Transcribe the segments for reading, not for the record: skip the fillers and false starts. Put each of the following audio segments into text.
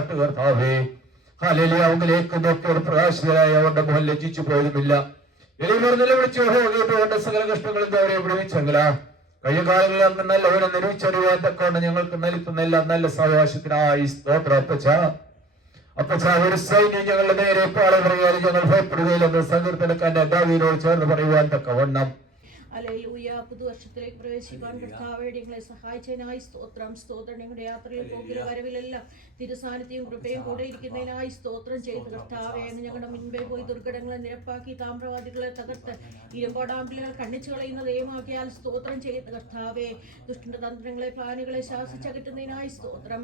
മാറട്ടെ കർത്താവേ. ഹല്ലേലൂയ. അവങ്കിലേക്ക് നോക്കിയവർ പ്രകാശിതരായി അവരുടെ മുഖം ലജ്ജിച്ചു പോയതുമില്ല. എളിയവർ നിലവിളിച്ചു കേട്ടു അവരുടെ സകല കഷ്ടങ്ങളും അവരെ വിടുവിച്ചെങ്കില കഴിഞ്ഞ കാലങ്ങളിൽ അന്ന് നല്ലവരെ നിരൂപിച്ചറിയാൻ തക്കവണ്ണം ഞങ്ങൾക്ക് നൽകുന്ന എല്ലാ നല്ല സാവകാശത്തിനായി സ്തോത്രം. അപ്പച്ച ഒരു സൈന്യം ഞങ്ങളുടെ നേരെ പാള പറയാനും ഞങ്ങൾ ഭയപ്പെടുകയില്ലെന്ന് സങ്കീർത്തനക്കാരന്റെ ദാവീദിനോട് ചേർന്ന് പറയുവാൻ തക്കവണ്ണം. ഹല്ലേലൂയ. പുതുവർഷത്തിലേക്ക് പ്രവേശിക്കാൻ കർത്താവേ ഞങ്ങളെ സഹായിച്ചതിനായി സ്തോത്രം. ഞങ്ങളുടെ യാത്രയിൽ പോകിലും വരവിലെല്ലാം തിരുസാന്നിധ്യവും കൃപയും കൂടെ ഇരിക്കുന്നതിനായി സ്തോത്രം ചെയ്ത് കർത്താവേ. ഞങ്ങളുടെ മുൻപേ പോയി ദുർഘടങ്ങളെ നിരപ്പാക്കി താമ്രവാദികളെ തകർത്ത് ഇരുമ്പോടാമ്പിലുകൾ കണ്ണിച്ചു കളയുന്ന ദൈവമാക്കിയാൽ സ്തോത്രം ചെയ്ത് കർത്താവേ. ദുഷ്ടന്റെ തന്ത്രങ്ങളെ പ്ലാനുകളെ ശാസിച്ചകറ്റുന്നതിനായി സ്തോത്രം.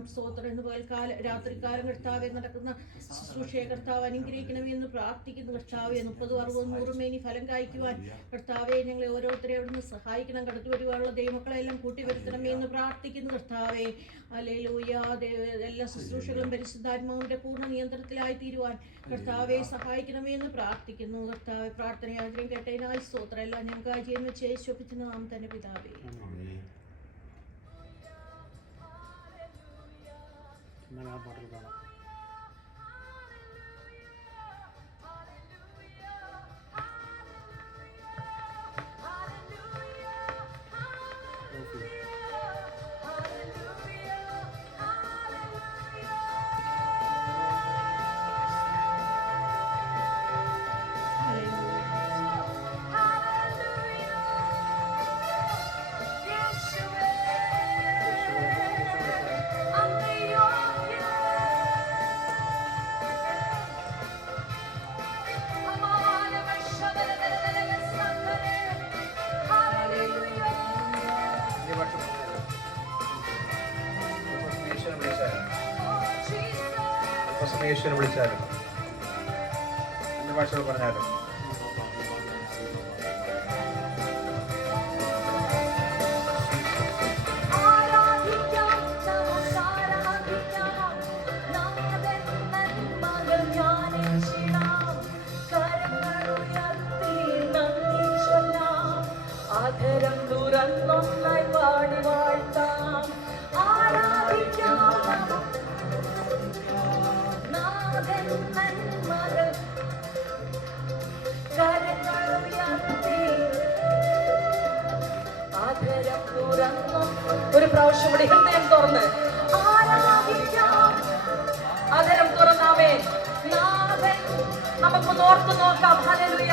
എന്ന് പകൽക്കാല രാത്രികാലം കർത്താവെ നടക്കുന്ന ശുശ്രൂഷയെ കർത്താവ് അനുഗ്രഹിക്കണമെന്ന് പ്രാർത്ഥിക്കുന്നു കർത്താവെ. 30, 60, 100 മേനി ഫലം കായ്ക്കുവാൻ കർത്താവെ ഞങ്ങളെ ഓരോരുത്തരെ അവിടുന്ന് സഹായിക്കണം. കടന്നു വരുവാനുള്ള ദൈവമക്കളെല്ലാം കൂട്ടിവരുത്തണമേ എന്ന് പ്രാർത്ഥിക്കുന്നു കർത്താവെ. ഹല്ലേലൂയ. എല്ലാ ശുശ്രൂഷകളും പരിശുദ്ധാത്മാവിന്റെ പൂർണ്ണ നിയന്ത്രണത്തിലായി തീരുവാൻ കർത്താവെ സഹായിക്കണമേ എന്ന് പ്രാർത്ഥിക്കുന്നു കർത്താവെ. പ്രാർത്ഥനയാഗ്രഹം കേട്ടതിനായി സ്തോത്രം. എല്ലാം ഞങ്ങൾക്ക് ചെയ്യുന്ന ചേശോപ്പിച്ച് നാം തന്നെ പിതാവേ. യേശുവിനെ വിളിച്ചാലും അന്യ ഭാഷകൾ പറഞ്ഞാലും ഒരു പ്രാവശ്യം കൂടി ഹൃദയം തുറന്ന് ആദരം തുറന്നാമേ. നമുക്ക് ഓർത്തു നോക്കാം. ഹല്ലേലൂയ.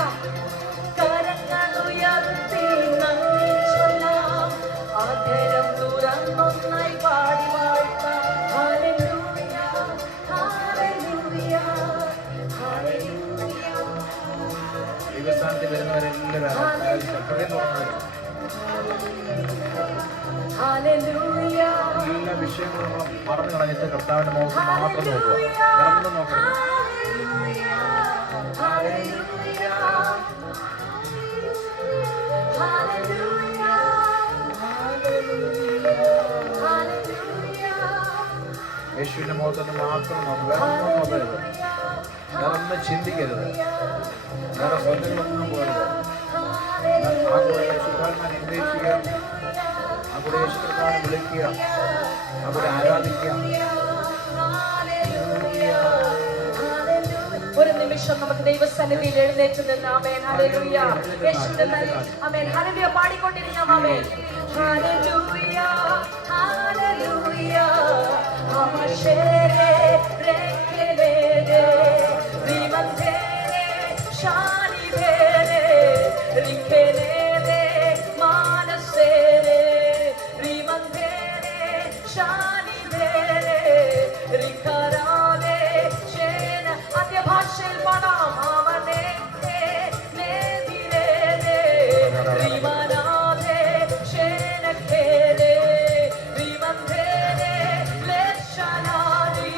കരങ്ങൾ ഉയർത്തി നന്ദി ചൊല്ലാം. ആദരം തുറന്നൊന്നായി പാടി വാഴ്ത്താം. ഹല്ലേലൂയ ഹല്ലേലൂയ ഹല്ലേലൂയ. ദൈവസ്ഥാനത്തിൽ വരുന്നവരെല്ലാവരും എല്ലാ വിഷയങ്ങളും മറന്നു കളഞ്ഞിട്ട് കർത്താവിന്റെ മുഖത്ത് മാത്രം നോക്കുക. ഇറങ്ങുന്നു നോക്കണം. യേശുവിന്റെ മുഖത്ത് മാത്രം നോക്കുക. വേറൊന്നും നോക്കരുത്. വേറൊന്നും ചിന്തിക്കരുത്. വേറെ സ്വന്തങ്ങളൊന്നും പോകരുത്. ആ കൂടെ യേശുക്കാരനെ അന്വേഷിക്കുക. അവിടെ യേശുക്രിസ്തുവിനെ വിളിക്കുക. അവിടെ ആരാധിക്കുക. ഒരു നിമിഷം നമുക്ക് ദൈവസന്നിധിയിൽ എഴുന്നേറ്റ് നിന്ന് ആമേൻ ഹല്ലേലൂയ യേശുവിന്റെ നാമത്തിൽ ആമേൻ ഹല്ലേലൂയ പാടിക്കൊണ്ടിരിക്കാം. ആമേൻ ഹല്ലേലൂയ ഹല്ലേലൂയ അമശേരെ രേഖലേദേ വിമന്തേരെ ശാനിവേരെ റിഖലേദേ മാനസേരെ വിമന്തേരെ ശാനിവേരെ റിഖരാദേ ശേന അന്യഭാഷയിൽ പാടാം. അവനെ നേതിരേദേ വിമനാദേ ശേനഖേദേ വിമന്തേരെ ലേശനാദി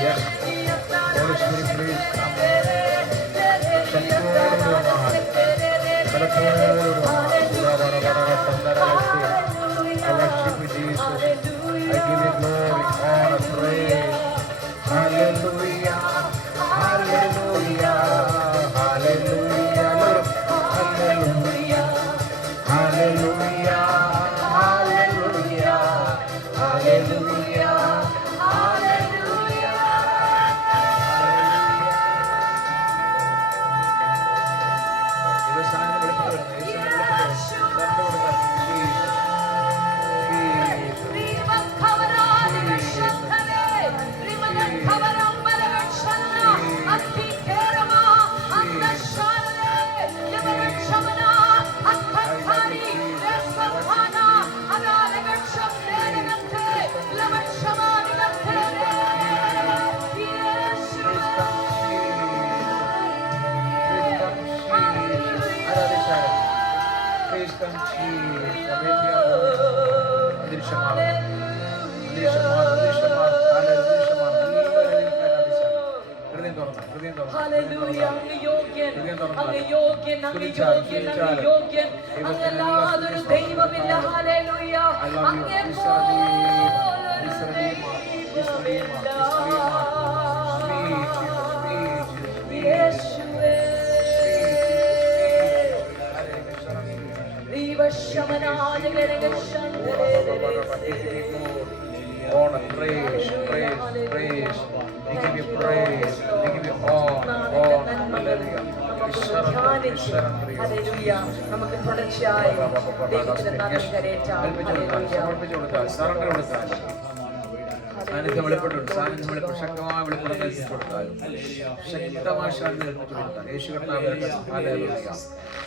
Yes. Holy Spirit, please come. I worship you, Jesus. I give you glory, honor, praise. Hallelujah. Hallelujah. Hallelujah. Hallelujah. Hallelujah. Hallelujah. Hallelujah. അങ്ങല്ലാതൊരു ദൈവമില്ല. Hallelujah. Honor, praise, praise, praise. We give you praise. We give you honor. നമുക്ക് തുടർച്ചയായി ദൈവത്തിന്റെ നാമം കരയേറ്റാം. സാന്നിധ്യം വെളിപ്പെട്ടുണ്ട്. സാന്നിധ്യം വെളിപ്പെടും. ശക്തമായ വെളിപ്പെടുത്തൽ കൊടുത്താലും ശക്തമായ സാന്നിധ്യം കൊടുത്താൽ യേശു കർത്താവ് വരട്ടെ. ഹല്ലേലൂയ.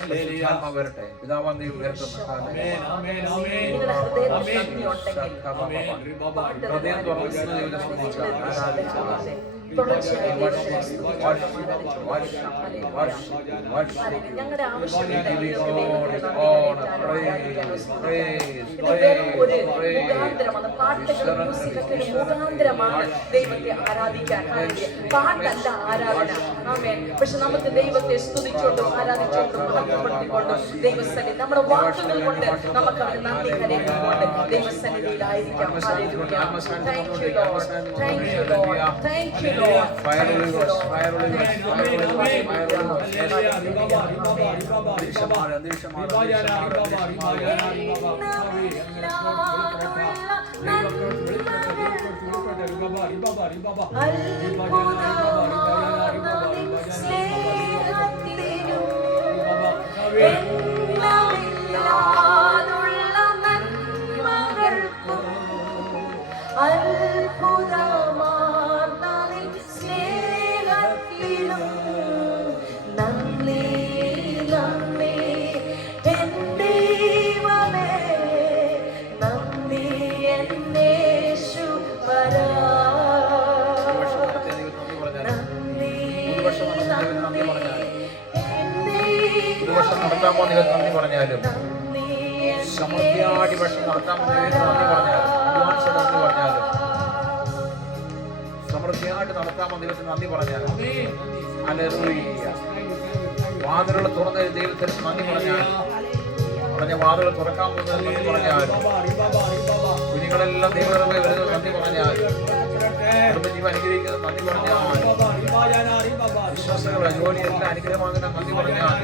പരിശുദ്ധാത്മാവ് വരട്ടെ. പിതാവാം ദൈവം വരട്ടെ. ഹൃദയം തുറക്കുന്ന ദൈവത്തെ സ്തുതിച്ച് ആരാധിച്ച് ഞങ്ങളുടെ ആവശ്യങ്ങൾ പാട്ടുകളും മ്യൂസിക്കൊക്കെ മുഖാന്തരമാണ് ദൈവത്തെ ആരാധിക്കാൻ. പാട്ടല്ല ആരാധന. ആമേൻ. പക്ഷെ നമുക്ക് ദൈവത്തെ സ്തുതിച്ചുകൊണ്ടും ആരാധിച്ചുകൊണ്ടും മഹത്വപ്പെടുത്തിക്കൊണ്ടും ദൈവസന്നിധി നമ്മുടെ വാക്കുകൾ കൊണ്ട് നമുക്ക് അവന് നന്ദി കരയുന്നുകൊണ്ട് ദൈവസന്നിധിയിലായിരിക്കാം. Hallelujah. Thank you Lord. Thank you Lord. Thank you Lord. Fire Holy Ghost, fire Holy Ghost, fire Holy Ghost, fire Holy Ghost. നടത്താമോ നിങ്ങൾ നന്ദി പറഞ്ഞാലും സമൃദ്ധിയാടി വർഷം നടത്താമോ നന്ദി പറഞ്ഞാലും അഡ്വാൻസ് നന്ദി പറഞ്ഞാലും സമൃദ്ധിയായിട്ട് നടത്താമോ ദൈവത്തിന് നന്ദി പറഞ്ഞാലും ഹല്ലേലൂയ. വാതിലുകൾ തുറന്ന ദൈവത്തിന് നന്ദി പറഞ്ഞാൽ പറഞ്ഞ വാതിലുകൾ തുറക്കാമോ നന്ദി പറഞ്ഞാലും കുഞ്ഞുങ്ങളെല്ലാം ദൈവകൃപ വരുന്നത് നന്ദി പറഞ്ഞാൽ കുടുംബജീവൻ അനുഗ്രഹിക്കുന്നത് നന്ദി പറഞ്ഞാൽ വിശ്വാസങ്ങളുടെ ജോലിയെല്ലാം അനുഗ്രഹമാകുന്ന നന്ദി പറഞ്ഞാൽ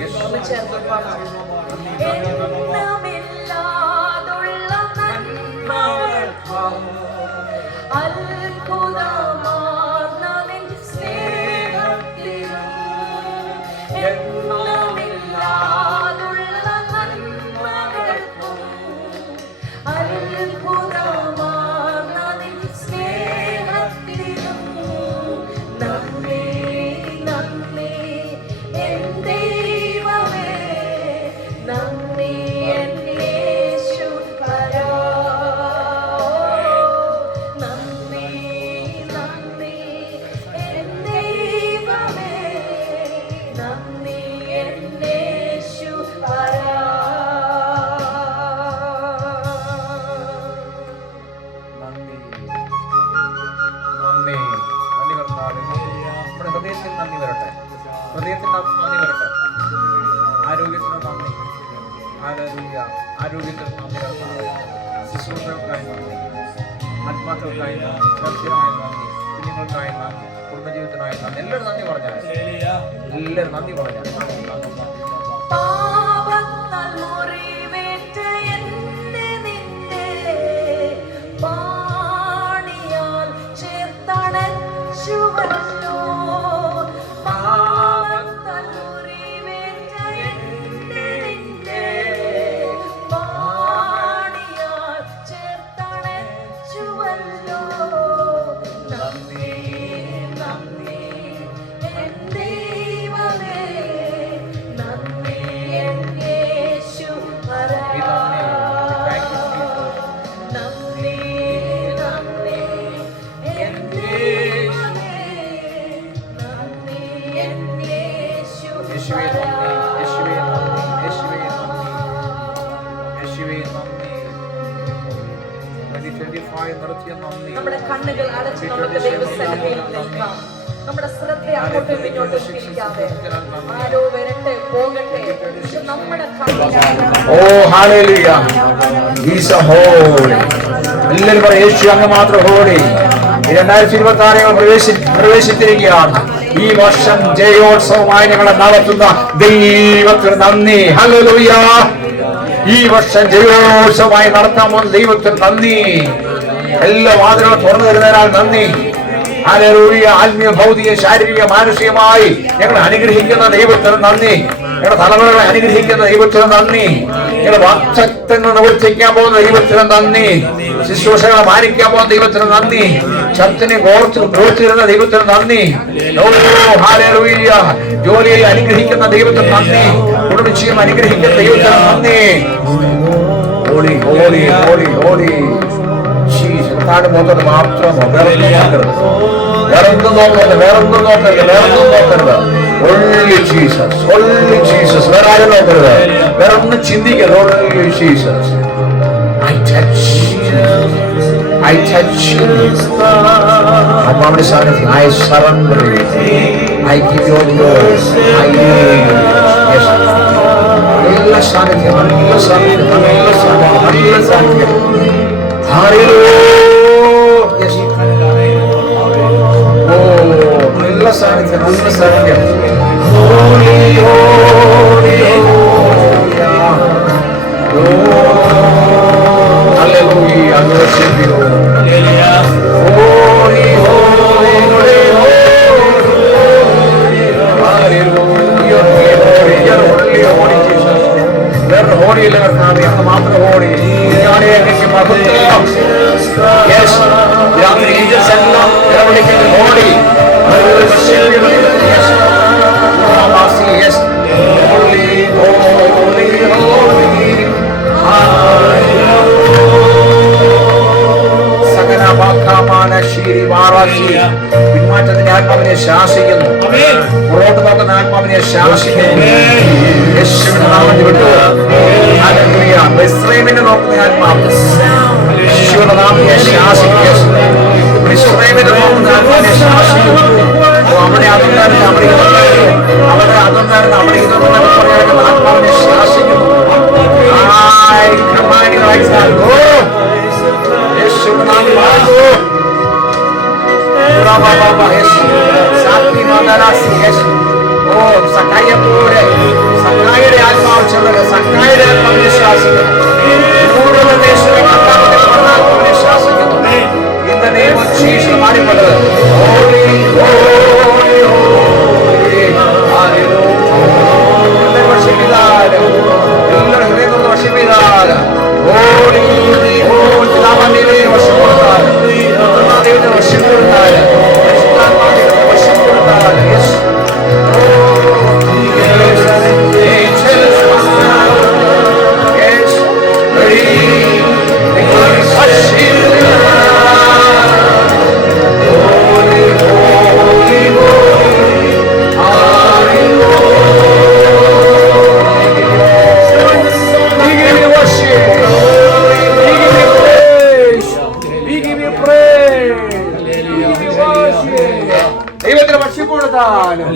നന്ദി ഹൃദയത്തിൽ നന്ദി വരട്ടെ, ഹൃദയത്തിൽ നന്ദി വരട്ടെ. ആരോഗ്യത്തിന് നന്ദി, ആരോഗ്യത്തിന് നന്ദി കർത്താവേ. ശുശ്രൂഷകൾക്കായി നന്ദി, ആത്മാക്കൾക്കായി നന്ദി, ചർച്ചയായി നന്ദി, കുഞ്ഞുങ്ങൾക്കായി നന്ദി, കുടുംബജീവിതത്തിനായി നന്ദി. എല്ലാവരും നന്ദി പറഞ്ഞാൽ, എല്ലാവരും നന്ദി പറഞ്ഞാൽ. പാപത്താൽ മുറിവേറ്റ എന്നെ നിന്നെ പാണിയാൽ ചേർത്തണച്ചുവല്ലോ. പാപത്താൽ മുറിവേറ്റ എന്നെ നിന്നെ പാണിയാൽ ചേർത്തണച്ചുവല്ലോ. നന്ദി നന്ദി എൻ ദൈവമേ, നന്ദി എൻ യേശുവരാ. നന്ദി നന്ദി എൻ ദൈവമേ, നന്ദി എൻ യേശുവരാ. നമ്മുടെ കണ്ണുകൾ അടച്ച് നമുക്ക് ദൈവസന്നിധിയിൽ നിൽക്കാം. നമ്മുടെ ശ്രദ്ധ അങ്ങോട്ടും ഇങ്ങോട്ടും തിരിക്കാതെ ആരോ വരട്ടെ പോകട്ടെ, പക്ഷെ നമ്മുടെ എല്ലാവരും പറയും യേശു അങ്ങ് മാത്രം ഹോളി. 2026 പ്രവേശിച്ചിരിക്കുകയാണ്. ഈ വർഷം ജയോത്സവമായി ഞങ്ങളെ നടത്തുന്ന ദൈവത്തിന് നന്ദി. ഹല്ലേലൂയ. ഈ വർഷം ജയോത്സവമായി നടത്താൻ പോകുന്ന ദൈവത്തിന് നന്ദി. എല്ലാ വാതിലുകളും തുറന്നു തരുന്നതിനാൽ നന്ദി. ഹല്ലേലൂയ. ആത്മീയ, ഭൗതിക, ശാരീരിക, മാനസികമായി ഞങ്ങളെ അനുഗ്രഹിക്കുന്ന ദൈവത്തിന് നന്ദി. ഞങ്ങളുടെ തലമുറകളെ അനുഗ്രഹിക്കുന്ന ദൈവത്തിന് നന്ദി. ഞങ്ങളുടെ വാക്തത്വങ്ങൾ നിവർത്തിക്കാൻ പോകുന്ന ദൈവത്തിന് നന്ദി. ശുശ്രൂഷകളെ മാനിക്കാൻ പോകുന്ന ദൈവത്തിന് നന്ദി. ചത്തിനെ പ്രവർത്തിക്കുന്ന ദൈവത്തിന് നന്ദി. ഹല്ലേലൂയ. ജോലിയിൽ അനുഗ്രഹിക്കുന്ന ദൈവത്തിന് നന്ദി. കുടുംബജീവിതം അനുഗ്രഹിക്കുന്ന ദൈവത്തിന് നന്ദി. Holy holy holy holy. മുഖത്ത് മാത്രമോ വേറൊന്നും നോക്കരുത്, വേറൊന്നും നോക്കരുത്, വേറൊന്നും നോക്കരുത്, വേറൊന്നും നോക്കരുത്. Only Jesus, only Jesus. വേറെ ആരും നോക്കരുത്, വേറൊന്നും ചിന്തിക്കരുത്. Only Jesus. I touch അമ്മാവിന്റെ സാന്നിധ്യം. I surrender. I give you glory. I need. Yes. നല്ല സാന്നിധ്യം, നല്ല സാന്നിധ്യം, നല്ല സാന്നിധ്യം, നല്ല സാന്നിധ്യം. നല്ല സാന്നിധ്യം, നല്ല സാന്നിധ്യം. Holy, holy, hallelujah. I worship you. Holy, holy, holy, hallelujah. Holy, holy Jesus. വേറെ ഹോളിയില്ല കർത്താവേ, അങ്ങ് മാത്രം ഹോളി. ഞാനേ അങ്ങേക്ക് മഹത്വം. Yes. രാത്രി ഏഞ്ചൽസ് എല്ലാം വിളിക്കുന്നത് holy. Yes. Yes. Holy, holy, holy. സകലവാക്കാമാന ശീരി വാറാശി. പിന്മാറ്റത്തിന്റെ ആത്മാവിനെ ശാസിക്കുന്നു, പുറോട്ട് നോക്കുന്ന ആത്മാവിനെ ശാസിക്കുന്നു. യേശുവിന്റെ നാമത്തിൽ വിട്ടു. ഹല്ലേലൂയ. മിസ്രയീമിനെ നോക്കുന്ന ആത്മാവ് യേശുവിന്റെ നാമത്തെ ശാസിക്കുന്നു. മിസ്രയീമിനെ നോക്കുന്ന ആത്മാവിനെ ശാസിക്കുന്നു. അവനെ അതുണ്ടായിരുന്നു, അവിടെ ഇതുണ്ടായിരുന്നു, അവനെ അതുണ്ടായിരുന്നു, അവിടെ ഇതുണ്ടായിരുന്നു പറയാനുള്ള ആത്മാവിനെ ശാസിക്കുന്നു. I command you right now, go. യേശുവിന്റെ നാമത്തിൽ മാറുന്നു. സക്കായിയുടെ ആത്മാവ് ചെന്നത്, സക്കായിയുടെ ആത്മാവിനെ ശാസിക്കുന്നു. ആത്മാവിനെ ശാസിക്കുന്നു. In the name of Jesus, മാറിപ്പെട്ടത്. Holy, holy, holy, hallelujah. എല്ലാവരും വർഷിപ്പിതാല്, എല്ലാവരും ഹൃദയം കൊണ്ട് വർഷിപ്പിതാല്. Holy, holy, നാമത്തിലെ വർഷിപ്പ് കൊടുത്താല്, ദൈവത്തെ വർഷിപ്പ് കൊടുത്താല്. വർഷിപ്പ് കൊടുത്താലും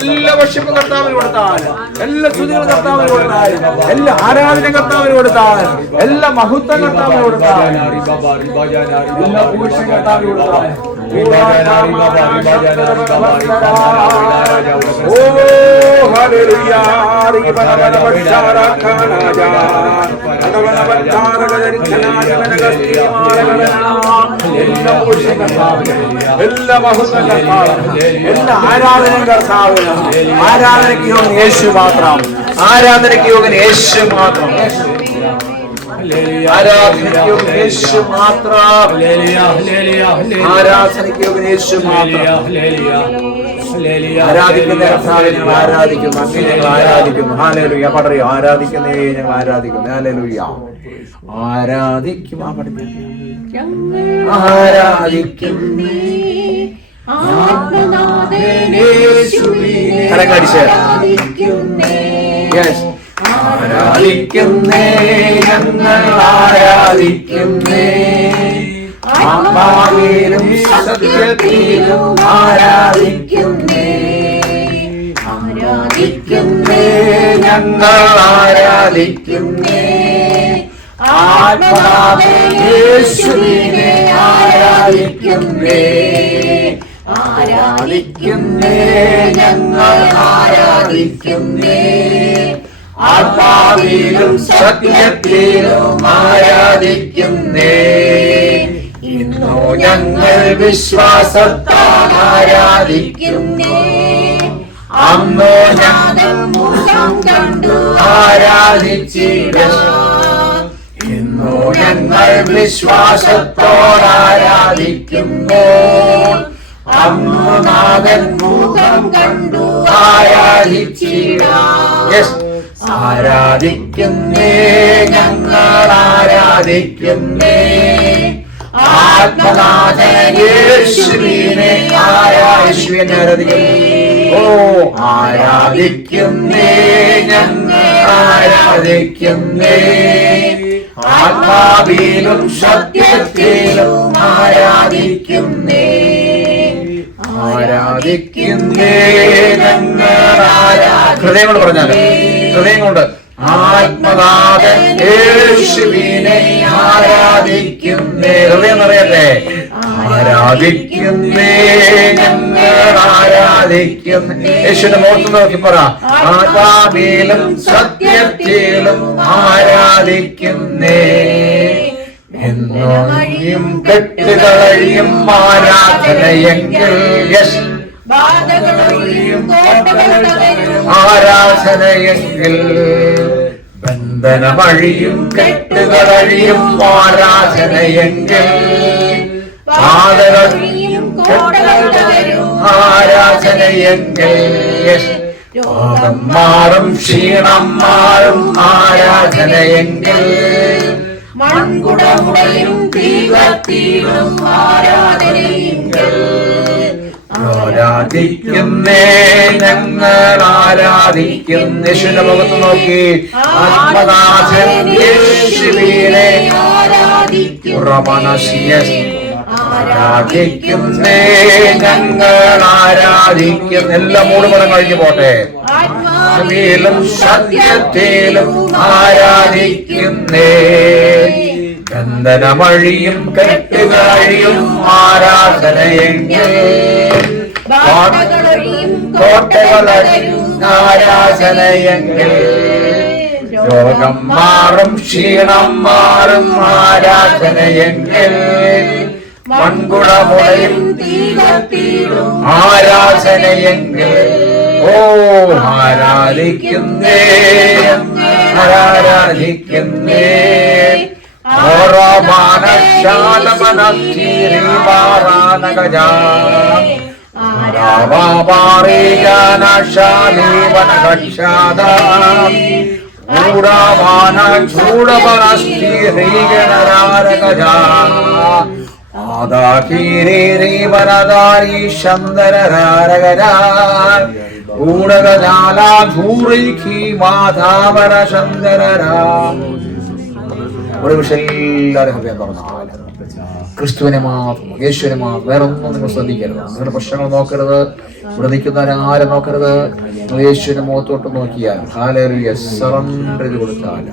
എല്ലാ വർഷിപ്പും കർത്താവിന് കൊടുത്താലും, എല്ലാ സ്തുതികളും കർത്താവിന് കൊടുത്താലും, എല്ലാ ആരാധന കർത്താവിന് കൊടുത്താലും, എല്ലാ മഹത്വം കർത്താവിന് കൊടുത്താലും, എല്ലാ പൂഴ്ച കർത്താവിന് കൊടുത്താലും. എല്ലാ മഹത്വം കർത്താവിന്, എല്ലാ ആരാധനയും കർത്താവിന്. ആരാധനയ്ക്ക് യോഗ്യൻ യേശു മാത്രം, ആരാധനയ്ക്ക് യോഗ്യൻ യേശു മാത്രം, ആരാധനയ്ക്ക് യോഗ്യൻ യേശു മാത്രം, ആരാധനയ്ക്ക് യോഗ്യൻ യേശു മാത്രം. ആരാധിക്കുന്ന കർത്താവിനെ ഞങ്ങൾ ആരാധിക്കുന്നു, അങ്ങേ ഞങ്ങൾ ആരാധിക്കുന്നു. ഹല്ലേലൂയ. പറയൂ, ആരാധിക്കുന്നേ ഞങ്ങൾ ആരാധിക്കുന്നു. ഹല്ലേലൂയ. ആരാധിക്കും, ആരാധിക്കുന്നേ കരങ്ങളടിച്ച് ആരാധിക്കുന്നേ ഞങ്ങൾ ആരാധിക്കുന്നേ, ആത്മാവിലും സത്യത്തിലും ആരാധിക്കുന്നേ, ആരാധിക്കുന്നേ ഞങ്ങൾ ആരാധിക്കുന്നേ, ആത്മാവിനെ ആരാധിക്കുന്നേ, ആരാധിക്കുന്നേ ഞങ്ങൾ ആരാധിക്കുന്നേ, ആത്മാവിലും സത്യത്തിലും ആരാധിക്കുന്നേ. ഇന്നു ഞങ്ങൾ വിശ്വാസത്താൽ ആരാധിക്കുന്നേ, അന്നോ ഞങ്ങൾ മുഖം കണ്ടു ആരാധിച്ചിടും. ഇന്നു ഞങ്ങൾ വിശ്വാസത്തോട് ആരാധിക്കുന്നു, അന്നു നാഥൻ മുഖം കണ്ടു ആരാധിച്ചിടാം. ആരാധിക്കുന്നേ ഞങ്ങൾ ആരാധിക്കുന്നേ, ആത്മനാഥൻ യേശുവിനെ ആരാധിക്കുന്നേ. ഓ ആരാധിക്കുന്നേ ഞങ്ങൾ ആരാധിക്കുന്നേ, ആത്മാവിലും സത്യത്തിലും ആരാധിക്കുന്നേ, ആരാധിക്കുന്നേ ഞങ്ങൾ ഹൃദയം കൊണ്ട് പറഞ്ഞാൽ, ഹൃദയം കൊണ്ട് ആത്മനാഥൻ യേശുവിനെ ആരാധിക്കുന്നേ. ഹൃദയം നിറയട്ടെ. ആരാധിക്കുന്നേ ഞങ്ങൾ ആരാധിക്കുന്നേ. യേശുവിന്റെ മുഖത്ത് നോക്കി പറ, ആത്മാവിലും സത്യത്തിലും ആരാധിക്കുന്നേ. എന്നും കെട്ടുകളഴിയും ആരാധനയെങ്കിൽ, ആരാധനയെങ്കിൽ ബന്ധനമഴിയും കെട്ടുകളഴിയും ആരാധനയെങ്കിൽ, പാതകളിയും ആരാധനയെങ്കിൽ, രോഗം മാറും ക്ഷീണം മാറും ആരാധനയെങ്കിൽ, മൺകുടമുടയും തീകത്തിലും ആരാധനയെങ്കിൽ, ആരാധിക്കുന്നേ ഞങ്ങൾ ആരാധിക്കുന്നേ. യേശുവിന്റെ മുഖത്ത് നോക്കി ആത്മനാഥൻ യേശുവിനെ ആരാധിക്കുന്നേ ഞങ്ങൾ ആരാധിക്കുന്ന. എല്ലാ മൂടുപടം കഴിഞ്ഞു പോട്ടെ. ആത്മാവിലും സത്യത്തിലും ആരാധിക്കുന്നേ, ബന്ധനമഴിയും കെട്ടുകഴിയും ആരാധനയെങ്കിൽ, കോട്ടകളഴിയും ആരാധനയെങ്കിൽ, രോഗം മാറും ക്ഷീണം മാറും ആരാധനയെങ്കിൽ, മൺകുടമുടയും തീകത്തിലും ആരാധനയെങ്കിൽ, ഓ ആരാധിക്കുന്നേ ആരാധിക്കുന്നേ. ഒരു വിഷയം എല്ലാവരും ഹൃദയം തുറന്നു. ക്രിസ്തുവിനെ മാത്രം, യേശുവിനെ മാത്രം, വേറെ ഒന്നും നിങ്ങൾ ശ്രദ്ധിക്കരുത്. നിങ്ങളുടെ പ്രശ്നങ്ങൾ നോക്കരുത്, ഇവിടെ നിൽക്കുന്നവരാരും നോക്കരുത്. നിങ്ങൾ യേശുവിന്റെ മുഖത്തോട്ട് നോക്കിയാൽ ഹല്ലേലൂയ സറണ്ടർ ചെയ്ത് കൊടുത്താൽ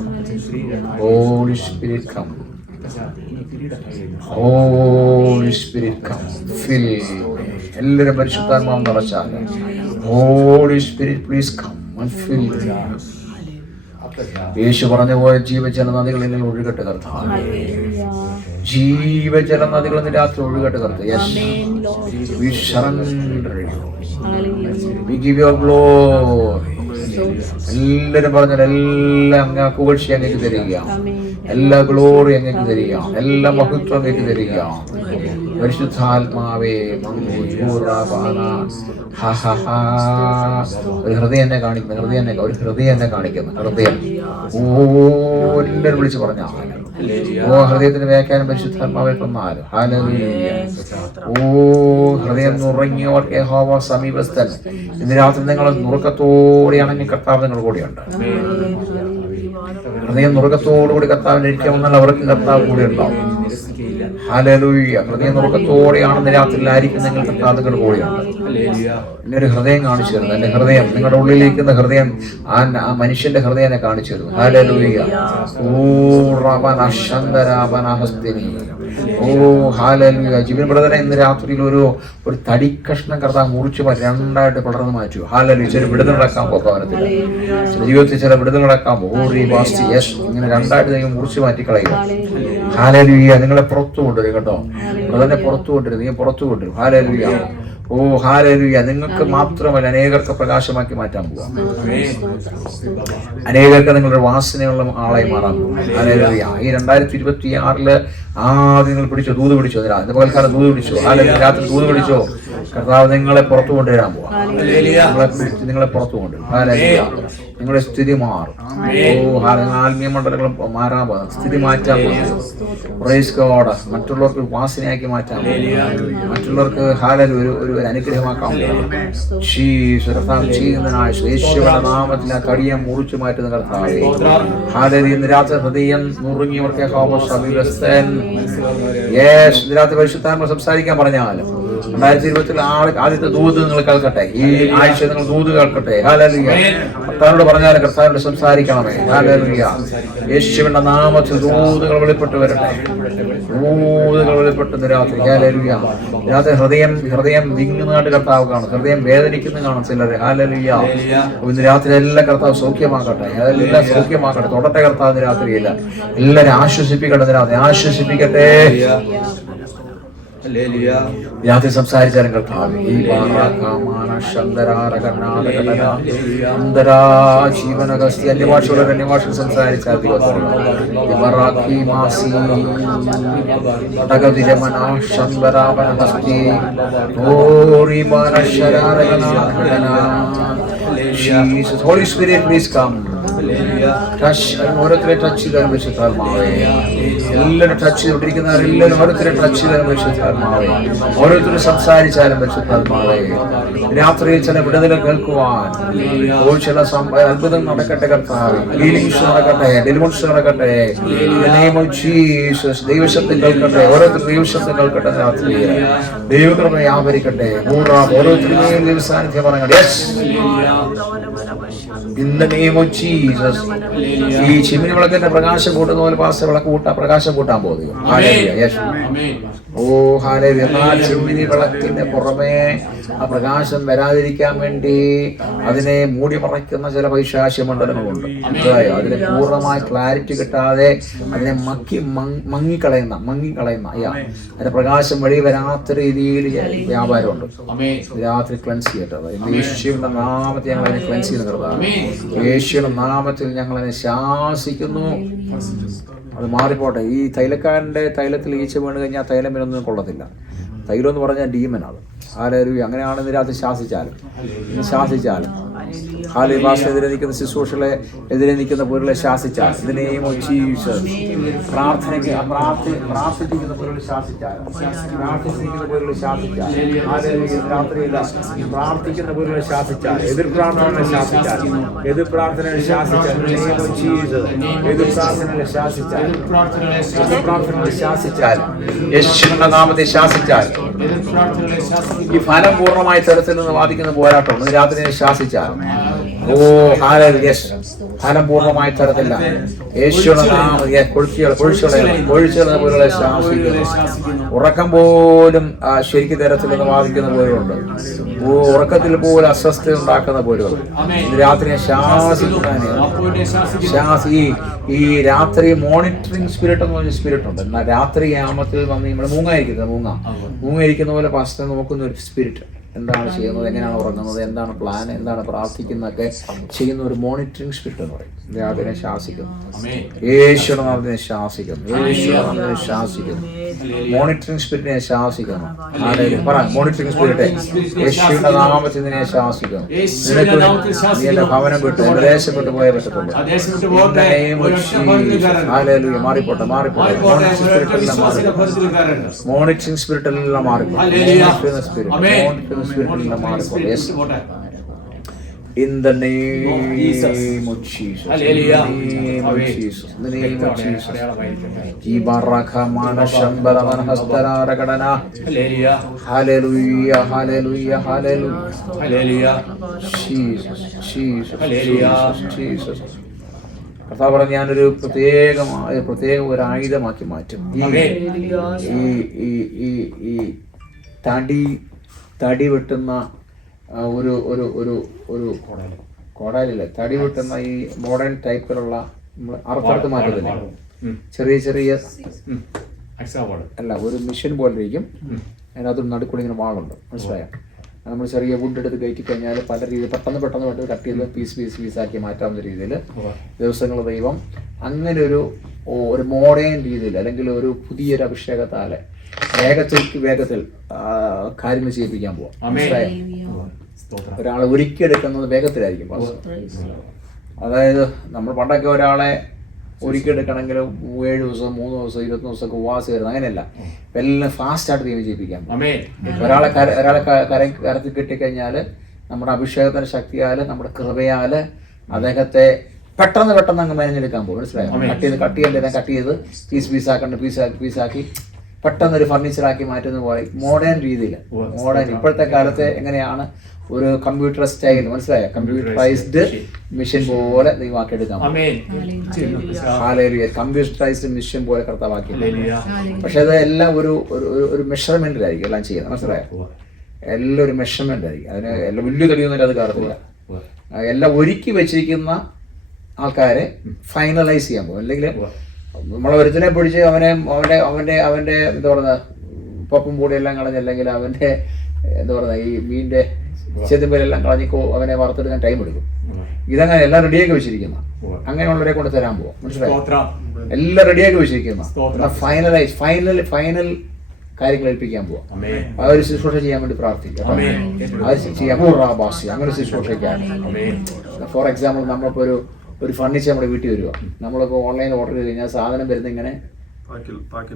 holy spirit come, holy spirit come, fill. എല്ലാവരും പരിശുദ്ധാത്മാവ് നിറച്ചാൽ holy spirit please come and fill. യേശു പറഞ്ഞു പോയ ജീവജല നദികളിൽ ഒഴുകട്ടെ കർത്താവേ, ജീവജല നദികൾ രാത്രി ഒഴുകട്ടെ കർത്താവേ. Yes, we surrender you. We give your glory. എല്ലാവരും പറഞ്ഞാൽ എല്ലാ പുകഴ്ച അങ്ങേക്ക് തരിക, എല്ലാ ഗ്ലോറി അങ്ങേക്ക് തരിക, എല്ലാ മഹത്വം അങ്ങേക്ക് തരിക. പരിശുദ്ധാത്മാവേ ഒരു ഹൃദയം എന്നെ കാണിക്കുന്നു, ഒരു ഹൃദയം എന്നെ കാണിക്കുന്നു. ഹൃദയം എല്ലാവരും വിളിച്ച് പറഞ്ഞാൽ ഹൃദയത്തിന് വ്യാഖ്യാനം പരിശുദ്ധാത്മാവെ തന്നാലും. ഹൃദയം നുറങ്ങിയവർക്ക് യഹോവ സമീപസ്ഥൻ. ഇന്ന് രാത്രി നിങ്ങൾ നുറുക്കത്തോടെയാണെങ്കിൽ കർത്താവ് നിങ്ങൾ കൂടെയുണ്ട്. ഹൃദയം നുറുക്കത്തോടുകൂടി കർത്താവിനെ ഇരിക്കാമെന്നാൽ അവർക്ക് കർത്താവ് കൂടെ ഉണ്ടാവും. ഹല്ലേലൂയ. ഹൃദയം നുറുക്കത്തോടെയാണെന്ന് രാത്രിയിലായിരിക്കും നിങ്ങൾ കർത്താവ് നിങ്ങളുടെ കൂടെയുണ്ട്. എന്നെ ഒരു ഹൃദയം കാണിച്ചു തരുന്നു. എന്റെ ഹൃദയം, നിങ്ങളുടെ ഉള്ളിലിരിക്കുന്ന ഹൃദയം, ആ മനുഷ്യന്റെ ഹൃദയം എന്നെ കാണിച്ചു തരുന്നു. ഹല്ലേലൂയ. ഓ ഹല്ലേലൂയ. ജീവൻ ബ്രദറെ, ഇന്ന് രാത്രിയിൽ ഒരു തടി കഷ്ണം കർത്താവ് മുറിച്ചു രണ്ടായിട്ട് പടർന്നു മാറ്റുക. ഹല്ലേലൂയ. ചില വിടുതൽ നടക്കാൻ പോകാനത്തില്ല, ചില ജീവിതത്തിൽ ചില വിടുതൽ നടക്കാൻ പോകും. ഇങ്ങനെ രണ്ടായിട്ട് ദൈവം മുറിച്ചു മാറ്റി കളയുക. ഹല്ലേലൂയ. നിങ്ങളെ പുറത്തു കൊണ്ടുവരും കേട്ടോ, ബ്രദറിനെ പുറത്തു കൊണ്ടുവരും, നീ പുറത്തു കൊണ്ടുവരും. ഹല്ലേലൂയ. ഓ ഹല്ലേലൂയ. നിങ്ങൾക്ക് മാത്രമല്ല അനേകർക്ക് പ്രകാശമാക്കി മാറ്റാൻ പോവാം. അനേകർക്ക് നിങ്ങളുടെ വാസനയുള്ള ആളായി മാറാൻ പോകും. ഹല്ലേലൂയ. ഈ 2026 ആദ്യം നിങ്ങൾ പിടിച്ചോ, ദൂത് പിടിച്ചോ, ഇന്ന് പകൽക്കാലം ദൂത് പിടിച്ചോ. ഹല്ലേലൂയ. രാത്രി ദൂത് പിടിച്ചോ. കർത്താവ് നിങ്ങളെ പുറത്തു കൊണ്ടുവരാൻ പോവാം. നിങ്ങളെ പുറത്തു കൊണ്ടുവരും. ഹല്ലേലൂയ. നിങ്ങളുടെ സ്ഥിതി മാറും. ഓ ആത്മീയ മണ്ഡലങ്ങൾ മാറാൻ പോകും, സ്ഥിതി മാറ്റാൻ പോകും. Praise God. മറ്റുള്ളവർക്ക് വാസനയാക്കി മാറ്റാൻ പോകും, മറ്റുള്ളവർക്ക് ഹല്ലേലൂയ ഒരു അനുഗ്രഹമാക്കാൻ പോകും. ചെയ്യുന്നതിനായ യേശുവിന്റെ നാമത്തിൽ ആ കടിയം മുറിച്ചു മാറ്റുന്ന കർത്താവേ ഹല്ലേലൂയ. ഇന്ന് രാത്രി ഹൃദയം നുറുങ്ങിയവർക്ക് യഹോവ സമീപസ്ഥൻ. യെസ്, ഇന്ന് രാത്രി പരിശുദ്ധാത്മാ സംസാരിക്കാൻ പറഞ്ഞാലും 2020 ആദ്യത്തെ ദൂത് നിങ്ങൾ കേൾക്കട്ടെ. ഈ ആഴ്ച നിങ്ങൾ ദൂത് കേൾക്കട്ടെ. ഹല്ലേലൂയ. കർത്താവിനോട് പറഞ്ഞാലും കർത്താവിനോട് സംസാരിക്കണമേ. ഹല്ലേലൂയ. യേശുവിന്റെ നാമത്തിൽ ദൂതുകൾ വെളിപ്പെട്ട് വരട്ടെ, ദൂതുകൾ വെളിപ്പെട്ട് രാത്രി. ഹല്ലേലൂയ. രാത്രി ഹൃദയം വിങ്ങുന്നതായിട്ട് കർത്താവ് കാണും, ഹൃദയം വേദനിക്കുന്ന കാണും ചിലർ. ഹല്ലേലൂയ. ഇന്ന് രാത്രി എല്ലാ കർത്താവ് സൗഖ്യമാക്കട്ടെ, എല്ലാം സൗഖ്യമാക്കട്ടെ. തൊടട്ടെ കർത്താവ് രാത്രിയില്ല, എല്ലാവരും ആശ്വസിപ്പിക്കട്ടെ, രാത്രി ആശ്വസിപ്പിക്കട്ടെ. രാത്രി സംസാരിച്ചാലും കർത്താവ് ഈ ജീവനഗസ്തി അന്യഭാഷകളുടെ അന്യഭാഷ സംസാരിച്ചാൽ Holy Spirit, please come. ഓരോരുത്തരെ ടച്ച് ചെയ്താലും പരിശുദ്ധാത്മാവേ, എല്ലാവരും ടച്ച് ചെയ്തുകൊണ്ടിരിക്കുന്നവർ എല്ലാവരും ഓരോരുത്തരെ ടച്ച് ചെയ്താലും പരിശുദ്ധാത്മാവേ, ഓരോരുത്തരും സംസാരിച്ചാലും പരിശുദ്ധാത്മാവേ. രാത്രിയിൽ ചില വിടുതലുകൾ കേൾക്കുവാൻ, ചില അത്ഭുതം നടക്കട്ടെ കർത്താവേ, ഹീലിംഗ്സ് നടക്കട്ടെ, ഡെലിവറൻസ് നടക്കട്ടെ. ദൈവശബ്ദം കേൾക്കട്ടെ, ഓരോരുത്തർ ദൈവശബ്ദം കേൾക്കട്ടെ. രാത്രിയിൽ ദൈവകൃപ വ്യാപരിക്കട്ടെ. ഓരോരുത്തരുടെയും ദൈവസാന്നിധ്യം പറയട്ടെ. In the name of Jesus. ഈ ചിമ്മിനി വിളക്കിന്റെ പ്രകാശം കൂട്ടുന്ന പോലെ പാസ്റ്റർ വിളക്ക് പ്രകാശം കൂട്ടാൻ പോകുന്നു. ഓ ഹല്ലേലൂയ. എന്നാൽ ചിമ്മിനി വിളക്കിന്റെ പുറമേ ആ പ്രകാശം വരാതിരിക്കാൻ വേണ്ടി അതിനെ മൂടി മറയ്ക്കുന്ന ചില പൈശാചിക മണ്ഡലങ്ങളുണ്ട്. മനസ്സിലായോ? അതിന് പൂർണ്ണമായ ക്ലാരിറ്റി കിട്ടാതെ അതിനെ മങ്ങിക്കളയുന്ന അതിന്റെ പ്രകാശം വഴി വരാത്ത രീതിയിൽ വ്യാപാരമുണ്ട്. രാത്രി ക്ലെൻസ് ചെയ്യട്ടത്. യേശുവിന്റെ നാമത്തിൽ ഞങ്ങൾ അതിനെ ക്ലെൻസ് ചെയ്യുന്നതാണ്. യേശുവിന്റെ നാമത്തിൽ ഞങ്ങൾ അതിനെ ശാസിക്കുന്നു. അത് മാറിപ്പോട്ടെ. ഈ തൈലക്കാരൻ്റെ തൈലത്തിൽ ഈച്ച വീണ് കഴിഞ്ഞാൽ തൈലം പിന്നൊന്നും കൊള്ളത്തില്ല. തൈലം എന്ന് പറഞ്ഞാൽ ഡീമനാണ്. ഹല്ലേലൂയ. അങ്ങനെയാണെന്ന് രാത്രി ശാസിച്ചാലും ഹാലിഭാഷെതിരെ നിൽക്കുന്ന ശുശ്രൂഷകളെ എതിരെ നിൽക്കുന്ന പൊരുളെ ശാസിച്ചാൽ ഇതിനെയും പ്രാർത്ഥിക്കുന്ന പൊരുളെ ശാസിച്ചാൽ പ്രാർത്ഥിക്കുന്ന പൊരുളെ ശാസിച്ചാൽ രാത്രിയില്ല പ്രാർത്ഥിക്കുന്ന പൊരുളെ ശാസിച്ചാൽ എതിർ പ്രാർത്ഥനകളെ ശാസിച്ചാൽ എതിർ പ്രാർത്ഥനകളെ ശാസിച്ചാൽ എതിർ പ്രാർത്ഥനകളെ ശാസിച്ചാൽ യേശുവിന്റെ നാമത്തെ ശാസിച്ചാൽ ഈ ഫലം പൂർണ്ണമായി തരത്തിൽ നിന്ന് വാദിക്കുന്ന പോരാട്ടം രാത്രി ശാസിച്ചാൽ ഫലം പൂർണ്ണമായി തരത്തില്ല യേശുവിന്റെ നാമത്തെ ഒഴിച്ചുകളെ ശാസിക്കുന്നു. ഉറക്കം പോലും ശരിക്കും തരത്തിൽ നിന്ന് വാദിക്കുന്ന പോലുണ്ട്. ഉറക്കത്തിൽ പോലും അസ്വസ്ഥത ഉണ്ടാക്കുന്ന പോലും രാത്രി ഈ രാത്രി മോണിറ്ററിംഗ് സ്പിരിറ്റ് എന്ന് പറഞ്ഞ സ്പിരിറ്റ് ഉണ്ട്. എന്നാൽ രാത്രി യാമത്തിൽ വന്ന് നമ്മൾ മൂങ്ങയിരിക്കുന്ന പോലെ പാസ്റ്റർ നോക്കുന്ന ഒരു സ്പിരിറ്റ് എന്താണ് ചെയ്യുന്നത്, എങ്ങനെയാണ് ഉറങ്ങുന്നത്, എന്താണ് പ്ലാൻ, എന്താണ് പ്രാർത്ഥിക്കുന്നതൊക്കെ ചെയ്യുന്ന ഒരു മോണിറ്ററിംഗ് സ്പിരിറ്റ് എന്ന് പറയും. അതിനെ ശാസിക്കുന്നു. യേശുവിനെ ശാസിക്കുന്നു. യേശുവിനെ ശാസിക്കുന്നു. മോണിറ്ററിംഗ് സ്പിരിറ്റിനെ ശാസിക്കുന്നു. മോണിറ്ററിംഗ് സ്പിരിറ്റ് യേശുവിന്റെ നാമത്തിൽ നിന്നെ ശാസിക്കുന്നു. നീ എന്റെ ഭവനം വിട്ട് എന്റെ ദേശം വിട്ട് പോയേ പറ്റത്തുള്ളൂ. മാറിപ്പോട്ടെ മോണിറ്ററിംഗ് സ്പിരിറ്റ് എല്ലാം മാറിപ്പോട്ടെ. In the name of Jesus. Hallelujah. In the name of Jesus. In the name of Jesus. Ibaraka mana shambara man hastara kadana. Hallelujah. Hallelujah. Hallelujah. Hallelujah. Hallelujah. Jesus. Jesus. Hallelujah. Jesus. കർത്താവ് പറഞ്ഞ ഞാനൊരു പ്രത്യേക ഒരു ആയുധമാക്കി മാറ്റും. ഈ തടി വെട്ടുന്ന ഒരു ഒരു ഒരു ഒരു കോടാലില്ല, തടി വെട്ടുന്ന ഈ മോഡേൺ ടൈപ്പിലുള്ള നമ്മൾ അറുത്തടുത്ത് മാറ്റത്തില്ല, ചെറിയ അല്ല ഒരു മെഷീൻ പോലെ ഇരിക്കും. അതിനകത്ത് നടുക്കൂടി ഇങ്ങനെ വാളുണ്ട്, മനസ്സിലായോ? നമ്മൾ ചെറിയ വുഡ് എടുത്ത് കയറ്റി കഴിഞ്ഞാൽ പല രീതിയിൽ പെട്ടെന്ന് കട്ട് ചെയ്ത് പീസാക്കി മാറ്റാവുന്ന രീതിയിൽ ദിവസങ്ങൾ ദൈവം അങ്ങനെ ഒരു മോഡേൺ രീതിയിൽ അല്ലെങ്കിൽ ഒരു പുതിയൊരു അഭിഷേകത്താലെ വേഗത്തിൽ കാര്യങ്ങൾ ചെയ്യിപ്പിക്കാൻ പോവാം. ഒരാളെ ഒരുക്കിയെടുക്കുന്നത് വേഗത്തിലായിരിക്കും. അതായത് നമ്മൾ പണ്ടൊക്കെ ഒരാളെ ഒരുക്കിയെടുക്കണമെങ്കിൽ 7 ദിവസം 3 ദിവസം 21 ദിവസമൊക്കെ ഉപവാസം വരുന്നത്, അങ്ങനെയല്ല. എല്ലാം ഫാസ്റ്റായിട്ട് ദൈവം ചെയ്യിപ്പിക്കാൻ പോകും. ഒരാളെ കരത്തിൽ കിട്ടിക്കഴിഞ്ഞാൽ നമ്മുടെ അഭിഷേകത്തിന്റെ ശക്തിയാൽ നമ്മുടെ കൃപയാല് അദ്ദേഹത്തെ പെട്ടെന്ന് അങ്ങ് മെനഞ്ഞെടുക്കാൻ പോകും. മനസ്സിലായോ? കട്ട് ചെയ്ത് പീസാക്കി പെട്ടെന്നൊരു ഫർണിച്ചറാക്കി മാറ്റുന്ന പോലെ മോഡേൺ രീതിയിൽ. ഇപ്പോഴത്തെ കാലത്ത് എങ്ങനെയാണ് ഒരു കമ്പ്യൂട്ടർ സ്റ്റൈൽ, മനസ്സിലായോ? കമ്പ്യൂട്ടറൈസ്ഡ് മെഷീൻ പോലെ ദൈവമാക്കിയെടുക്കാം. കമ്പ്യൂട്ടറൈസ്ഡ് മെഷീൻ പോലെ കർത്താവാക്കി. പക്ഷെ അത് എല്ലാം ഒരു മെഷർമെന്റിലായിരിക്കും എല്ലാം ചെയ്യുന്നത്, മനസ്സിലായോ? എല്ലാം ഒരു മെഷർമെന്റ് ആയിരിക്കും. അതിന് എല്ലാം വലിയ തെളിയൊന്നും അത് കാണത്തില്ല. എല്ലാം ഒരുക്കി വെച്ചിരിക്കുന്ന ആൾക്കാരെ ഫൈനലൈസ് ചെയ്യാൻ പോകും. അല്ലെങ്കിൽ നമ്മളെ ഒരുത്തിനെ പിടിച്ച് അവന്റെ എന്താ പറയുക പപ്പും പൊടിയെല്ലാം കളഞ്ഞ്, അല്ലെങ്കിൽ അവന്റെ എന്താ പറയുക ഈ മീനിന്റെ ചെതുമ്പലെല്ലാം കളഞ്ഞിക്കോ അവനെ വറുത്തെടുക്കാൻ ടൈം എടുക്കും. ഇതങ്ങനെ എല്ലാം റെഡിയാക്കി വെച്ചിരിക്കുന്ന അങ്ങനെയുള്ളവരെ കൊണ്ട് തരാൻ പോവാം. മനസ്സിലായോ? എല്ലാം റെഡിയാക്കി വെച്ചിരിക്കുന്ന ഫൈനൽ കാര്യങ്ങൾ ഏൽപ്പിക്കാൻ പോവാം. ആ ഒരു ശുശ്രൂഷ ചെയ്യാൻ വേണ്ടി പ്രാർത്ഥിക്കാം. അത് ചെയ്യാൻ അങ്ങനെ ശുശ്രൂഷയ്ക്കാണ്. ഫോർ എക്സാമ്പിൾ നമ്മളിപ്പോ ഒരു ഫർണിച്ചർ നമ്മുടെ വീട്ടിൽ വരിക, നമ്മളിപ്പോൾ ഓൺലൈൻ ഓർഡർ ചെയ്ത് കഴിഞ്ഞാൽ സാധനം വരുന്നത് ഇങ്ങനെ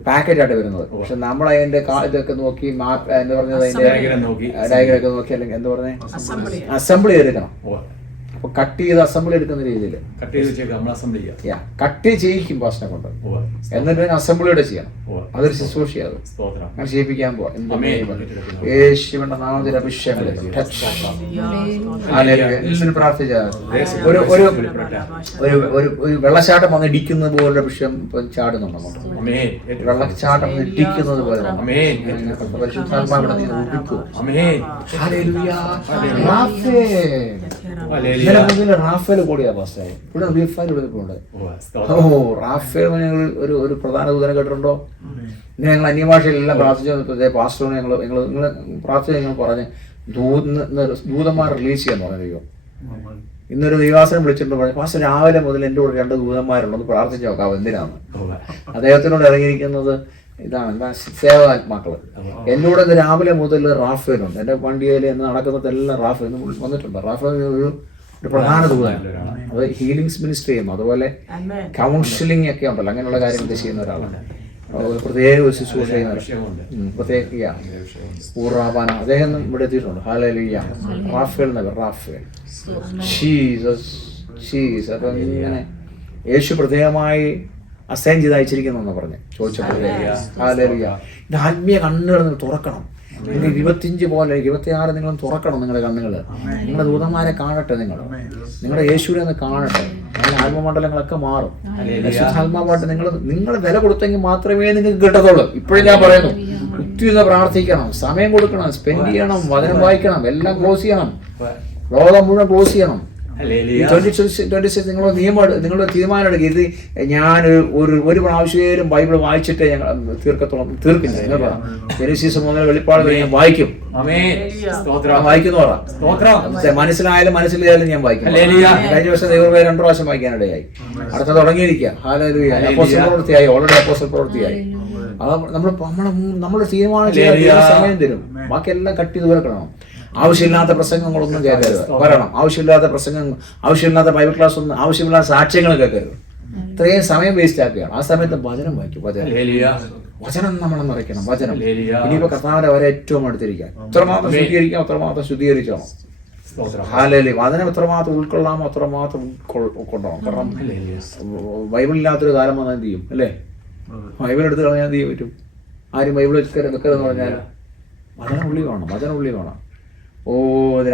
പാക്കറ്റായിട്ട് വരുന്നത്. പക്ഷെ നമ്മൾ അതിന്റെ ഇതൊക്കെ നോക്കി മാപ്പ് എന്താ പറഞ്ഞത് അതിന്റെ ഡയഗ്രം ഒക്കെ നോക്കി, അല്ലെങ്കിൽ എന്താ പറഞ്ഞത് അസംബ്ലി എടുക്കണം. അപ്പൊ കട്ട് ചെയ്ത് അസംബ്ലി എടുക്കുന്ന രീതിയിൽ കട്ട് ചെയ്യിക്കും പാസ്റ്റിനെ കൊണ്ട്, എന്നിട്ട് അസംബ്ലിയോടെ ചെയ്യണം. അതൊരു ശുശ്രൂഷയാണ്. അങ്ങനെ ചെയ്യിപ്പിക്കാൻ പോവാം. യേശുവിന്റെ നാമത്തിൽ അഭിഷേകം പ്രാർത്ഥിച്ചാൽ ഒരു വെള്ളച്ചാട്ടം വന്ന് ഇടിക്കുന്നത് പോലെ അഭിഷേകം ചാടുന്നുണ്ട്. വെള്ളച്ചാട്ടം വന്ന് ഇടിക്കുന്നത് പോലെ റാഫേൽ കൂടിയാ പാസ്റ്റായി. ഇവിടെ റാഫേൽ ഞങ്ങൾ ഒരു പ്രധാന ദൂതനെ കേട്ടിട്ടുണ്ടോ? ഞങ്ങൾ അന്യഭാഷയിലെല്ലാം പ്രാർത്ഥിച്ചു. പാസ്റ്ററിനെ നിങ്ങൾ പ്രാർത്ഥിച്ച ഞങ്ങൾ പറഞ്ഞ് ദൂതന്മാർ റിലീസ് ചെയ്യാന്ന് പറഞ്ഞു. ഇന്നൊരു ദൈവാസനം വിളിച്ചിട്ട് പറഞ്ഞു, പാസ്റ്റർ രാവിലെ മുതൽ എൻ്റെ കൂടെ 2 ദൂതന്മാരുണ്ടെന്ന് പ്രാർത്ഥിച്ചു നോക്കാം. എന്തിനാണ് അദ്ദേഹത്തിനോട് ഇറങ്ങിയിരിക്കുന്നത്? ഇതാണ് സേവാത്മാക്കള്. എന്നോട് ഇന്ന് രാവിലെ മുതൽ റാഫേലുണ്ട്. എൻ്റെ വണ്ടിയിൽ എന്ന് നടക്കുന്നതെല്ലാം റാഫേൽ വന്നിട്ടുണ്ട്. റാഫേൽ ഒരു പ്രധാന ദൂതനാണ്. അത് ഹീലിംഗ്സ് മിനിസ്ട്രി ചെയ്യുന്നു, അതുപോലെ കൗൺസിലിംഗ് ഒക്കെ ഉണ്ടല്ലോ, അങ്ങനെയുള്ള കാര്യങ്ങൾ ചെയ്യുന്ന ഒരാളാണ്. പ്രത്യേക ഒരു ശുശ്രൂഷ ചെയ്യുന്ന പ്രത്യേക ഊറാബാന അദ്ദേഹം ഇവിടെ എത്തിയിട്ടുണ്ട്. Hallelujah. Raphael Nagar, Raphael Jesus. അപ്പം ഇങ്ങനെ യേശു പ്രത്യേകമായി അസൈൻ ചെയ്ത് അയച്ചിരിക്കുന്നു പറഞ്ഞ് ചോദിച്ചപ്പോൾ ഹല്ലേലൂയ. ഇത് ആത്മീയ കണ്ണുകൾ തുറക്കണം. നിങ്ങൾ 25 പോലെ 26 നിങ്ങളും തുറക്കണം നിങ്ങളുടെ കണ്ണുകൾ. നിങ്ങളുടെ ദൂതന്മാരെ കാണട്ടെ, നിങ്ങളുടെ യേശുവിനെ ഒന്ന് കാണട്ടെ. നിങ്ങളുടെ ആത്മമണ്ഡലങ്ങളൊക്കെ മാറും. ശുദ്ധാത്മാവായിട്ട് നിങ്ങൾ വില കൊടുത്തെങ്കിൽ മാത്രമേ നിങ്ങൾക്ക് കിട്ടത്തുള്ളൂ. ഇപ്പോഴും ഞാൻ പറയുന്നു, ഒത്തിരി പ്രാർത്ഥിക്കണം, സമയം കൊടുക്കണം, സ്പെൻഡ് ചെയ്യണം, വചനം വായിക്കണം, എല്ലാം ക്ലോസ് ചെയ്യണം, ലോകം മുഴുവൻ ക്ലോസ് ചെയ്യണം. 2026 നിങ്ങളുടെ തീരുമാനം എടുക്കുക. ഇത് ഞാൻ ഒരു പ്രാവശ്യം ബൈബിൾ വായിച്ചിട്ട് ഞങ്ങൾ തീർക്കില്ല. നിങ്ങൾ പറയാം ജനസീസ് മുതൽ വെളിപ്പാട് ഞാൻ വായിക്കും, വായിക്കുന്നു പറയാം. മനസ്സിലായാലും മനസ്സിലായാലും ഞാൻ വായിക്കും. കഴിഞ്ഞ വർഷം ദൈവമേ 2 പ്രാവശ്യം വായിക്കാനിടയായി. അടുത്ത തുടങ്ങിയിരിക്കുക. ഹല്ലേലൂയ. അപ്പോസ്തല പ്രവൃത്തിയായി, ഓൾറെഡി അപ്പോസ്തല പ്രവൃത്തിയായി. അത് നമ്മൾ തീരുമാനം ചെയ്യാൻ സമയം തരും. ബാക്കിയെല്ലാം കട്ട് ചെയ്ത് വെക്കണം. ആവശ്യമില്ലാത്ത പ്രസംഗങ്ങളൊന്നും കേൾക്കരുത്. പറയണം ആവശ്യമില്ലാത്ത പ്രസംഗങ്ങൾ, ആവശ്യമില്ലാത്ത ബൈബിൾ ക്ലാസ് ഒന്നും, ആവശ്യമില്ലാത്ത സാക്ഷ്യങ്ങൾ കേൾക്കരുത്. ഇത്രയും സമയം വേസ്റ്റ് ആക്കുകയാണ്. ആ സമയത്ത് വചനം വായിക്കും. വചനം നമ്മളെ നിറയ്ക്കണം. വചനം ഇനിയിപ്പോ കർത്താവിന്റെ വരെ ഏറ്റവും അടുത്തിരിക്കാൻ എത്രമാത്രം ശുദ്ധീകരിക്കാം, അത്രമാത്രം ശുദ്ധീകരിക്കണം. ഹാലേലൂയ. വചനം എത്രമാത്രം ഉൾക്കൊള്ളാമോ അത്രമാത്രം ഉൾക്കൊള്ളണം. കാരണം ബൈബിളില്ലാത്തൊരു കാലം വന്നാൽ എന്ത് ചെയ്യും അല്ലേ? ബൈബിൾ എടുത്ത് കളഞ്ഞാൽ എന്ത് ചെയ്യാൻ പറ്റും? ആരും ബൈബിൾ വെക്കരുതെന്ന് പറഞ്ഞാൽ വചനം ഉള്ളി വേണം. ഓ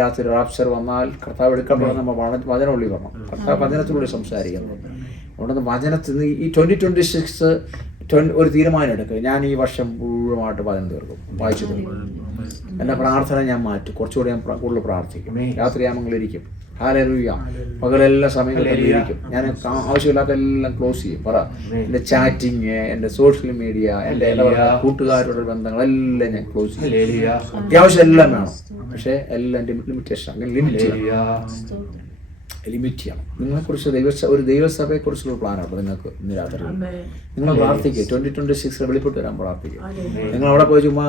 രാത്രി റാപ്ചർ വന്നാൽ കർത്താവ് എടുക്കപ്പെടുന്ന നമ്മൾ വചനം ഉള്ളി വേണം. കർത്താവ് വചനത്തിലൂടെ സംസാരിക്കുന്നു. അതുകൊണ്ട് വചനത്തിൽ ഈ 2026 ഒരു തീരുമാനം എടുക്കുക. ഞാൻ ഈ വർഷം മുഴുവനായിട്ട് വചനം തീർക്കും, വായിച്ചു തീർക്കും. എൻ്റെ പ്രാർത്ഥന ഞാൻ മാറ്റും. കുറച്ചുകൂടി ഞാൻ കൂടുതൽ പ്രാർത്ഥിക്കും. രാത്രിയാമങ്ങളിരിക്കും. ഹല്ലേലൂയ. പകലെല്ലാം സമയങ്ങളിലിരിക്കും. ഞാൻ ആവശ്യമില്ലാത്ത എല്ലാം ക്ലോസ് ചെയ്യും. എൻ്റെ ചാറ്റിങ്, എൻ്റെ സോഷ്യൽ മീഡിയ, എൻ്റെ കൂട്ടുകാരുടെ ബന്ധങ്ങളെല്ലാം ഞാൻ ക്ലോസ് ചെയ്യും. അത്യാവശ്യം എല്ലാം വേണം, പക്ഷേ എല്ലാം ലിമിറ്റേഷൻ. അങ്ങനെ ലിമിറ്റ് ചെയ്യണം. നിങ്ങളെക്കുറിച്ച് ഒരു ദൈവസഭയെക്കുറിച്ചുള്ള പ്ലാനാണ് നിങ്ങൾക്ക് ഇന്ന് രാത്രി. നിങ്ങൾ പ്രാർത്ഥിക്കുക. 2026 വെളിപ്പെട്ട് വരാൻ പ്രാർത്ഥിക്കുക. നിങ്ങൾ അവിടെ പോയി ചുമ്മാ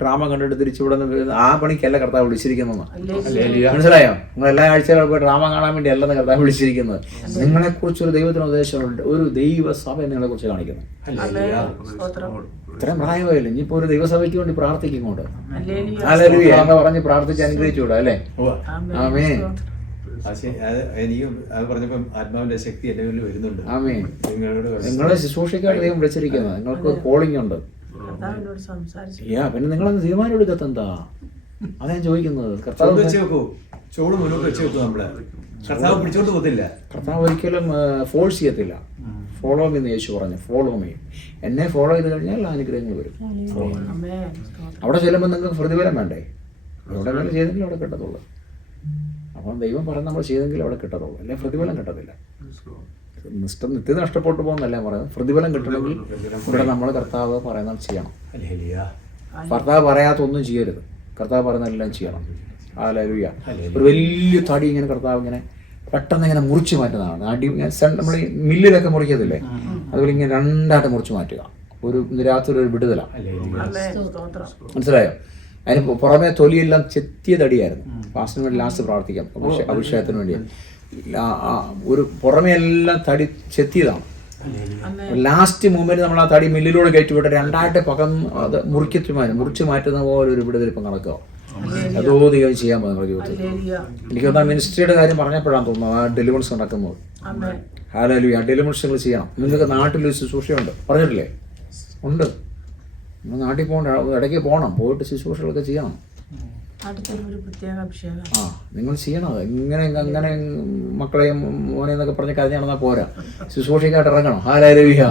ഡ്രാമ കണ്ടിട്ട് തിരിച്ചിവിടെ ആ പണിക്കല്ല കർത്താവ് വിളിച്ചിരിക്കുന്നത്. മനസ്സിലായോ? നിങ്ങൾ എല്ലാ ആഴ്ചകളും പോയി ഡ്രാമ കാണാൻ വേണ്ടി അല്ലെന്ന് കർത്താവ് വിളിച്ചിരിക്കുന്നത്. നിങ്ങളെക്കുറിച്ച് ഒരു ദൈവത്തിന് ഉപദേശമുണ്ട്. ഒരു ദൈവസഭ നിങ്ങളെ കുറിച്ച് കാണിക്കുന്നു. ഇത്രയും പ്രായമായില്ല, ഇനിയിപ്പോ ഒരു ദൈവസഭയ്ക്ക് വേണ്ടി പ്രാർത്ഥിക്കുന്നുണ്ട്. ഹല്ലേലൂയ എന്ന് പറഞ്ഞ് പ്രാർത്ഥിച്ച് അനുഗ്രഹിച്ചുകൂടാ അല്ലേ? ആമേൻ. എനിക്കും അത് പറഞ്ഞപ്പം ആത്മാവിന്റെ ശക്തി എന്റെ മുന്നിൽ വരുന്നുണ്ട്. ആമേൻ. നിങ്ങളെ ശുശ്രൂഷയ്ക്കാണ് ദൈവം വിളിച്ചിരിക്കുന്നത്. നിങ്ങൾക്ക് കോളിംഗ് ഉണ്ട്. പിന്നെ നിങ്ങളൊന്ന് തീരുമാനം എടുക്കത്തെന്താ? അതാ ഞാൻ ചോദിക്കുന്നത്. കർത്താവ് വെച്ച് വെക്കൂ, ചോട് മുന്നോട്ട് വെച്ച് വെക്കൂ. നമ്മള് കർത്താവ് പിടിച്ചോണ്ട് പോകത്തില്ല. കർത്താവ് ഒരിക്കലും ഫോഴ്സ് ചെയ്യത്തില്ല. ഫോളോ മീ എന്ന് യേശു പറഞ്ഞു. Follow me. എന്നെ ഫോളോ ചെയ്ത് കഴിഞ്ഞാൽ അനുഗ്രഹങ്ങൾ വരും. അവിടെ ചെല്ലുമ്പോൾ നിങ്ങൾക്ക് പ്രതിഫലം വേണ്ടേ? എവിടെ വേണം ചെയ്തെങ്കിലും അവിടെ കിട്ടത്തുള്ളൂ. അപ്പം ദൈവം പറഞ്ഞ് നമ്മൾ ചെയ്തെങ്കിലും അവിടെ കിട്ടത്തുള്ളൂ. അല്ലെ പ്രതിഫലം കിട്ടത്തില്ല. നിത്യം നഷ്ടപ്പെട്ടു പോകുന്നല്ല പറയുന്നത്. പ്രതിഫലം കിട്ടണമെങ്കിൽ ഇവിടെ നമ്മൾ കർത്താവ് പറയുന്നത് ചെയ്യണം. കർത്താവ് പറയാത്ത ഒന്നും ചെയ്യരുത്. കർത്താവ് പറയുന്നതെല്ലാം ചെയ്യണം. ഹല്ലേലൂയ. ഒരു വലിയ തടി ഇങ്ങനെ കർത്താവ് ഇങ്ങനെ പെട്ടെന്ന് ഇങ്ങനെ മുറിച്ച് മാറ്റുന്നതാണ്. അടി നമ്മൾ മില്ലിലൊക്കെ മുറിക്കത്തില്ലേ, അതുപോലെ ഇങ്ങനെ രണ്ടായിട്ട് മുറിച്ച് മാറ്റുക. ഒരു രാത്രി ഒരു വിടുതലാണ്. മനസ്സിലായോ? അതിന് പുറമെ തൊലിയെല്ലാം ചെത്തിയ തടിയായിരുന്നു. ഫാസ്റ്റിന് വേണ്ടി ലാസ്റ്റ് പ്രാർത്ഥിക്കാം, അഭിഷേകത്തിന് വേണ്ടി. ഒരു പുറമെ എല്ലാം തടി ചെത്തിയതാണ്. ലാസ്റ്റ് മൂമെന്റ് നമ്മൾ ആ തടി മില്ലിലൂടെ കയറ്റിവിട്ട് രണ്ടായിട്ട് അത് മുറിച്ച് മാറ്റുന്ന പോലെ ഒരു വിടുതൽ ഇപ്പം നടക്കുക. അതോ ദൈവം ചെയ്യാൻ പോകുന്ന ജീവിതത്തിൽ. എനിക്ക് തോന്നുന്ന മിനിസ്ട്രിയുടെ കാര്യം പറഞ്ഞപ്പോഴാണ് തോന്നുന്നത് ആ ഡെലിവറൻസ് നടക്കുന്നത്. ഹല്ലേലൂയ. ആ ഡെലിവറൻസ് നിങ്ങൾ ചെയ്യണം. നിങ്ങൾക്ക് നാട്ടിലൊരു ശുശ്രൂഷയുണ്ട്, പറഞ്ഞിട്ടില്ലേ? ഉണ്ട്. നിങ്ങൾ നാട്ടിൽ പോകണ്ട, ഇടയ്ക്ക് പോകണം, പോയിട്ട് ശുശ്രൂഷകളൊക്കെ ചെയ്യണം. നിങ്ങൾ ചെയ്യണം. ഇങ്ങനെ അങ്ങനെ മക്കളെയും മോനെ എന്നൊക്കെ പറഞ്ഞ് കരഞ്ഞ് നടന്നാൽ പോരാ. ശുശ്രൂഷയ്ക്കായിട്ട് ഇറങ്ങണം. ഹല്ലേലൂയ.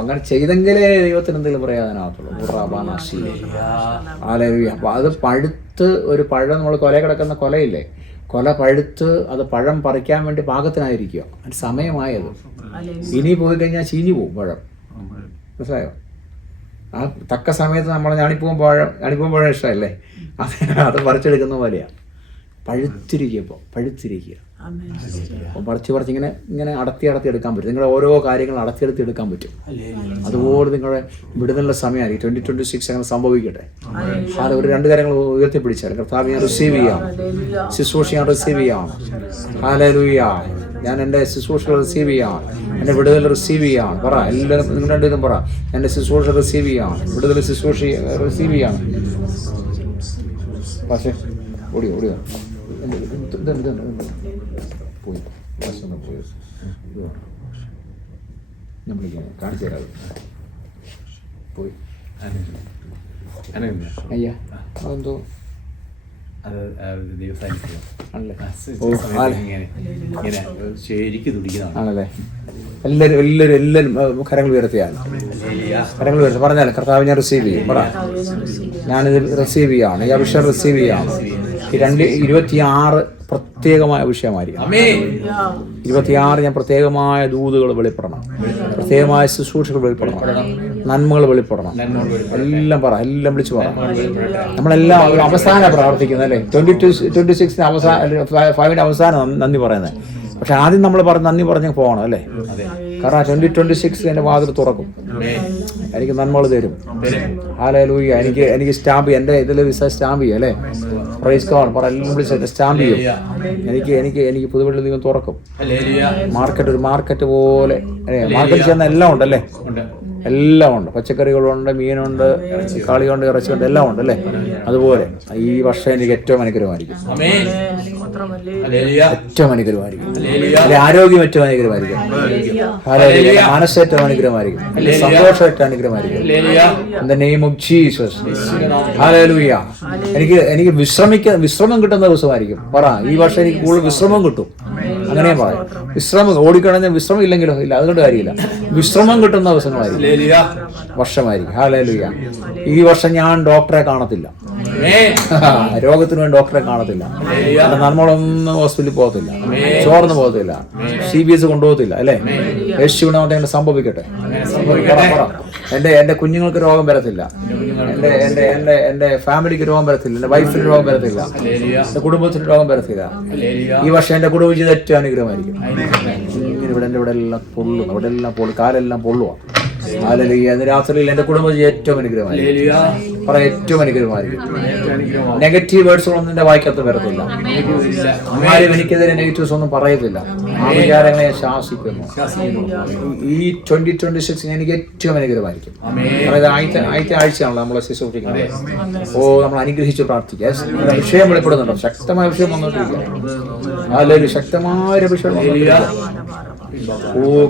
അങ്ങനെ ചെയ്തെങ്കിലേ ദൈവത്തിന് എന്തെങ്കിലും പറയാനാകത്തുള്ളൂ. ഹല്ലേലൂയ. അപ്പോൾ അത് പഴുത്ത് ഒരു പഴം, നമ്മൾ കൊല കിടക്കുന്ന കൊലയില്ലേ, കൊല പഴുത്ത് അത് പഴം പറിക്കാൻ വേണ്ടി പാകത്തിനായിരിക്കുക. അതിന് സമയമായത്. ഇനി പോയി കഴിഞ്ഞാൽ ചീഞ്ഞു പോകും പഴം. മനസ്സിലായോ? ആ തക്ക സമയത്ത് നമ്മൾ ഞാണിപ്പൂവും പഴം ഇഷ്ടമല്ലേ, അത് പറിച്ചെടുക്കുന്ന പോലെയാണ്. പഴുത്തിരിക്കുക. അപ്പോൾ പറിച്ച് ഇങ്ങനെ അടത്തി എടുക്കാൻ പറ്റും. നിങ്ങളുടെ ഓരോ കാര്യങ്ങൾ അടത്തിയെടുത്ത് എടുക്കാൻ പറ്റും. അതുപോലെ നിങ്ങളുടെ വിടുതലിൻ്റെ സമയമായിരിക്കും. 2026 അങ്ങനെ സംഭവിക്കട്ടെ. അത് ഒരു 2 കാര്യങ്ങൾ ഉയർത്തിപ്പിടിച്ചാൽ കർത്താവ് ഞാൻ റിസീവ് ചെയ്യാം, ശുശ്രൂഷ ഞാൻ റിസീവ് ചെയ്യാം. ഹല്ലേലൂയ. ഞാൻ എൻ്റെ ശുശ്രൂഷ റിസീവ് ചെയ്യാം, എൻ്റെ വിടുതൽ റിസീവ് ചെയ്യാം. പറ എല്ലാവരും, നിങ്ങൾ രണ്ടും പറ, എൻ്റെ ശുശ്രൂഷ റിസീവ് ചെയ്യാം, വിടുതൽ ശുശ്രൂഷ റിസീവ് ചെയ്യാം. പക്ഷേ ഓടിയോ പോയി ഞാൻ വിളിക്കാം, കാണിച്ചു തരാം. പോയി അയ്യാ അതെന്തോ ആണല്ലേ. എല്ലാവരും കരങ്ങൾ ഉയർത്തിയാണ്. കരങ്ങൾ ഉയർത്തി പറഞ്ഞാൽ കർത്താവ് ഞാൻ റിസീവ് ചെയ്യും. പറ ഞാനിത് റിസീവ് ചെയ്യാണ്, ഈ അഭിഷേകം റിസീവ് ചെയ്യാണ്. ഈ 2026 പ്രത്യേകമായ വിഷയമായിരിക്കും. 26 ഞാൻ പ്രത്യേകമായ ദൂതുകൾ വെളിപ്പെടണം, പ്രത്യേകമായ ശുശ്രൂഷകൾ വെളിപ്പെടണം, നന്മകൾ വെളിപ്പെടണം. എല്ലാം പറ, എല്ലാം വിളിച്ചു പറ. നമ്മളെല്ലാം അവസാനം പ്രാർത്ഥിക്കുന്നത് അല്ലേ, 2026 അവസാനം 5 അവസാനം നന്ദി പറയുന്നത്. പക്ഷെ ആദ്യം നമ്മൾ നന്ദി പറഞ്ഞ് പോകണം അല്ലേ. കാരണം 2026 എൻ്റെ വാതിൽ തുറക്കും, എനിക്ക് നന്മകൾ തരും. ഹല്ലേലൂയ. എനിക്ക് സ്റ്റാമ്പ് ചെയ്യും, എൻ്റെ ഇതിൽ വിസ സ്റ്റാമ്പ് ചെയ്യും അല്ലേ. Praise God. പറ എല്ലാം വിളിച്ച് സ്റ്റാമ്പ് ചെയ്യും. എനിക്ക് പുതുവെള്ളി ദൈവം തുറക്കും. ഒരു മാർക്കറ്റ് പോലെ മാർക്കറ്റിൽ ചെന്ന എല്ലാം ഉണ്ടല്ലേ, എല്ലാം ഉണ്ട്. പച്ചക്കറികളുണ്ട്, മീനുണ്ട്, കാളിയുണ്ട്, ഇറച്ചിയുണ്ട്, എല്ലാം ഉണ്ട് അല്ലേ. അതുപോലെ ഈ വർഷം എനിക്ക് ഏറ്റവും അനുഗ്രഹമായിരിക്കും, ഏറ്റവും അനുഗ്രഹമായിരിക്കും. ആരോഗ്യം ഏറ്റവും അനുഗ്രഹമായിരിക്കും, മനസ്സ് ഏറ്റവും അനുഗ്രഹമായിരിക്കും, സന്തോഷം ഏറ്റവും അനുഗ്രഹമായിരിക്കും. In the name of Jesus. Hallelujah. എനിക്ക് വിശ്രമം കിട്ടുന്ന ദിവസമായിരിക്കും. പറ ഈ വർഷം എനിക്ക് കൂടുതൽ വിശ്രമം കിട്ടും. അങ്ങനെ പറയാം. വിശ്രമം ഓടിക്കണഞ്ഞ വിശ്രമം ഇല്ലെങ്കിലോ ഇല്ല, അതുകൊണ്ട് കാര്യമില്ല. വിശ്രമം കിട്ടുന്ന ദിവസങ്ങളായിരിക്കും, വർഷമായിരിക്കും. ഹല്ലേലൂയ. ഈ വർഷം ഞാൻ ഡോക്ടറെ കാണത്തില്ല, രോഗത്തിന് വേണ്ടി ഡോക്ടറെ കാണത്തില്ല, നമ്മളൊന്നും ഹോസ്പിറ്റലിൽ പോകത്തില്ല, ചോർന്ന് പോകത്തില്ല, CBS കൊണ്ടുപോകത്തില്ല അല്ലേ. യേശുവിനെ കൊണ്ട് സംഭവിക്കട്ടെ. എന്റെ കുഞ്ഞുങ്ങൾക്ക് രോഗം വരത്തില്ല, എന്റെ ഫാമിലിക്ക് രോഗം വരത്തില്ല, എന്റെ വൈഫിന് രോഗം വരത്തില്ല, എന്റെ കുടുംബത്തിന് രോഗം വരത്തില്ല. ഈ വർഷം എന്റെ കുടുംബ ജീവിതം ഏറ്റവും അനുഗ്രഹമായിരിക്കും. ഇവിടെ എല്ലാം പൊള്ളും, അവിടെ എല്ലാം കാലെല്ലാം പൊള്ളുക. ഹല്ലേലൂയ. രാത്രിയിൽ എന്റെ കുടുംബം ഏറ്റവും അനുഗ്രഹമായിരിക്കും. പറ ഏറ്റവും അനുഗ്രഹമായിരിക്കും. നെഗറ്റീവ് വേർഡ്സുകളൊന്നും എന്റെ വായിക്കകത്ത് വരത്തില്ല. ആരും എനിക്കെതിരെ നെഗറ്റീവ്സ് ഒന്നും പറയത്തില്ല. ആ വിചാരങ്ങളെ ഞാൻ ശാസിക്കുന്നു. ഈ 2026 എനിക്ക് ഏറ്റവും അനുഗ്രഹമായിരിക്കും. അതായത് ആദ്യത്തെ ആഴ്ചയാണല്ലോ നമ്മളെ ശുശ്രൂഷിക്കുന്നത്. നമ്മൾ അനുഗ്രഹിച്ച് പ്രാർത്ഥിക്കുക. വിഷയം വെളിപ്പെടുന്നുണ്ടോ? ശക്തമായ വിഷയം വന്നോണ്ടിരിക്കുക. അല്ലെങ്കിൽ ശക്തമായ വിഷയം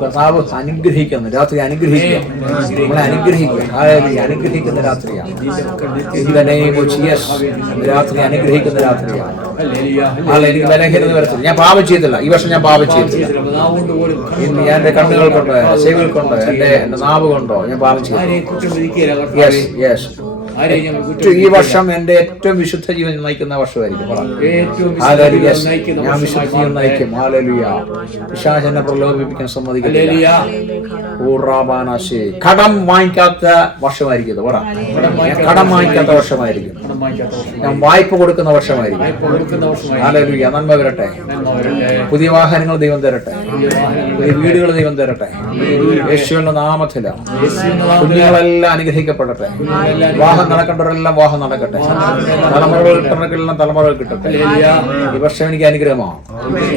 കർത്താവ് അനുഗ്രഹിക്കുന്നു. രാത്രി അനുഗ്രഹിക്കുക, നമ്മളെ അനുഗ്രഹിക്കുക. അനുഗ്രഹിക്കുന്ന രാത്രിയാണ്. രാത്രി അനുഗ്രഹിക്കുന്ന രാത്രിയാണ്. എനിക്ക് ബലഹീനത വരത്തില്ല. ഞാൻ പാപം ചെയ്തില്ല ഈ വർഷം, ഞാൻ പാപം ചെയ്തില്ല. ഞാൻ എന്റെ കണ്ണുകൾ കൊണ്ടോ, ചെവികൾ കൊണ്ടോ, എന്റെ നാവ് കൊണ്ടോ ഞാൻ പാപം ചെയ്തില്ല. ഈ വർഷം എന്റെ ഏറ്റവും വിശുദ്ധ ജീവൻ നയിക്കുന്ന വർഷമായിരിക്കും. ഞാൻ വിശുദ്ധ ജീവൻ നയിക്കും. ഹല്ലേലൂയ. പിശാചിനെ പ്രലോഭിപ്പിക്കാൻ സമ്മതിക്കില്ല. കടം വാങ്ങിക്കാത്ത വർഷമായിരിക്കും. കടം വാങ്ങിക്കാത്ത വർഷമായിരിക്കും. ഞാൻ വായ്പ കൊടുക്കുന്ന വർഷമായിരിക്കും. ഹല്ലേലൂയ. നന്മ വരട്ടെ. പുതിയ വാഹനങ്ങൾ ദൈവം തരട്ടെ, പുതിയ വീടുകൾ ദൈവം തരട്ടെ. യേശുവിന്റെ നാമത്തില് കുഞ്ഞുങ്ങളെല്ലാം അനുഗ്രഹിക്കപ്പെടട്ടെ. വാഹനം നടക്കേണ്ടവരെല്ലാം വാഹനം നടക്കട്ടെ. തലമുറകൾ കിട്ടണമെല്ലാം തലമുറകൾ കിട്ടട്ടെ. ഈ വർഷം എനിക്ക് അനുഗ്രഹമാണ്.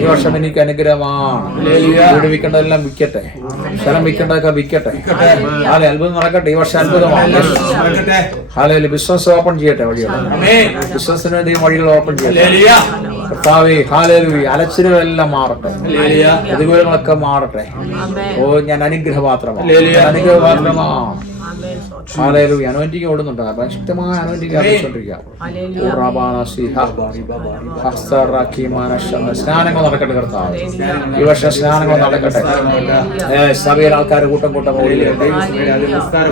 ഈ വർഷം എനിക്ക് അനുഗ്രഹമാണ്. വീട് വിൽക്കേണ്ടതെല്ലാം വിൽക്കട്ടെ, സ്ഥലം വിൽക്കേണ്ടതൊക്കെ വിൽക്കട്ടെ. അത്ഭുതം നടക്കട്ടെ. ഈ വർഷം അത്ഭുതമാണ്. ബിസിനസ് ഓപ്പൺ ചെയ്യട്ടെ, വഴികൾ ബിസിനസിന് വഴികൾ ഓപ്പൺ ചെയ്യട്ടെ. കർത്താവേ ഹല്ലേലൂയ. അലച്ചിലുകളെല്ലാം മാറട്ടെ, പ്രതികൂലങ്ങളൊക്കെ മാറട്ടെ. ഞാൻ അനുഗ്രഹപാത്രമാണ്, അനുഗ്രഹപാത്രമാണ്. ഹല്ലേലൂയ. അനോയിന്റിങ് ഓടുന്നുണ്ട്, ശക്തമായ അനോയിന്റിങ് ആവശ്യപ്പെട്ടിരിക്കുക. സ്നാനങ്ങൾ നടക്കട്ടെ കർത്താവ്. ഈ വർഷം സ്നാനങ്ങൾ നടക്കട്ടെ. സഭയിൽ ആൾക്കാർ കൂട്ടം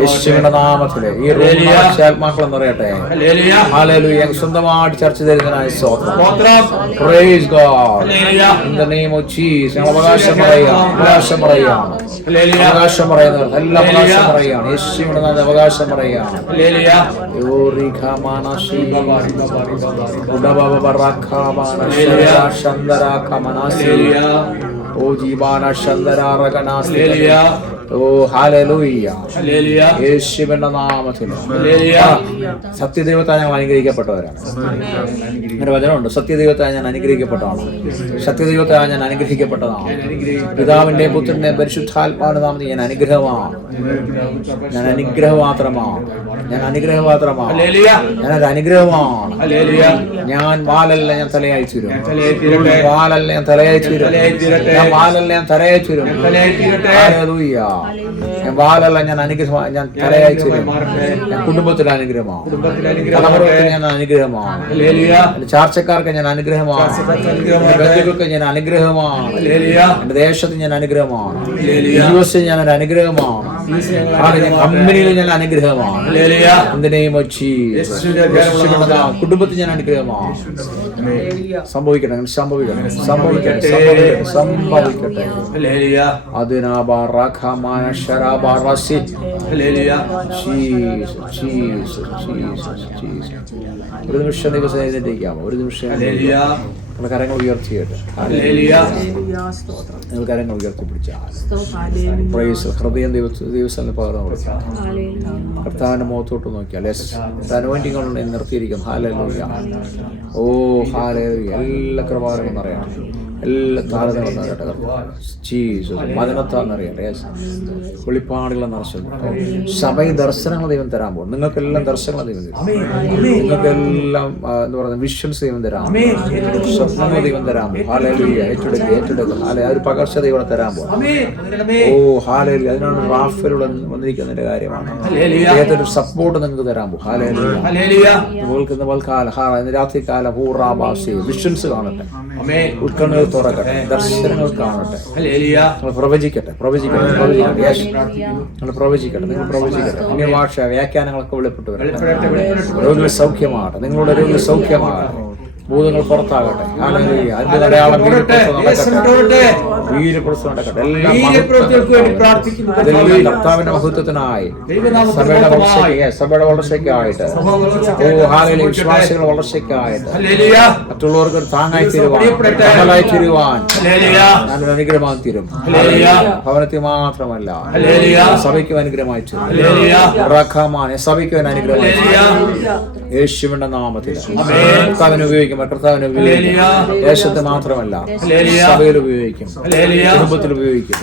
യേശുവിന്റെ നാമത്തില് ഈ ആത്മാക്കൾ നിറയട്ടെ. ഹല്ലേലൂയ. സ്വന്തമായിട്ട് ചർച്ച തരുന്നതിനായി സ്തോത്രം. Praise God. In the name of Jesus. അവകാശം പറയുകയാണ്, അവകാശം പറയുകയാണ്, അവകാശം പറയുന്നവർ എല്ലാം അവകാശം പറയുകയാണ്. യേശുവിന്റെ എന്ന് അവകാശം പറയാം. ഹല്ലേലൂയ. ഓ ജീവാന ശന്തരാറകനാസ്. ഹല്ലേലൂയ. ഓ ഹല്ലേലൂയ. ഹല്ലേലൂയ. യേശുവിന്റെ നാമത്തിൽ ഹല്ലേലൂയ. സത്യദൈവത്താൽ ഞങ്ങൾ അനുഗ്രഹിക്കപ്പെട്ടവരാണ്. അങ്ങനെ വചനമുണ്ട്, സത്യദൈവത്താൽ ഞാൻ അനുഗ്രഹിക്കപ്പെട്ടതാണ്. സത്യദൈവത്താൽ ഞാൻ അനുഗ്രഹിക്കപ്പെട്ടതാണ്. പിതാവിന്റെയും പുത്രന്റെയും പരിശുദ്ധാത്മാവിന്റെ നാമത്തിൽ ഞാൻ അനുഗ്രഹമാണ്. ഞാൻ അനുഗ്രഹപാത്രമാണ്. ഞാൻ അനുഗ്രഹപാത്രമാണ്. ഹല്ലേലൂയ. ഞാനൊരു അനുഗ്രഹമാണ്. ഹല്ലേലൂയ. ഞാൻ വാലല്ല, ഞാൻ തലയായി തീരും. തലയായി തീരട്ടെ. വാലല്ല, ഞാൻ തലയായി തീരും. തലയായി തീരട്ടെ. ഞാൻ വാലല്ല, ഞാൻ തലയായി തീരും. തലയായി തീരട്ടെ. ഹല്ലേലൂയ. ഞാൻ വാലല്ല, ഞാൻ അനുഗ്രഹമാണ്. ഞാൻ തലയായി തീരും. ഞാൻ കുടുംബത്തിലെ അനുഗ്രഹമാണ്. തലമുറകൾക്ക് ഞാൻ അനുഗ്രഹമാണ്. ഹല്ലേലൂയ. എന്റെ ചാർച്ചക്കാർക്ക് ഞാൻ അനുഗ്രഹമാണ്. എന്റെ ബന്ധുക്കൾക്ക് ഞാൻ അനുഗ്രഹമാണ്. ഹല്ലേലൂയ. എന്റെ ദേശത്ത് ഞാൻ അനുഗ്രഹമാണ്. ഹല്ലേലൂയ. യുഎസിൽ ഞാൻ ഒരു അനുഗ്രഹമാണ്. കമ്പനിയിൽ ഞാൻ അനുഗ്രഹമാണ്. ഹല്ലേലൂയ. കുടുംബത്തിൽ ഞാൻ അനുഗ്രഹമാണ്. സംഭവിക്കട്ടെ, സംഭവിക്കട്ടെ, സംഭവിക്കട്ടെ, സംഭവിക്കട്ടെ, സംഭവിക്കട്ടെ. ഹല്ലേലൂയ. അതിനാബാറഖമാന ശരാബാറസി. ഹല്ലേലൂയ. Jesus, Jesus, Jesus, Jesus. ഒരു നിമിഷം ദിവസം എഴുന്നേറ്റിരിക്കാമോ? ഒരു നിമിഷം ഹല്ലേലൂയ. നിങ്ങൾ കരങ്ങൾ ഉയർത്തിയിട്ട് ഹല്ലേലൂയ. നിങ്ങൾ കരങ്ങൾ ഉയർത്തിപ്പിടിച്ചാൽ ഹൃദയം ദിവസം പകർന്നു കൊടുക്കാം. കർത്താവിന്റെ മുഖത്തോട്ട് നോക്കിയാൽ അനോയിന്റിംഗ് കൊണ്ട് നിർത്തിയിരിക്കുന്നു. ഹല്ലേലൂയ. ഓ ഹല്ലേലൂയ. എല്ലാ കൃപാവരങ്ങളും അറിയണം. എല്ലാ താരതങ്ങളും അറിയട്ടെ. ജീസസ് മദനത്താന്നറിയട്ടെ. വെളിപ്പാടുകളെന്ന് നിറച്ചു സഭയിൽ ദർശനങ്ങൾ ദൈവം തരാൻ പോകും. നിങ്ങൾക്കെല്ലാം ദർശനങ്ങൾ ദൈവം തരും. നിങ്ങൾക്കെല്ലാം എന്താ പറയുക, വിഷ്വൽസ് ദൈവം തരാൻ പോകും. സ്വപ്നങ്ങൾ ദൈവം തരാൻ പോകും. ഹല്ലേലൂയ. ഏറ്റെടുക്കുക, ഏറ്റെടുക്കുക. ഒരു പകർച്ച ദൈവം തരാൻ പോകും. ഓ ഹല്ലേലൂയ. അതിനാണ് റാഫേലുള്ള വന്നിരിക്കുന്നതിന്റെ കാര്യമാണ്. ഏതൊരു സപ്പോർട്ട് നിങ്ങൾക്ക് തരാൻ പോകും. ഹല്ലേലൂയ. ഇന്ന് രാത്രികാലം ഹൂറാബാസി വിഷ്വൽസ് കാണട്ടെ. ഉത്കണ്ഠകൾ തുറക്കട്ടെ. ദർശനങ്ങൾ കാണട്ടെ. നിങ്ങൾ പ്രവചിക്കട്ടെ, പ്രവചിക്കട്ടെ, പ്രവചിക്കട്ടെ. നിങ്ങൾ പ്രവചിക്കട്ടെ, നിങ്ങൾ പ്രവചിക്കട്ടെ. അന്യഭാഷ വ്യാഖ്യാനങ്ങളൊക്കെ വെളിപ്പെട്ടു വരട്ടെ. രോഗികൾ സൗഖ്യമാകട്ടെ. നിങ്ങളുടെ രോഗികൾ സൗഖ്യമാകട്ടെ. ഭൂതങ്ങൾ പുറത്താകട്ടെ. കർത്താവിന്റെ മഹത്വത്തിനായി സഭയുടെ വളർച്ചയ്ക്കായിട്ട് വിശ്വാസികളുടെ വളർച്ചയ്ക്കായിട്ട് മറ്റുള്ളവർക്ക് ഒരു താങ്ങായി തീരുവാൻ ഞാനൊരു അനുഗ്രഹമായി തീരും. ഭവനത്തിൽ മാത്രമല്ല സഭയ്ക്കും അനുഗ്രഹമായി തീരും. സഭയ്ക്കും അനുഗ്രഹമായി യേശുവിന്റെ നാമത്തിൽ കർത്താവിനെ ഉപയോഗിക്കും. കർത്താവിനെ ഉപയോഗിക്കും. ദേശത്ത് മാത്രമല്ല സഭയിൽ ഉപയോഗിക്കും, കുടുംബത്തിൽ ഉപയോഗിക്കും.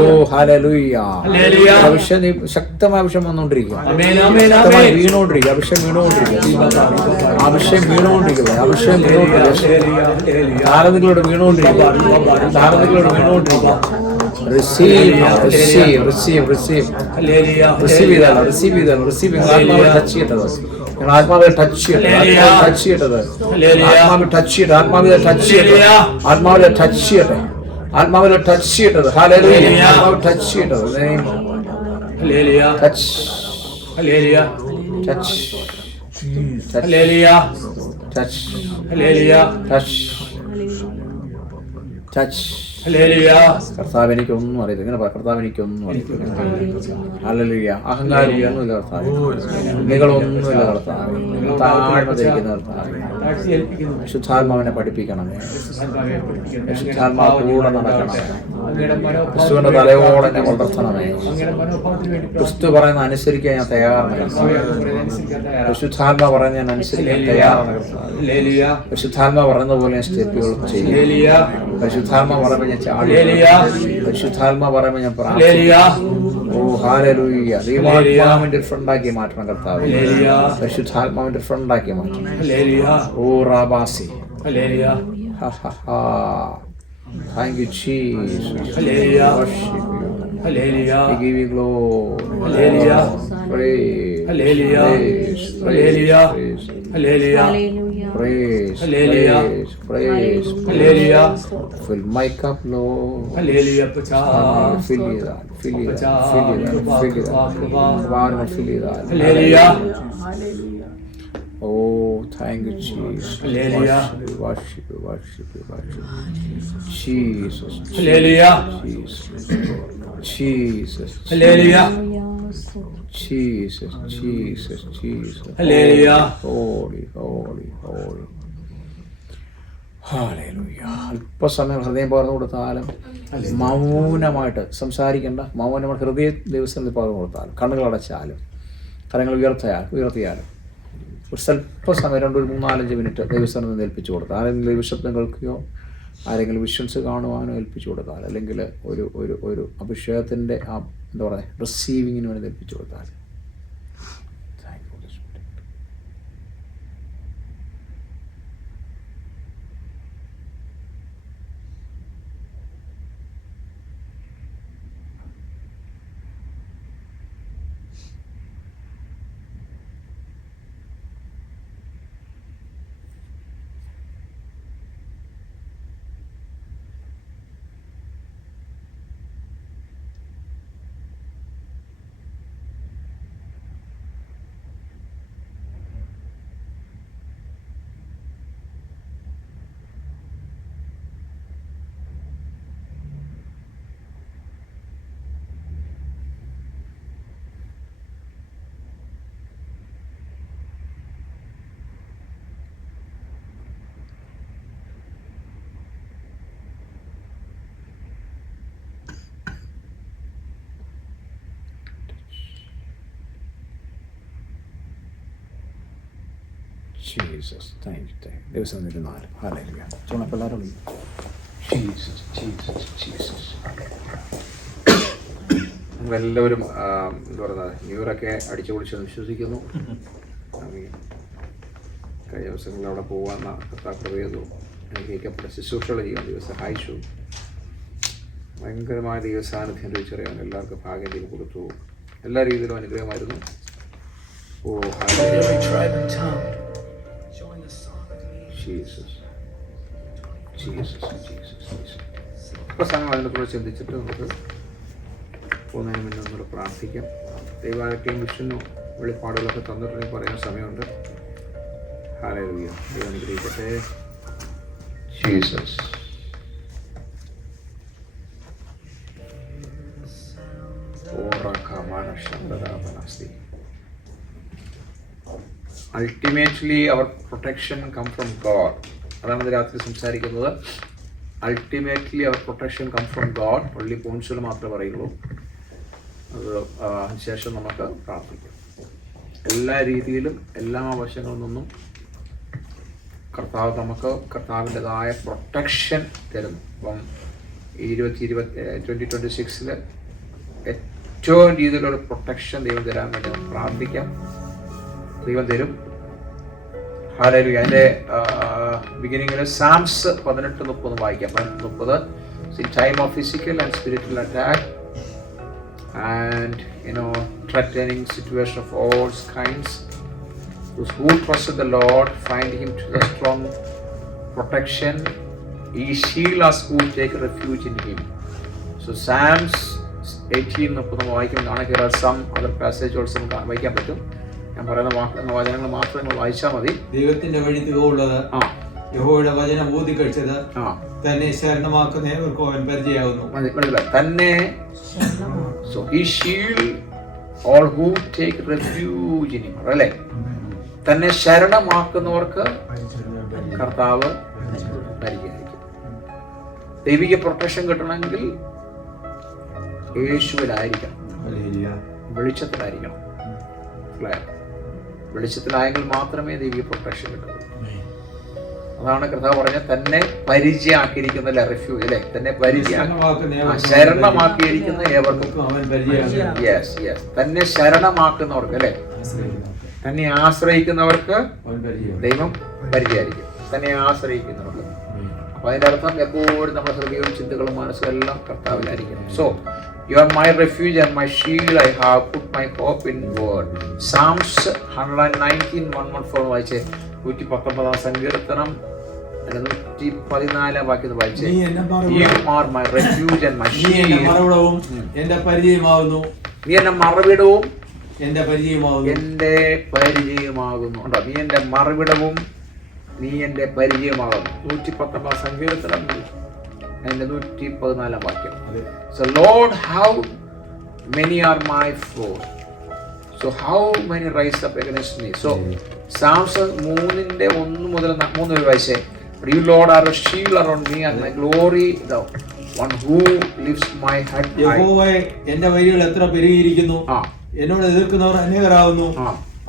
ഓ ഹല്ലേലൂയ. അഭിഷേകം ശക്തമായ അഭിഷേകം വന്നുകൊണ്ടിരിക്കും. ശക്തമായി വീണുകൊണ്ടിരിക്കും. അഭിഷേകം വീണുകൊണ്ടിരിക്കും. അഭിഷേകം വീണുകൊണ്ടിരിക്കുക. അഭിഷേകം വീണുകൊണ്ടിരിക്കുക. താരതകളോട് വീണുകൊണ്ടിരിക്കുക. താരതകളോട് വീണുകൊണ്ടിരിക്കുക. Receive, receive, receive, receive. Receive it, receive it, receive it. ആത്മാവിനെ ടച്ച് ചെയ്തത്. ആത്മാവിനെ ടച്ച് ചെയ്തത്. ടച്ച് ചെയ്തത്. ആത്മാവിനെ ടച്ച് ചെയ്തത്. ആത്മാവിനെ ടച്ച് ചെയ്തത്. ആത്മാവിനെ ടച്ച് ചെയ്തത്. ആത്മാവിനെ ടച്ച് ചെയ്തത്. ഹല്ലേലൂയ. ആത്മാവിനെ ടച്ച് ചെയ്തത്. Touch. Hallelujah. Touch. Hallelujah. Touch. Hallelujah. Touch. Touch. Hallelujah. കർത്താവ് എനിക്കൊന്നും അറിയില്ല. ഇങ്ങനെ കർത്താവ് എനിക്കൊന്നും അറിയില്ല. ഹല്ലേലൂയ. അഹങ്കാരം ഒന്നുമില്ല കർത്താവ്. നിങ്ങളൊന്നുമില്ല കർത്താവ്. നിങ്ങൾ താഴ്മ ധരിക്കുന്ന കർത്താവ്. ശുദ്ധാത്മാവിനെ പഠിപ്പിക്കണമേ. ശുദ്ധാത്മാവ് കൂടെ നടക്കണമേ. ക്രിസ്തുവിന്റെ തലയോടെ എന്നെ വളർത്തണമേ. ക്രിസ്തു പറയുന്ന അനുസരിക്കാൻ ഞാൻ തയ്യാറാണ്. ശുദ്ധാത്മാ പറയുന്ന ഞാൻ അനുസരിക്കാൻ തയ്യാറാണ്. ശുദ്ധാത്മാ പറയുന്ന പോലെ ഞാൻ സ്റ്റെപ്പുകൾ ചെയ്യും. പരിശുദ്ധാത്മാ പറയുമ്പോൾ ഞാൻ ചാടി. പരിശുദ്ധാത്മാ പറയുമ്പോൾ ഞാൻ പ്രാർത്ഥിക്കും. ഓ ഹല്ലേലൂയ. ദൈവാത്മാവിന്റെ ഫ്രണ്ടാക്കി മാറ്റണം കർത്താവ്. പരിശുദ്ധാത്മാവിന്റെ ഫ്രണ്ടാക്കി മാറ്റണം. ഓ റാബാസി. Thank you, Jesus. Hallelujah. Worship you. Hallelujah. We give you glory. Hallelujah. Praise. Hallelujah. Praise. Hallelujah. Praise. Hallelujah. Praise. Hallelujah. Praise. Hallelujah. Fill my cup, Lord. Hallelujah. Pacha. Fill it up. Fill it up. Fill it up. Fill it up. Fill it up. Hallelujah. Oh, thank you, Jesus. Hallelujah. Worship you, worship you, worship you. Jesus. Hallelujah. Jesus. Jesus. Hallelujah. Jesus, Jesus, Jesus. Hallelujah. Holy, holy, holy. Hallelujah. അല്പസമയം ഹൃദയം പകർന്നു കൊടുത്താലും മൗനമായിട്ട് സംസാരിക്കേണ്ട, മൗനമായിട്ട് ഹൃദയ ദിവസത്തിൽ പകർന്നു കൊടുത്താലും, കണ്ണുകൾ അടച്ചാലും, കരങ്ങൾ ഉയർത്തിയാലും ഒരു സ്വല്പസമയം 2-3-4-5 മിനിറ്റ് ദൈവസ്ഥാനത്ത് ഏൽപ്പിച്ചു കൊടുത്താൽ, ആരെങ്കിലും ദൈവശബ്ദം കേൾക്കുകയോ ആരെങ്കിലും വിഷ്വൽസ് കാണുവാനോ ഏൽപ്പിച്ചു കൊടുത്താൽ, അല്ലെങ്കിൽ ഒരു ഒരു ഒരു അഭിഷേകത്തിൻ്റെ ആ എന്താ പറയുക റിസീവിങ്ങിന് വേണ്ടി ഏൽപ്പിച്ചു കൊടുത്താൽ, Jesus, thank you. ദിവസം 4. ഹല്ലേലൂയ. ചുണപ്പിള്ളാരും ജീസസ് ജീസസ് ജീസസ്. നമ്മളെല്ലാവരും എന്താ പറയുന്നത് ന്യൂ ഇയറൊക്കെ അടിച്ചു പൊളിച്ചെന്ന് വിശ്വസിക്കുന്നു. കഴിഞ്ഞ ദിവസങ്ങളിൽ അവിടെ പോകാമെന്ന കർത്താപ്രവേദവും അനുഗ്രഹിക്കപ്പെട്ട ശുശ്രൂഷകൾ ചെയ്യാൻ ദൈവം സഹായിച്ചു. ഭയങ്കരമായ ദൈവസാന്നിധ്യം അനുഭവിച്ചറിയാൻ എല്ലാവർക്കും ഭാഗ്യം ദൈവം കൊടുത്തു. എല്ലാ രീതിയിലും അനുഗ്രഹമായിരുന്നു. Oh Jesus Jesus Jesus Jesus. ഇപ്പോൾ സമയം അതിനെക്കുറിച്ച് ചിന്തിച്ചിട്ട് നമുക്ക് പോകുന്നതിന് മുന്നേ ഒന്നുകൂടെ പ്രാർത്ഥിക്കാം. ദൈവാലയത്തെയും വിഷ്ണു വെളിപ്പാടുകളൊക്കെ തന്നിട്ടുണ്ടെങ്കിൽ പറയാൻ സമയമുണ്ട്. ഹല്ലേലൂയ. ദൈവം അനുഗ്രഹിക്കട്ടെ. Jesus. Ultimately our protection come from God. അതാണ് രാത്രി സംസാരിക്കുന്നത്. Ultimately our protection come from God. only പോയിന്റ്സുകൾ മാത്രമേ പറയുള്ളൂ. അത് അതിനുശേഷം നമുക്ക് പ്രാർത്ഥിക്കാം. എല്ലാ രീതിയിലും എല്ലാ വശങ്ങളിൽ നിന്നും കർത്താവ് നമുക്ക് കർത്താവിൻ്റെതായ പ്രൊട്ടക്ഷൻ തരുന്നു. അപ്പം 2026 ഏറ്റവും രീതിയിലുള്ള പ്രൊട്ടക്ഷൻ ദൈവം തരാൻ വേണ്ടി നമുക്ക് പ്രാർത്ഥിക്കാം. ദൈവം തരും. ഹല്ലേലൂയ. അതിൻ്റെ ബിഗിനിങ്ങിൽ സാംസ് 18:30 വായിക്കാം. 18:30. In time of physical and spiritual attack and threatening situation of all kinds, those who trust the Lord find him to the strong protection. He shield us who take refuge in him. So Psalms 18:30 വായിക്കാൻ കാണുക. Some other passage also വായിക്കാൻ പറ്റും. ഞാൻ പറയുന്ന വചനങ്ങൾ മാത്രം നിങ്ങൾ വായിച്ചാൽ മതി. ദൈവത്തിന്റെ വഴി തികവുള്ളത്, യഹോവയുടെ വചനം ഊതി കഴിച്ചത്, തന്നെ ശരണമാക്കുന്ന ഏവർക്കും അവൻ പരിചയമാകുന്നു. തന്നെ so he shield all who take refuge in him. അല്ലേ? തന്നെ ശരണമാക്കുന്നവർക്ക് കർത്താവ് പരിചയമായിരിക്കും. ദൈവിക പ്രൊട്ടക്ഷൻ കിട്ടണമെങ്കിൽ യേശുവിലായിരിക്കണം, വെളിച്ചത്തിലായിരിക്കണം. വെളിച്ചത്തിലായെങ്കിൽ മാത്രമേ ദൈവിക പ്രൊട്ടക്ഷൻ കിട്ടുള്ളൂ. അതാണ് കർത്താവ് പറഞ്ഞത്, തന്നെ പരിചയമാക്കിയിരിക്കുന്ന റെഫ്യൂജ് അല്ലേ, തന്നെ ശരണമാക്കിയിരിക്കുന്ന ഏവർക്കും. Yes yes. തന്നെ ശരണമാക്കുന്നവർക്ക് അല്ലേ, തന്നെ ആശ്രയിക്കുന്നവർക്ക് ദൈവം പരിചയമായിരിക്കും. തന്നെ ആശ്രയിക്കുന്നവർക്ക്. അപ്പൊ അതിന്റെ അർത്ഥം എപ്പോഴും നമ്മുടെ ഹൃദയവും ചിന്തകളും മനസ്സും എല്ലാം കർത്താവിലായിരിക്കണം. So you are my refuge and my shield, I have put my hope in word. Psalms 119:114 വായിച്ചേ. 119 സങ്കീർത്തനം 114 വാക്യം വായിച്ചേ. You are my refuge and my shield. എന്റെ പരിചയമാകുന്നു. നീ എന്റെ മറവിടവും എന്റെ പരിചയമാകുന്നു. എന്റെ പരിചയമാകുന്നു. ഉണ്ടോ? നീ എന്റെ മറവിടവും നീ എന്റെ പരിചയമാകുന്നു. 119 സങ്കീർത്തനം അതിന്റെ 114 വാക്യം. So Lord, how many are my foes? So how many rise up against me? So Psalms 3:1 മുതൽ 3 വരെ വായിച്ചേ. You Lord are a shield around me and my glory, the one who lifts my head high. യഹോവേ, എന്റെ വഴികൾ എത്ര പെരുകിയിരിക്കുന്നു, എന്നോട് എതിർക്കുന്നവർ അനേകരാകുന്നു.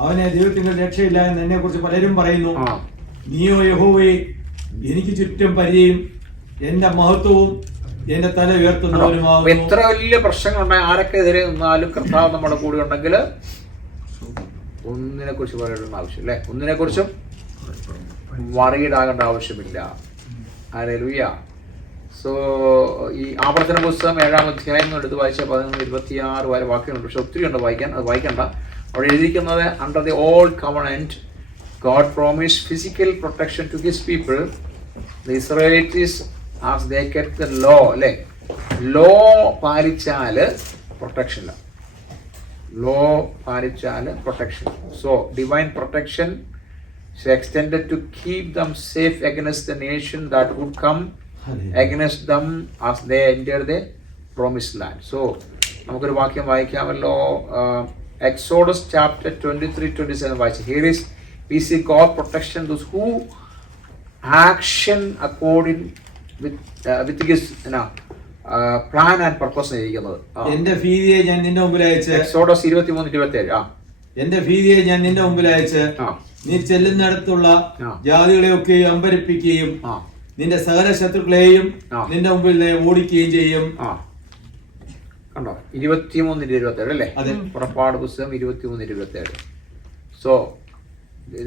അവനെ ദൈവത്തിന്റെ രക്ഷയില്ല എന്ന് എന്നെ കുറിച്ച് പലരും പറയുന്നു. നീയോ യഹോവേ എനിക്ക് ചുറ്റും പരിചയം, എന്റെ മഹത്വവും എന്റെ തല ഉയർത്തുന്നവനുമാകുന്നു. എത്ര വലിയ പ്രശ്നങ്ങളുണ്ടായി ആരൊക്കെ എതിരെ നിന്നാലും കർത്താവ് നമ്മുടെ കൂടെ ഉണ്ടെങ്കിൽ ഒന്നിനെ കുറിച്ച് പറയേണ്ട ആവശ്യം അല്ലേ, ഒന്നിനെ കുറിച്ചും വറീഡാകേണ്ട ആവശ്യമില്ല. ഹല്ലേലൂയ. സോ ഈ ആവർത്തന പുസ്തകം 7-ാം അധ്യായം എടുത്ത് വായിച്ച 11-26 വരെ വാക്യങ്ങളുണ്ട്. പക്ഷെ ഒത്തിരി ഉണ്ട് വായിക്കാൻ, അത് വായിക്കണ്ട. അവിടെ എഴുതിയിരിക്കുന്നത് under the old covenant God promised physical protection to his people. The Israelites, as they kept the law, അല്ലേ, ലോ പാലിച്ചാല് പ്രൊട്ടക്ഷൻ, ലോ പാലിച്ചാല് protection. So divine protection extended to keep them safe against the nation that would come against them as they entered the promised land. So നമുക്കൊരു വാക്യം വായിക്കാമല്ലോ. Exodus chapter 23-27 വായിച്ചു. Here is we see God protection those who action according with his plan and purpose ഇരിക്കുന്നത്. എന്റെ ഭീതിയെ ഞാൻ നിന്റെ മുമ്പിൽ അയച്ച്, Exodus 23-27. എന്റെ ഭീതിയെ ഞാൻ നിന്റെ മുമ്പിൽ അയച്ച് നീ ചെല്ലുന്നിടത്തുള്ള ജാതികളെയൊക്കെ അമ്പരിപ്പിക്കുകയും നിന്റെ സകല ശത്രുക്കളെയും നിന്റെ മുമ്പിൽ ഓടിക്കുകയും ചെയ്യും. കണ്ടോ, 23-27 അല്ലേ, പുറപ്പാട് പുസ്തകം 23-27. സോ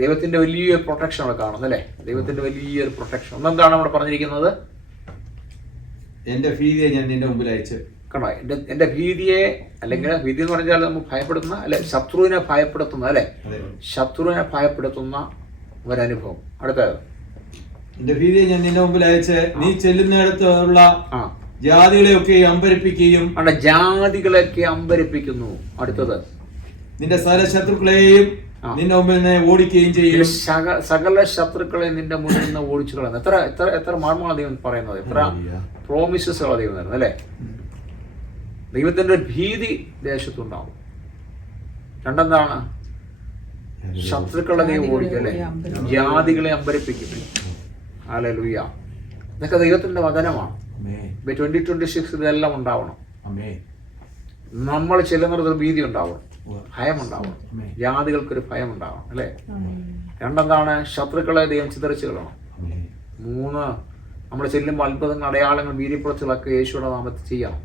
ദൈവത്തിന്റെ വലിയൊരു പ്രൊട്ടക്ഷൻ അവിടെ കാണുന്നു അല്ലേ, ദൈവത്തിന്റെ വലിയൊരു പ്രൊട്ടക്ഷൻ. ഒന്നെന്താണ് അവിടെ പറഞ്ഞിരിക്കുന്നത്? എന്റെ ഭീതിയെ ഞാൻ നിന്റെ മുമ്പിൽ അയച്ച്. കണ്ടോ, എന്റെ ഭീതിയെ, അല്ലെങ്കിൽ ഭീതി എന്ന് പറഞ്ഞാൽ നമുക്ക് ഭയപ്പെടുന്ന അല്ലെ, ശത്രുവിനെ ഭയപ്പെടുത്തുന്ന അല്ലെ, ശത്രുവിനെ ഭയപ്പെടുത്തുന്ന ഒരനുഭവം. അടുത്തത്, എന്റെ ഭീതിയെ ഞാൻ നിന്റെ മുമ്പിൽ അയച്ച് നീ ചെല്ലുന്നിടത്തുള്ള ജാതികളെയൊക്കെ അമ്പരിപ്പിക്കുകയും, ജാതികളെയൊക്കെ അമ്പരിപ്പിക്കുന്നു. അടുത്തത്, നിന്റെ സകല ശത്രുക്കളെയും നിന്റെ മുമ്പിൽ നിന്ന് ഓടിക്കുകയും ചെയ്യും. സകല ശത്രുക്കളെ നിന്റെ മുന്നിൽ നിന്ന് ഓടിച്ചു കളയുന്നു. എത്ര എത്ര എത്ര മാർഗമാണ് ദൈവം പറയുന്നത്, എത്ര പ്രോമിസസ് ദൈവം തരുന്നത് അല്ലെ. ദൈവത്തിന്റെ ഒരു ഭീതി ദേശത്തുണ്ടാവും. രണ്ടെന്താണ്, ശത്രുക്കളെ ദൈവം ഓടിക്കും അല്ലെ, ജാതികളെ അമ്പരിപ്പിക്കും. ഹല്ലേലൂയ. ഇതൊക്കെ ദൈവത്തിന്റെ വചനമാണ്. 2026 ഇതെല്ലാം ഉണ്ടാവണം. നമ്മൾ ചെല്ലുന്നൊരു ഭീതി ഉണ്ടാവണം, ഭയം ഉണ്ടാവണം, ജാതികൾക്കൊരു ഭയം ഉണ്ടാവണം അല്ലെ. രണ്ടെന്താണ്, ശത്രുക്കളെ ദൈവം ചിതറിച്ചു കളയണം. 3, നമ്മൾ ചെല്ലുമ്പോൾ അത്ഭുതങ്ങൾ, അടയാളങ്ങൾ, വീര്യപ്പുറച്ചുകളൊക്കെ യേശുവിടെ നാമത്തിൽ ചെയ്യണം.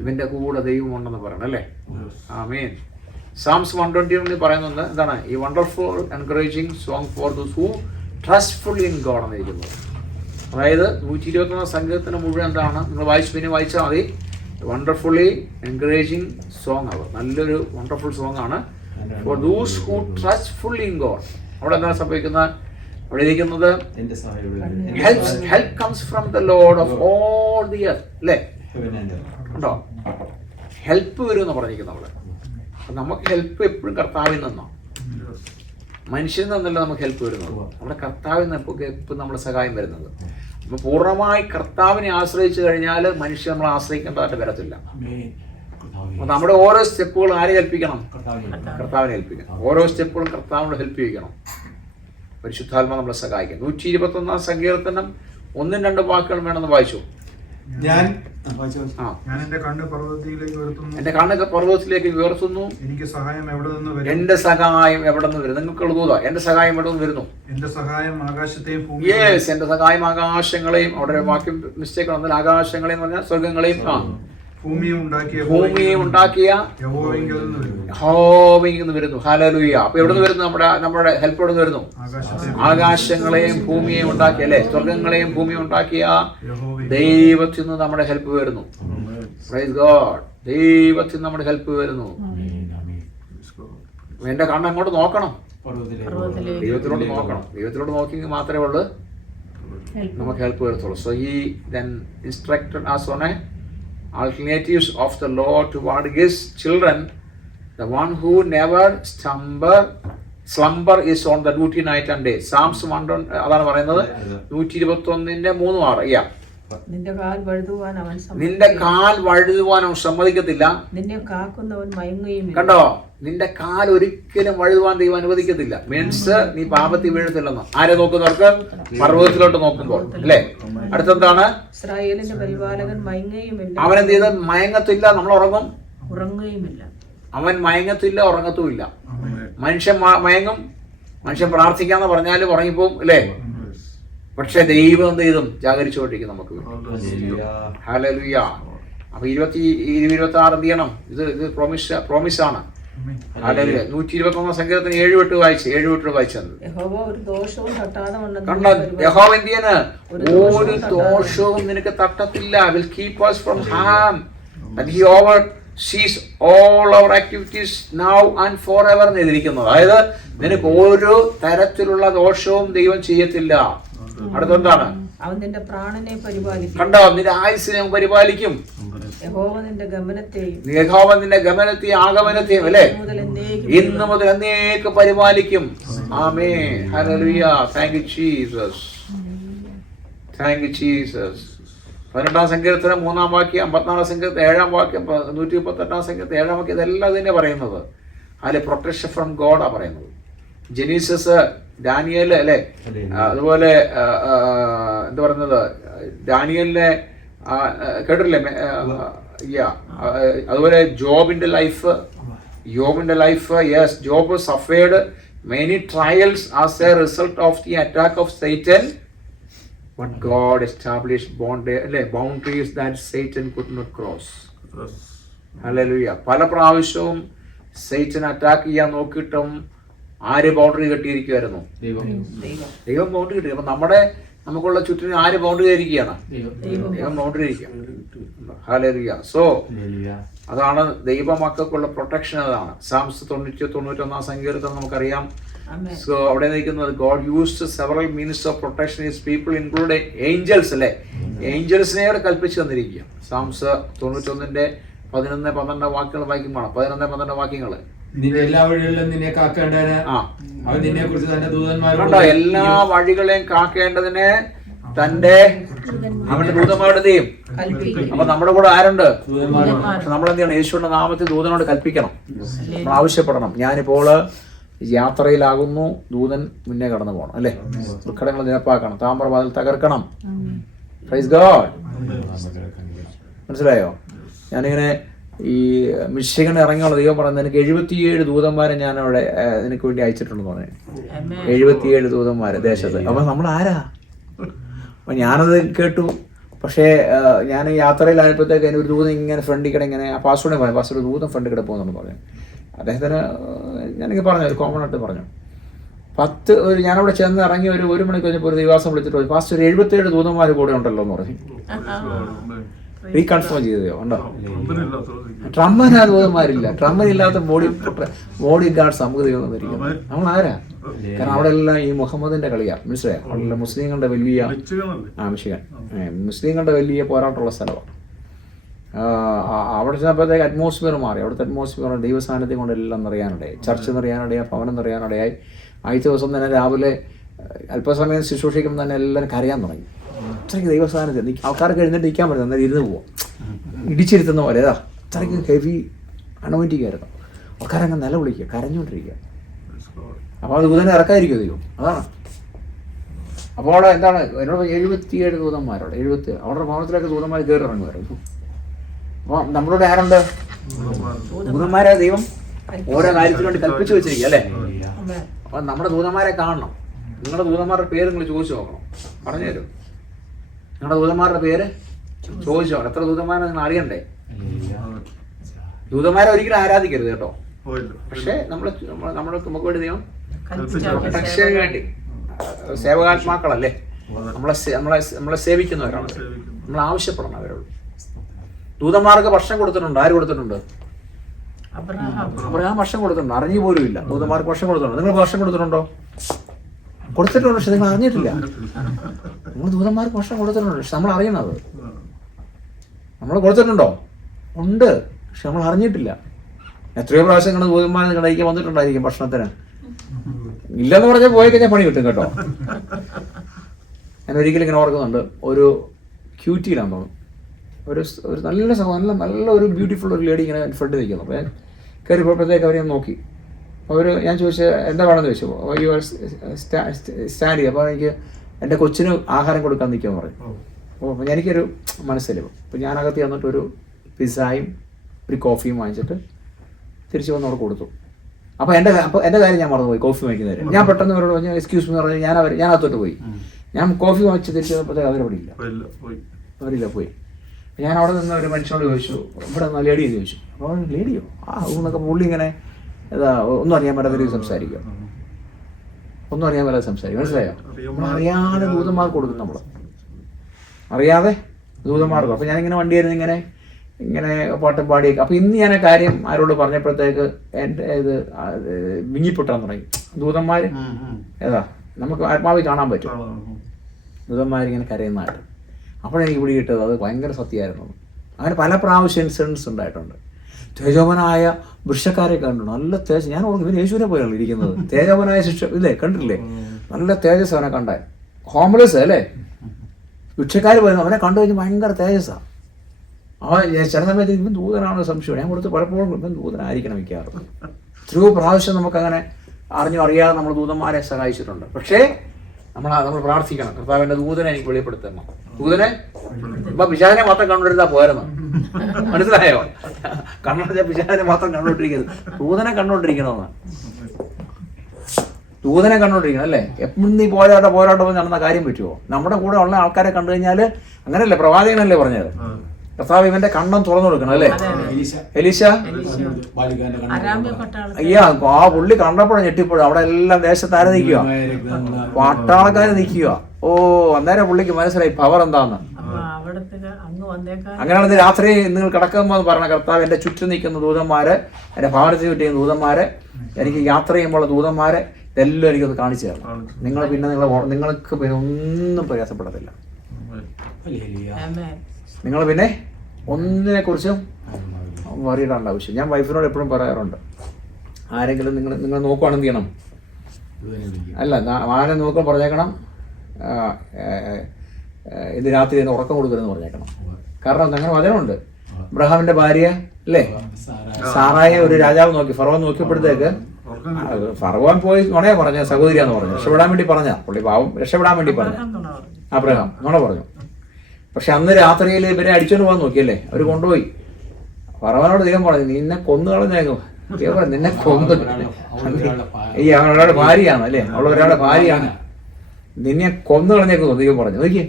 ഇവന്റെ കൂടെ ദൈവം ഉണ്ടെന്ന് പറയണം അല്ലേ. ആമേൻ. Psalms 121 പറയുന്നത് എന്താണ്, ഈ wonderful encouraging song for those who trustful in God എന്നിരിക്കുന്നത്. അതായത് 121 സംഗീതത്തിന് മുഴുവൻ എന്താണ്, നിങ്ങൾ പിന്നെ വായിച്ചാൽ മതി. വണ്ടർഫുള്ളി എൻകറേജിങ് സോങ് ആണ്, നല്ലൊരു വണ്ടർഫുൾ സോങ് ആണ്. Four those who trustful in God. അവിടെ എന്താണ് സംഭവിക്കുന്നത്, അവിടെ ഇരിക്കുന്നത് help comes from the Lord of all the earth അല്ലേ. ഉണ്ടോ, ഹെൽപ്പ് വരും എന്ന് പറഞ്ഞിരിക്കുന്നു അവിടെ. നമുക്ക് ഹെൽപ്പ് എപ്പോഴും കർത്താവിൽ നിന്നാണ്, മനുഷ്യരിൽ നിന്നല്ല നമുക്ക് ഹെൽപ്പ് വരുന്നത്. നമ്മുടെ കർത്താവിൽ നിന്ന് എപ്പോഴും നമ്മുടെ സഹായം വരുന്നത്. അപ്പൊ പൂർണ്ണമായി കർത്താവിനെ ആശ്രയിച്ചു കഴിഞ്ഞാൽ മനുഷ്യൻ നമ്മളെ ആശ്രയിക്കേണ്ടതായിട്ട് വരത്തില്ല. അപ്പൊ നമ്മുടെ ഓരോ സ്റ്റെപ്പുകളും ആരെ ഏൽപ്പിക്കണം, കർത്താവിനെ ഏൽപ്പിക്കണം. ഓരോ സ്റ്റെപ്പുകളും കർത്താവിനോട് ഹെൽപ്പ് ചെയ്യിക്കണം. പരിശുദ്ധാത്മ നമ്മളെ സഹായിക്കും. 121 സങ്കീർത്തനം 1-2 വാക്കുകൾ വേണമെന്ന് വായിച്ചു. എന്റെ കണ്ണ് പർവ്വതത്തിലേക്ക് ഉയർത്തുന്നു, എന്റെ കണ്ണൊക്കെ പർവ്വതത്തിലേക്ക് ഉയർത്തുന്നു. എനിക്ക് സഹായം എവിടെ നിന്ന് വരും? എന്റെ സഹായം എവിടെ നിന്ന് വരും? നിങ്ങൾക്ക് എഴുതുക, എന്റെ സഹായം എവിടെ നിന്ന് വരുന്നു? എന്റെ സഹായം ആകാശത്തെയും യെസ്, എന്റെ സഹായം ആകാശങ്ങളെയും. അവിടെ വാക്യം മിസ്റ്റേക്ക് വന്നാൽ ആകാശങ്ങളെയും പറഞ്ഞാൽ സ്വർഗങ്ങളെയും ഭൂമിയും ഉണ്ടാക്കിയ യഹോവയിൽ നിന്ന് വരുന്നു. ഹല്ലേലൂയ. അപ്പൊ എവിടെ നിന്ന് വരുന്നു? നമ്മുടെ ഹെൽപ്പ് എവിടെ നിന്ന് വരുന്നു? ആകാശങ്ങളെയും ഭൂമിയെയും ഉണ്ടാക്കിയ അല്ലെ, സ്വർഗങ്ങളെയും ഭൂമിയും ഉണ്ടാക്കിയ ദൈവത്തിൽ നിന്ന് നമ്മുടെ ഹെൽപ്പ് വരുന്നു. Praise God. ദൈവത്തിൽ നമ്മുടെ ഹെൽപ്പ് വരുന്നു. എന്റെ കണ്ണ് അങ്ങോട്ട് നോക്കണം, ദൈവത്തിലോട്ട് നോക്കണം. ദൈവത്തിലോട്ട് നോക്കിയെങ്കിൽ മാത്രമേ ഉള്ളൂ നമുക്ക് ഹെൽപ്പ് വരത്തുള്ളൂ. So he then instructed us on alternatives of the Lord toward his children. The one who never slumber is on the duty night and day. Psalms 1 അതാണ് പറയുന്നത്. 121:3-6. നിന്റെ കാൽ വഴുതുവാൻ അവൻ സമ്മതിക്കത്തില്ല. നിന്നെ കാക്കുന്നവൻ മയങ്ങുകയും. കണ്ടോ, നിന്റെ കാൽ ഒരിക്കലും വഴുതുവാൻ ദൈവം അനുവദിക്കത്തില്ല. മീൻസ് നീ പാപത്തിൽ വീഴത്തില്ലെന്ന്. ആരെ നോക്കുന്നവർക്ക്? പർവ്വതത്തിലോട്ട് നോക്കുമ്പോൾ അല്ലേ. അടുത്തെന്താണ്? ഇസ്രായേലിന്റെ പരിപാലകൻ മയങ്ങുകയുമില്ല, അവൻ എന്ത് ചെയ്ത്? മയങ്ങത്തില്ല. നമ്മൾ ഉറങ്ങും, ഉറങ്ങുകയുമില്ല. അവൻ മയങ്ങത്തില്ല, ഉറങ്ങത്തുമില്ല. മനുഷ്യൻ മയങ്ങും, മനുഷ്യൻ പ്രാർത്ഥിക്കാന്ന് പറഞ്ഞാലും ഉറങ്ങിപ്പോവും അല്ലേ. പക്ഷെ ദൈവം എന്ത് ചെയ്തും ജാഗരിച്ചുകൊണ്ടിരിക്കും നമുക്ക്. ഹല്ലേലൂയ. അപ്പൊ 26 എന്ത് ചെയ്യണം? ഇത് പ്രോമിസാണ്. ഹല്ലേലൂയ. 121 സങ്കീർത്തനം 7 വായിച്ചത് യഹോവ ഒരു ദോഷവും തട്ടാതെ വണ്ണം കണ്ടോ? യഹോവ എന്ത് ചെയ്യാന്? ഒരു ദോഷവും നിനക്ക് തട്ടത്തില്ല. will keep us from harm and he oversees all our activities now and forever എന്ന് എഴുതിയിരിക്കുന്നത്. അതായത് നിനക്ക് ഒരു തരത്തിലുള്ള ദോഷവും ദൈവം ചെയ്യത്തില്ല. അടുത്തെന്താണ്? അവൻ നിന്റെ പ്രാണനെ പരിപാലിക്കും. കണ്ടോ? നിന്റെ ആയുസ്സിനെ പരിപാലിക്കും. യഹോവ നിന്റെ ഗമനത്തെയും യഹോവ നിന്റെ ഗമനത്തെയും ആഗമനത്തെയും അല്ലേ മുതൽ എന്നേക്കും ഇന്ന് മുതൽ എന്നേക്കും പരിപാലിക്കും. ആമേൻ. ഹല്ലേലൂയ. Thank you Jesus. Thank you Jesus. 18 സങ്കീർത്തനം 3 വാക്യം, 54 സങ്കീർത്തനം 7 വാക്യം, 138 സങ്കീർത്തനം 7 വാക്യം, ഇതെല്ലാം ഇതിനെ പറയുന്നത്. അതിൽ പ്രൊട്ടക്ഷൻ ഫ്രം ഗോഡാ പറയുന്നത്. ജെനീസസ്, ഡാനിയേൽ അല്ലെ, അതുപോലെ എന്താ പറയുന്നത്, ഡാനിയലിനെ കേട്ടില്ലേ? അതുപോലെ ജോബിന്റെ life, yes, Job suffered many trials as a result of the attack of Satan, but God established boundaries that Satan could not cross. ഹല്ലേലൂയ. പല പ്രാവശ്യവും സൈറ്റൻ അറ്റാക്ക് ചെയ്യാൻ നോക്കിയിട്ടും ആര് ബൗണ്ടറി കെട്ടിയിരിക്കുമായിരുന്നു? ദൈവം ബൗണ്ടറി കെട്ടി. അപ്പൊ നമുക്കുള്ള ചുറ്റിനും ആര് ബൗണ്ടറി ആയിരിക്കുകയാണ്? ദൈവം ബൗണ്ടറി ഇരിക്കുക. ഹല്ലേലൂയ. സോ അതാണ് ദൈവമക്കൾക്കുള്ള പ്രൊട്ടക്ഷൻ. അതാണ് സാംസ് 91 സങ്കീർത്തനം നമുക്കറിയാം. സോ അവിടെ നിൽക്കുന്നത് God used several means of protection his people including angels അല്ലെ. ഏഞ്ചൽസിനെ അവിടെ കൽപ്പിച്ചു തന്നിരിക്കുക. സാംസ് 91 11, 12 വാക്യങ്ങൾ വായിക്കുമ്പോൾ 11, 12 വാക്യങ്ങൾ. നിന്റെ എല്ലാ വഴികളിലും നിന്നെ കാക്കേണ്ടതിന് അവൻ നിന്നെ കുറിച്ച് തന്റെ ദൂതന്മാരോട് എല്ലാ വഴികളെയും കാക്കേണ്ടതിന് അവന്റെ ദൂതന്മാരുടെ ചെയ്യും. അപ്പൊ നമ്മുടെ കൂടെ ആരുണ്ട്? പക്ഷെ നമ്മൾ എന്ത് ചെയ്യണം? യേശുവിന്റെ നാമത്തിൽ ദൂതനോട് കൽപ്പിക്കണം, നമ്മൾ ആവശ്യപ്പെടണം. ഞാനിപ്പോൾ യാത്രയിലാകുന്നു, ദൂതൻ മുന്നേ കടന്നു പോകണം അല്ലെ. ദുഃഖടങ്ങൾ നിരപ്പാക്കണം, താമ്രവാതിൽ തകർക്കണം. Praise God. മനസ്സിലായോ? ഞാനിങ്ങനെ ഈ മിശിഗൺ ഇറങ്ങിയുള്ള ദൈവം പറയുന്നത്, എനിക്ക് 77 ദൂതന്മാരെ ഞാൻ അവിടെ നിനക്ക് വേണ്ടി അയച്ചിട്ടുണ്ടെന്ന് പറഞ്ഞു. 77 ദൂതന്മാര് ദേശത്ത്. അപ്പൊ നമ്മൾ ആരാ? അപ്പൊ ഞാനത് കേട്ടു. പക്ഷേ ഞാൻ യാത്രയിലായപ്പോഴത്തേക്ക് ഒരു ദൂതൻ ഇങ്ങനെ ഫ്രണ്ടിൽ കിട ഇങ്ങനെ പാസ്വേഡ് പറഞ്ഞു, പാസ്വേഡ് ദൂതൻ ഫ്രണ്ടിൽ കിട പോകുന്നെന്ന് പറഞ്ഞു. അദ്ദേഹത്തിന് ഞാനിങ്ങനെ പറഞ്ഞു, ഒരു കോമൺ ആയിട്ട് പറഞ്ഞു. ഞാനവിടെ ചെന്ന് ഇറങ്ങി ഒരു മണിക്ക് കഴിഞ്ഞപ്പോൾ ഒരു ദിവസം വിളിച്ചിട്ട് പോയി, പാസ്റ്റർ 77 ദൂതന്മാർ കൂടെ ഉണ്ടല്ലോ എന്ന് പറഞ്ഞു. റീകൺഫേം ചെയ്തോ? ഉണ്ടോ? ട്രംപിന് ആ ദൂതന്മാരില്ല. ട്രംപിനില്ലാത്ത ബോഡി ഗാർഡ്സ് നമുക്ക് ദൈവം തന്നിരിക്കുന്നു. നമ്മൾ ആരാ? കാരണം അവിടെ എല്ലാം ഈ മുഹമ്മദിന്റെ കളിയാണ്. മനസ്സിലായോ? അവിടെ മുസ്ലിങ്ങളുടെ വലിയ മിഷിഗൻ മുസ്ലിങ്ങളുടെ വലിയ പോരാട്ടമുള്ള സ്ഥലമാണ്. അവിടെ ചെന്നപ്പോഴത്തേക്ക് അറ്റ്മോസ്ഫിയർ മാറി. അവിടുത്തെ അറ്റ്മോസ്ഫിയർ ദൈവ സാന്നിധ്യം കൊണ്ട് എല്ലാം നിറയാനിടയായി. ചർച്ച് നിറയാനിടയായി, ഭവനം നിറയാനിടയായി. ആദ്യത്തെ ദിവസം തന്നെ രാവിലെ അല്പസമയം ശുശ്രൂഷിക്കുമ്പോൾ തന്നെ എല്ലാവരും കരയാൻ തുടങ്ങി. അത്രയ്ക്ക് ദൈവ സാന്നിധ്യം. ആൾക്കാർക്ക് എഴുന്നേറ്റ് നിൽക്കാൻ പറ്റും, എന്നാൽ ഇരുന്ന് പോവാം. ഇടിച്ചിരുത്തുന്ന പോലെ ഏതാ അത്രയ്ക്ക് ഹെവി അണോയിൻറ്റിങ് ആയിരുന്നു. ആൾക്കാരങ്ങ് നിലവിളിക്കുക, കരഞ്ഞുകൊണ്ടിരിക്കുക. അപ്പോൾ അത് ദൂതനെ ഇറക്കാതിരിക്കും ദൈവം. അതാണ്. അപ്പോൾ അവിടെ എന്താണ് എന്നോട് 77 ദൂതന്മാരോട് 70 അവരുടെ ഭവനത്തിലൊക്കെ ദൂതന്മാർ കയറി ഇറങ്ങുമായിരുന്നു. അപ്പോൾ നമ്മളോട് ആരുണ്ട്? ദൂതന്മാരെ ദൈവം ഓരോ കാര്യത്തിനു വേണ്ടി കൽപ്പിച്ചു വെച്ചിരിക്കുക അല്ലേ. അപ്പോൾ നമ്മുടെ ദൂതന്മാരെ കാണണം. നിങ്ങളുടെ ദൂതന്മാരുടെ പേര് നിങ്ങൾ ചോദിച്ചു നോക്കണം, പറഞ്ഞു തരും. നിങ്ങളുടെ ദൂതന്മാരുടെ പേര് ചോദിച്ചു നോക്കണം. എത്ര ദൂതന്മാരെ നിങ്ങൾ അറിയണ്ടേ? ദൂതന്മാരെ ഒരിക്കലും ആരാധിക്കരുത് കേട്ടോ. പക്ഷേ നമുക്ക് വേണ്ടി ദൈവം പ്രൊട്ടക്ഷന് വേണ്ടി സേവകാത്മാക്കളല്ലേ, നമ്മളെ സേവിക്കുന്നവരാണ്. നമ്മൾ ആവശ്യപ്പെടണം അവരോട്. ദൂതന്മാർക്ക് ഭക്ഷണം കൊടുത്തിട്ടുണ്ട്. ആര് കൊടുത്തിട്ടുണ്ട്? അബ്രഹാം ഭക്ഷണം കൊടുത്തിട്ടുണ്ട്. അറിഞ്ഞു പോലും ഇല്ല. ദൂതന്മാർക്ക് ഭക്ഷണം കൊടുത്തിട്ടുണ്ട്. നിങ്ങൾ ഭക്ഷണം കൊടുത്തിട്ടുണ്ടോ? കൊടുത്തിട്ടുണ്ട്, പക്ഷെ നിങ്ങൾ അറിഞ്ഞിട്ടില്ല. നിങ്ങൾ ദൂതന്മാർക്ക് ഭക്ഷണം കൊടുത്തിട്ടുണ്ട്, പക്ഷെ നമ്മൾ അറിയണത്. നമ്മൾ കൊടുത്തിട്ടുണ്ടോ? ഉണ്ട്, പക്ഷെ നമ്മൾ അറിഞ്ഞിട്ടില്ല. എത്രയോ പ്രാവശ്യം നിങ്ങൾ ദൂതന്മാർ കഴിക്കാൻ വന്നിട്ടുണ്ടായിരിക്കും ഭക്ഷണത്തിന്. ഇല്ലെന്ന് പറഞ്ഞാൽ പോയി കഴിഞ്ഞാൽ പണി കിട്ടും കേട്ടോ. ഞാൻ ഒരിക്കലും ഇങ്ങനെ ഓർക്കുന്നുണ്ട്, ഒരു ക്യൂറ്റിയിലാന്ന് തോന്നുന്നു, ഒരു നല്ല ഒരു ബ്യൂട്ടിഫുൾ ഒരു ലേഡി ഇങ്ങനെ ഫ്രണ്ട് നിൽക്കുന്നു. അപ്പോൾ കയറി പോയപ്പോഴത്തേക്ക് അവരെ നോക്കി. അവർ ഞാൻ ചോദിച്ചു എന്താ വേണമെന്ന് ചോദിച്ചു. യു ആർ സ്റ്റാൻഡ് ചെയ്യുക. അപ്പോൾ എനിക്ക് എൻ്റെ കൊച്ചിന് ആഹാരം കൊടുക്കാൻ നിൽക്കുമെന്ന് പറഞ്ഞു. അപ്പോൾ എനിക്കൊരു മനസ്സിലാവും. അപ്പോൾ ഞാനകത്ത് വന്നിട്ട് ഒരു പിസ്സയും ഒരു കോഫിയും വാങ്ങിച്ചിട്ട് തിരിച്ച് വന്ന് അവിടെ കൊടുത്തു. അപ്പോൾ എൻ്റെ കാര്യം ഞാൻ മറന്നുപോയി, കോഫി വാങ്ങിക്കുന്നവരെ. ഞാൻ പെട്ടെന്ന് അവരോട് പറഞ്ഞു എക്സ്ക്യൂസ് മീ പറഞ്ഞു. ഞാനകത്തോട്ട് പോയി. ഞാൻ കോഫി വാങ്ങിച്ച് തിരിച്ച് വന്നപ്പോഴത്തേക്ക് അവരവിടെ ഇല്ല, അവരില്ല, പോയി. ഞാൻ അവിടെ നിന്ന് ഒരു മനുഷ്യനോട് ചോദിച്ചു, ഇവിടെ നിന്ന് ലേഡി എന്ന് ചോദിച്ചു. അപ്പോൾ ലേഡിയോ എന്നൊക്കെ പുള്ളി ഇങ്ങനെ ഒന്നും അറിയാൻ പറ്റാത്ത സംസാരിക്കുക, ഒന്നും അറിയാൻ പറ്റാതെ സംസാരിക്കും. മനസ്സിലായോ? അറിയാതെ ദൂതന്മാർക്ക് കൊടുക്കും, നമ്മൾ അറിയാതെ ദൂതന്മാർക്ക്. അപ്പോൾ ഞാനിങ്ങനെ വണ്ടിയായിരുന്നു ഇങ്ങനെ പാട്ടും പാടിയൊക്കെ. അപ്പോൾ ഇന്ന് ഞാൻ ആ കാര്യം ആരോട് പറഞ്ഞപ്പോഴത്തേക്ക് എൻ്റെ ഇത് വിങ്ങിപ്പൊട്ടാൻ തുടങ്ങി. ദൂതന്മാർ നമുക്ക് ആത്മാവിൽ കാണാൻ പറ്റും, ദൂതന്മാരിങ്ങനെ കരയുന്നതായിട്ട്. അപ്പോഴെനിക്ക് പിടി കിട്ടത് അത് ഭയങ്കര സത്യമായിരുന്നു. അങ്ങനെ പല പ്രാവശ്യം ഇൻസിഡൻസ് ഉണ്ടായിട്ടുണ്ട്. തേജോവനായ വൃക്ഷക്കാരെ കണ്ടു, നല്ല തേജസ്. ഞാൻ ഓർക്കും ഇവർ യേശുവിനെ പോലെയാണ് ഇരിക്കുന്നത്. തേജോവനായ ശിക്ഷ ഇല്ലേ, കണ്ടിട്ടില്ലേ? നല്ല തേജസ് അവനെ കണ്ടാൽ. ഹോംലെസ് അല്ലേ, വൃക്ഷക്കാർ പോയിരുന്നു. അവനെ കണ്ടു കഴിഞ്ഞാൽ ഭയങ്കര തേജസ്സാണ്. അവൻ ചില സമയത്ത് ഇവൻ ദൂതനാണോ സംശയം. ഞാൻ കൊടുത്ത് പലപ്പോഴും ഇവൻ ദൂതനായിരിക്കണം മിക്കാറും. എത്രയോ പ്രാവശ്യം നമുക്കങ്ങനെ അറിയാതെ നമ്മൾ ദൂതന്മാരെ സഹായിച്ചിട്ടുണ്ട്. പക്ഷേ നമ്മൾ പ്രാർത്ഥിക്കണം, കർത്താവിൻ്റെ ദൂതനെ എനിക്ക് വെളിപ്പെടുത്തണം. ദൂതനെ ഇപ്പൊ പിശാചിനെ മാത്രം കണ്ടുകൊണ്ടിരുന്നാ പോരുന്നു. മനസ്സിലായോ? കണ്ണടച്ച പിശാചിനെ മാത്രം കണ്ടുകൊണ്ടിരിക്കുന്നത്, ദൂതനെ കണ്ടുകൊണ്ടിരിക്കണമെന്ന്. ദൂതനെ കണ്ടുകൊണ്ടിരിക്കണം അല്ലേ? എപ്പോഴും നീ പോരാട്ടം നടന്ന കാര്യം പറ്റുമോ? നമ്മുടെ കൂടെ ഉള്ള ആൾക്കാരെ കണ്ടു കഴിഞ്ഞാൽ അങ്ങനെയല്ലേ പ്രവാചകനല്ലേ പറഞ്ഞത്? കർത്താവ് ഇവന്റെ കണ്ണം തുറന്നു കൊടുക്കണം അല്ലേ? എലീശ അയ്യാ ആ പുള്ളി കണ്ടപ്പോഴും ഞെട്ടിപ്പോഴും അവിടെ എല്ലാം ദേശത്താരെ നിൽക്കുക, പട്ടാളക്കാര് നിൽക്കുക. ഓ അന്നേരം പുള്ളിക്ക് മനസ്സിലായി പവർ എന്താന്ന്. അങ്ങനെയാണെങ്കിൽ രാത്രി നിങ്ങൾ കിടക്കുമ്പോൾ പറഞ്ഞ കർത്താവ് എന്റെ ചുറ്റും നിൽക്കുന്ന ദൂതന്മാരെ, എന്റെ ഭവനത്തിൽ ചുറ്റിയ ദൂതന്മാരെ, എനിക്ക് യാത്ര ചെയ്യുമ്പോൾ ദൂതന്മാരെ ഇതെല്ലാം എനിക്കൊന്ന് കാണിച്ചു തരണം. നിങ്ങൾ പിന്നെ നിങ്ങൾക്ക് പിന്നെ ഒന്നും പ്രയാസപ്പെടത്തില്ല. നിങ്ങൾ പിന്നെ ഒന്നിനെ കുറിച്ചും വറിയിടേണ്ട ആവശ്യം. ഞാൻ വൈഫിനോട് എപ്പോഴും പറയാറുണ്ട്, ആരെങ്കിലും നിങ്ങൾ നോക്കുവാണെന്ത് ചെയ്യണം? അല്ല ആരെ നോക്കുമ്പോൾ പറഞ്ഞേക്കണം ഇന്ന് രാത്രി തന്നെ ഉറക്കം കൊടുക്കരുതെന്ന് പറഞ്ഞേക്കണം. കാരണം അങ്ങനെ വചനമുണ്ട്. അബ്രഹാമിന്റെ ഭാര്യ അല്ലേ സാറായെ ഒരു രാജാവ് നോക്കി, ഫറവോൻ നോക്കിയപ്പോഴത്തേക്ക് ഫറവോൻ പോയി നുണയാ പറഞ്ഞ സഹോദരിയാന്ന് പറഞ്ഞു. രക്ഷപ്പെടാൻ വേണ്ടി പറഞ്ഞ പുള്ളി പാവം, രക്ഷപ്പെടാൻ വേണ്ടി പറഞ്ഞ അബ്രഹാം നുണ പറഞ്ഞു. പക്ഷെ അന്ന് രാത്രിയിൽ ഇവരെ അടിച്ചോണ്ട് പോകാൻ നോക്കിയല്ലേ, അവർ കൊണ്ടുപോയി. ഫറവോനോട് ദൈവം പറഞ്ഞു നിന്നെ കൊന്നു കളഞ്ഞേക്കും. നിന്നെ കൊന്നു, ഈ അവളുടെ ഭാര്യയാണ് അല്ലേ, അവൾ ഒരാളുടെ ഭാര്യയാണ്, നിന്നെ കൊന്നു കളഞ്ഞേക്കും ദൈവം പറഞ്ഞു. നോക്കിയേ,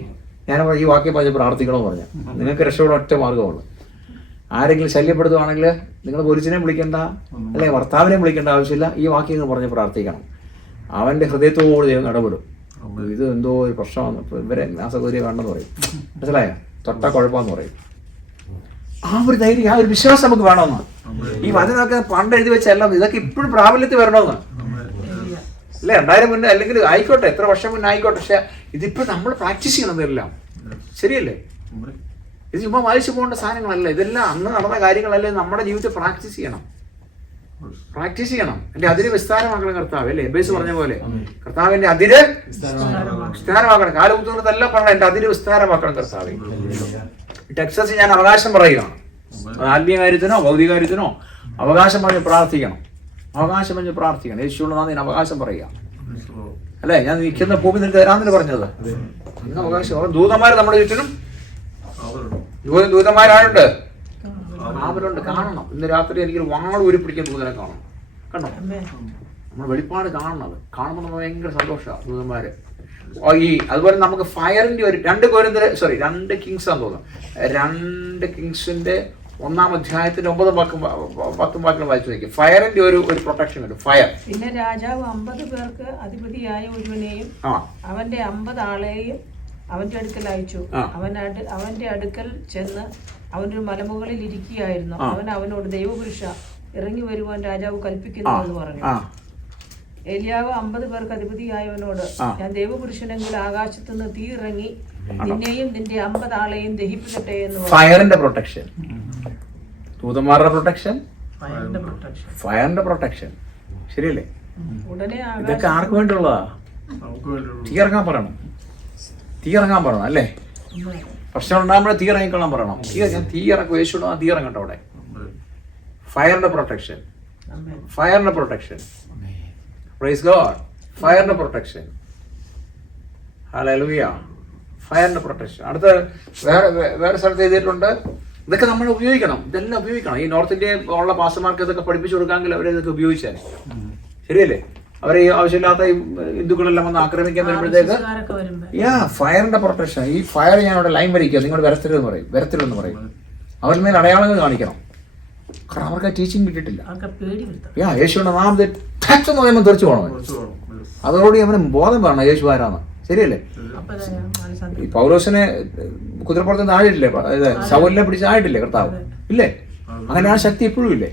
ഞാൻ ഈ വാക്യം പറഞ്ഞ് പ്രാർത്ഥിക്കണമെന്ന് പറഞ്ഞു. നിങ്ങൾക്ക് രക്ഷപ്പെടാൻ ഒറ്റ മാർഗ്ഗമുള്ളൂ. ആരെങ്കിലും ശല്യപ്പെടുത്തുവാണെങ്കിൽ നിങ്ങൾ പോലീസിനെ വിളിക്കേണ്ട അല്ലെ ഭർത്താവിനെ വിളിക്കേണ്ട ആവശ്യമില്ല. ഈ വാക്യങ്ങൾ പറഞ്ഞ് പ്രാർത്ഥിക്കണം. അവന്റെ ഹൃദയത്തോട് ദൈവം ഇടപെടും. ഇത് എന്തോ ഒരു പ്രശ്നമാണ്, ഇവരെ അസൗകര്യം വേണ്ടെന്ന് പറയും. മനസ്സിലായോ? തൊട്ട കുഴപ്പമെന്ന് പറയും. ആ ഒരു ധൈര്യം, ആ ഒരു വിശ്വാസം നമുക്ക് വേണമെന്ന്. ഈ വചനമൊക്കെ പണ്ട് എഴുതി വെച്ചല്ല, ഇതൊക്കെ ഇപ്പോഴും പ്രാബല്യത്തിൽ വരണമെന്ന് അല്ലേ? 2000 മുന്നേ അല്ലെങ്കിൽ ആയിക്കോട്ടെ, എത്ര വർഷം മുന്നേ ആയിക്കോട്ടെ, പക്ഷെ ഇതിപ്പോ നമ്മൾ പ്രാക്ടീസ് ചെയ്യണം. ഇതെല്ലാം ശരിയല്ലേ? ഇത് ചുമ്മാ വായിച്ചു പോകേണ്ട സാധനങ്ങളല്ല. ഇതെല്ലാം അന്ന് നടന്ന കാര്യങ്ങളല്ലേ നമ്മുടെ ജീവിതത്തിൽ പ്രാക്ടീസ് ചെയ്യണം. എന്റെ അതിര് വിസ്താരമാക്കണം കർത്താവ് അല്ലേ? എബേസ് പറഞ്ഞ പോലെ കർത്താവിന്റെ അതിര് വിസ്താരമാക്കണം. കാലകുത്തുന്നതല്ല പറഞ്ഞ എന്റെ അതിര് വിസ്താരമാക്കണം കർത്താവ്. ടെക്സസ് ഞാൻ അവകാശം പറയുകയാണ്. ആത്മീയ കാര്യത്തിനോ ഭൗതിക കാര്യത്തിനോ അവകാശം പറഞ്ഞ് പ്രാർത്ഥിക്കണം. യേശുവിന്റെ നാമത്തിൽ അവകാശം പറയുക അല്ലേ? ഞാൻ നിൽക്കുന്ന ഭൂമി നിനക്ക് തരാമെന്ന് പറഞ്ഞത് അന്ന് അവകാശം. ദൂതന്മാർ നമ്മുടെ ചുറ്റിനും ദൂതന്മാരായുണ്ട്, അവരുണ്ട്. കാണണം. ഇന്ന് രാത്രി എനിക്ക് വാൾ ഊരി പിടിക്കുന്ന ദൂതനെ കാണണം. കണ്ടോ? നമ്മൾ വെളിപ്പാട് കാണണം. കാണുമ്പോൾ നമ്മൾ ഭയങ്കര സന്തോഷമാണ്. ദൂതന്മാര് അതുപോലെ നമുക്ക് ഫയറിന്റെ ഒരു 2 കിങ്സ് ആണെന്ന് തോന്നുന്നു. 2 കിങ്സിന്റെ 1-ാം അധ്യായത്തിന്റെ 9-ഉം 10-ഉം വാക്യം വായിച്ചു നോക്കി. ഫയറിന്റെ ഒരു പ്രൊട്ടക്ഷൻ ഉണ്ട്. ഫയർ. പിന്നെ രാജാവ് 50 പേർക്ക് അധിപതിയായ ഒരുവനെയും അവന്റെ 50 ആളെയും അവന്റെ അടുക്കൽ അയച്ചു. അവന്റെ അടുക്കൽ ചെന്ന് അവനൊരു മലമുകളിൽ ഇരിക്കുകയായിരുന്നു. അവനോട് ദൈവപുരുഷ ഇറങ്ങി വരുവാൻ രാജാവ് കൽപ്പിക്കുന്നു എന്ന് പറഞ്ഞു. ഏലിയാവ് 50 പേർക്ക് അധിപതിയായവനോട് ഞാൻ ദൈവപുരുഷനെങ്കിൽ ആകാശത്തുനിന്ന് തീ ഇറങ്ങി നിന്നെയും നിന്റെ 50 ആളെയും ദഹിപ്പിക്കട്ടെ എന്ന് പറഞ്ഞു. ഫയറിന്റെ പ്രൊട്ടക്ഷൻ, ദൂതന്മാരുടെ പ്രൊട്ടക്ഷൻ, ഫയറിന്റെ പ്രൊട്ടക്ഷൻ. ശരിയല്ലേ? ഉടനെ ഇതൊക്കെ ആർക്ക് വേണ്ടിയുള്ളതാ? തീ ഇറങ്ങാൻ പറയണം അല്ലേ? പ്രശ്നം ഉണ്ടാകുമ്പോഴേ തീ ഇറങ്ങിക്കൊള്ളാൻ പറയണം. തീ ഇറക്കും. യേശുവിനോ തീ ഇറങ്ങട്ടെ അവിടെ. ഫയറിന്റെ പ്രൊട്ടക്ഷൻ. ഫയറിന്റെ പ്രൊട്ടക്ഷൻ. Praise God. ഫയറിന്റെ പ്രൊട്ടക്ഷൻ. ഹല്ലേലൂയ. ഫയറിന്റെ പ്രൊട്ടക്ഷൻ. അടുത്ത വേറെ സ്ഥലത്ത് എഴുതിയിട്ടുണ്ട്. ഇതൊക്കെ നമ്മൾ ഉപയോഗിക്കണം. ഇതെല്ലാം ഉപയോഗിക്കണം. ഈ നോർത്ത് ഇന്ത്യ ഉള്ള പാസ്റ്റർമാർക്ക് ഇതൊക്കെ പഠിപ്പിച്ചു കൊടുക്കാമെങ്കിൽ അവരിതൊക്കെ ഉപയോഗിച്ചാൽ ശരിയല്ലേ? അവരെ ഈ ആവശ്യമില്ലാത്ത ഈ ഹിന്ദുക്കളെല്ലാം വന്ന് ആക്രമിക്കാൻ വരുമ്പോഴത്തേക്ക് ഫയറിന്റെ പ്രൊട്ടക്ഷൻ. ഈ ഫയർ ഞാൻ അവിടെ ലൈൻ വരയ്ക്കുക, നിങ്ങൾ വരത്തില്ലെന്ന് പറയും. അവരുടെ മേൽ അടയാളങ്ങൾ കാണിക്കണം. കാരണം അവർക്ക് ടീച്ചിങ് കിട്ടിയിട്ടില്ല. യേശുവിന്റെ നാമത്തെ ടച്ച് എന്ന് പറയുമ്പോൾ തെറിച്ചു പോകണം. അതോടുകൂടി അവന് ബോധം വേണം യേശു ആരാന്ന്. ശരിയല്ലേ? ഈ പൗലോസിനെ കുതിരപ്പുറത്ത് താഴെയില്ലേ? ശൗലിനെ പിടിച്ചായിട്ടില്ലേ കർത്താവ്? ഇല്ലേ? അങ്ങനെ ആ ശക്തി എപ്പോഴും ഇല്ലേ?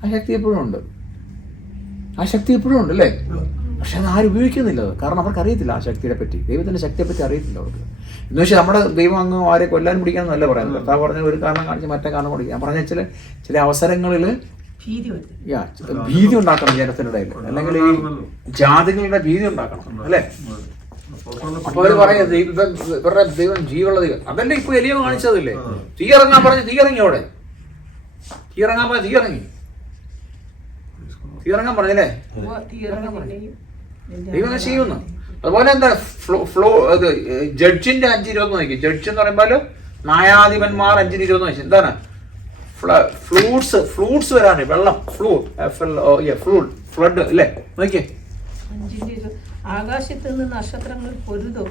ആ ശക്തി എപ്പോഴും ഉണ്ട്. അല്ലേ? പക്ഷെ അത് ആരും ഉപയോഗിക്കുന്നില്ല. കാരണം അവർക്ക് അറിയത്തില്ല ആ ശക്തിയെ പറ്റി, ദൈവത്തിന്റെ ശക്തിയെ പറ്റി അറിയത്തില്ല അവർക്ക്. എന്ന് വെച്ചാൽ നമ്മുടെ ദൈവം അങ്ങ് ആരെ കൊല്ലാൻ പിടിക്കാന്നല്ല പറയുന്നത്. കർത്താവ് പറഞ്ഞ ഒരു കാരണം കാണിച്ച് മറ്റേ കാരണം പഠിക്കാം. പറഞ്ഞ ചില അവസരങ്ങളിൽ ഭീതി ഉണ്ടാക്കണം ജനത്തിനിടയിൽ, അല്ലെങ്കിൽ ഈ ജാതികളുടെ ഭീതി ഉണ്ടാക്കണം. അല്ലേ? അപ്പൊ അവര് പറയാം ഇവരുടെ ദൈവം ജീവുള്ള ദൈവം. അതല്ലേ ഇപ്പൊ എലിയോ കാണിച്ചതില്ലേ? തീ ഇറങ്ങാൻ പറഞ്ഞ് തീ ഇറങ്ങി. അവിടെ തീ ഇറങ്ങാൻ പറഞ്ഞ് തീ ഇറങ്ങാൻ പറഞ്ഞല്ലേ? ദൈവം ചെയ്യുന്നു. അതുപോലെ എന്താ ജഡ്ജിന്റെ 5:20 നോക്കി. ജഡ്ജ് എന്ന് പറയുമ്പോൾ ന്യായാധിപന്മാർ 5:20 നോക്കി. എന്താണ്? ഫ്ലൂട്ട്സ് വരാണ്. വെള്ളം, ഫ്ലഡ് അല്ലേ? നോക്കിയേ. ആകാശത്ത് നിന്ന് നക്ഷത്രങ്ങളിൽ പൊരുതോ,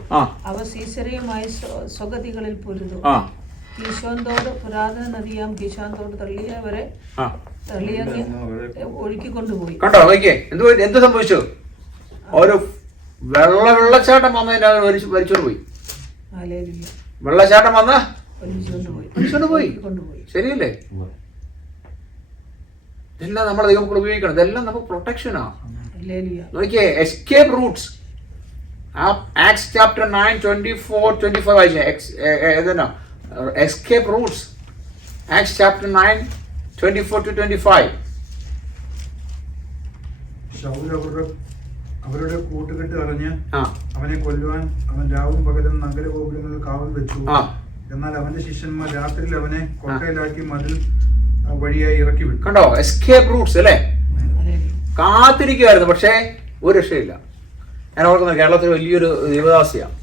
അവ സീസരയുമായി സ്വഗതികളിൽ പൊരുതോ. കീശോന്തോട് പുരാതന നദിയാം കീശാന്തോട് തള്ളിയവരെ ഒഴുക്കിക്കൊണ്ടുപോയി. കണ്ടോ? നോക്കിയേ എന്ത് സംഭവിച്ചു? ഒരു വെള്ളച്ചാട്ടം വന്നതിന് വലിച്ചോണ്ട് പോയി. വെള്ളച്ചാട്ടം വന്ന വലിച്ചോണ്ട് പോയി. ശരിയല്ലേ? ഇതെല്ലാം നമ്മളെ ദൈവം ഉപയോഗിക്കണം. ഇതെല്ലാം നമുക്ക് പ്രൊട്ടക്ഷനാ. നോക്കിയേ, എസ്കേപ്പ് റൂട്ട്സ്. ആക്ട്സ് ചാപ്റ്റർ 9:24-25 വായിച്ചേ. Escape Roots. Acts chapter 9:24-25. Saul അവരുടെ കൂട്ടുകെട്ട് അറിഞ്ഞ് അവനെ കൊല്ലുവാൻ അവൻ രാവും പകലും നഗരഗോപുരങ്ങളിൽ കാവൽ വെച്ചു. എന്നാൽ അവന്റെ ശിഷ്യന്മാർ രാത്രിയിൽ അവനെ കൊട്ടയിലാക്കി മതിൽ വഴിയായി ഇറക്കി വിട്ടു. കണ്ടോ? എസ്കേപ്പ് റൂട്ട്സ് അല്ലേ? കാത്തിരിക്കുമായിരുന്നു, പക്ഷേ ഒരു രക്ഷയില്ല. ഞാൻ ഓർക്കുന്നത് കേരളത്തിൽ വലിയൊരു ദേവദാസിയാണ്.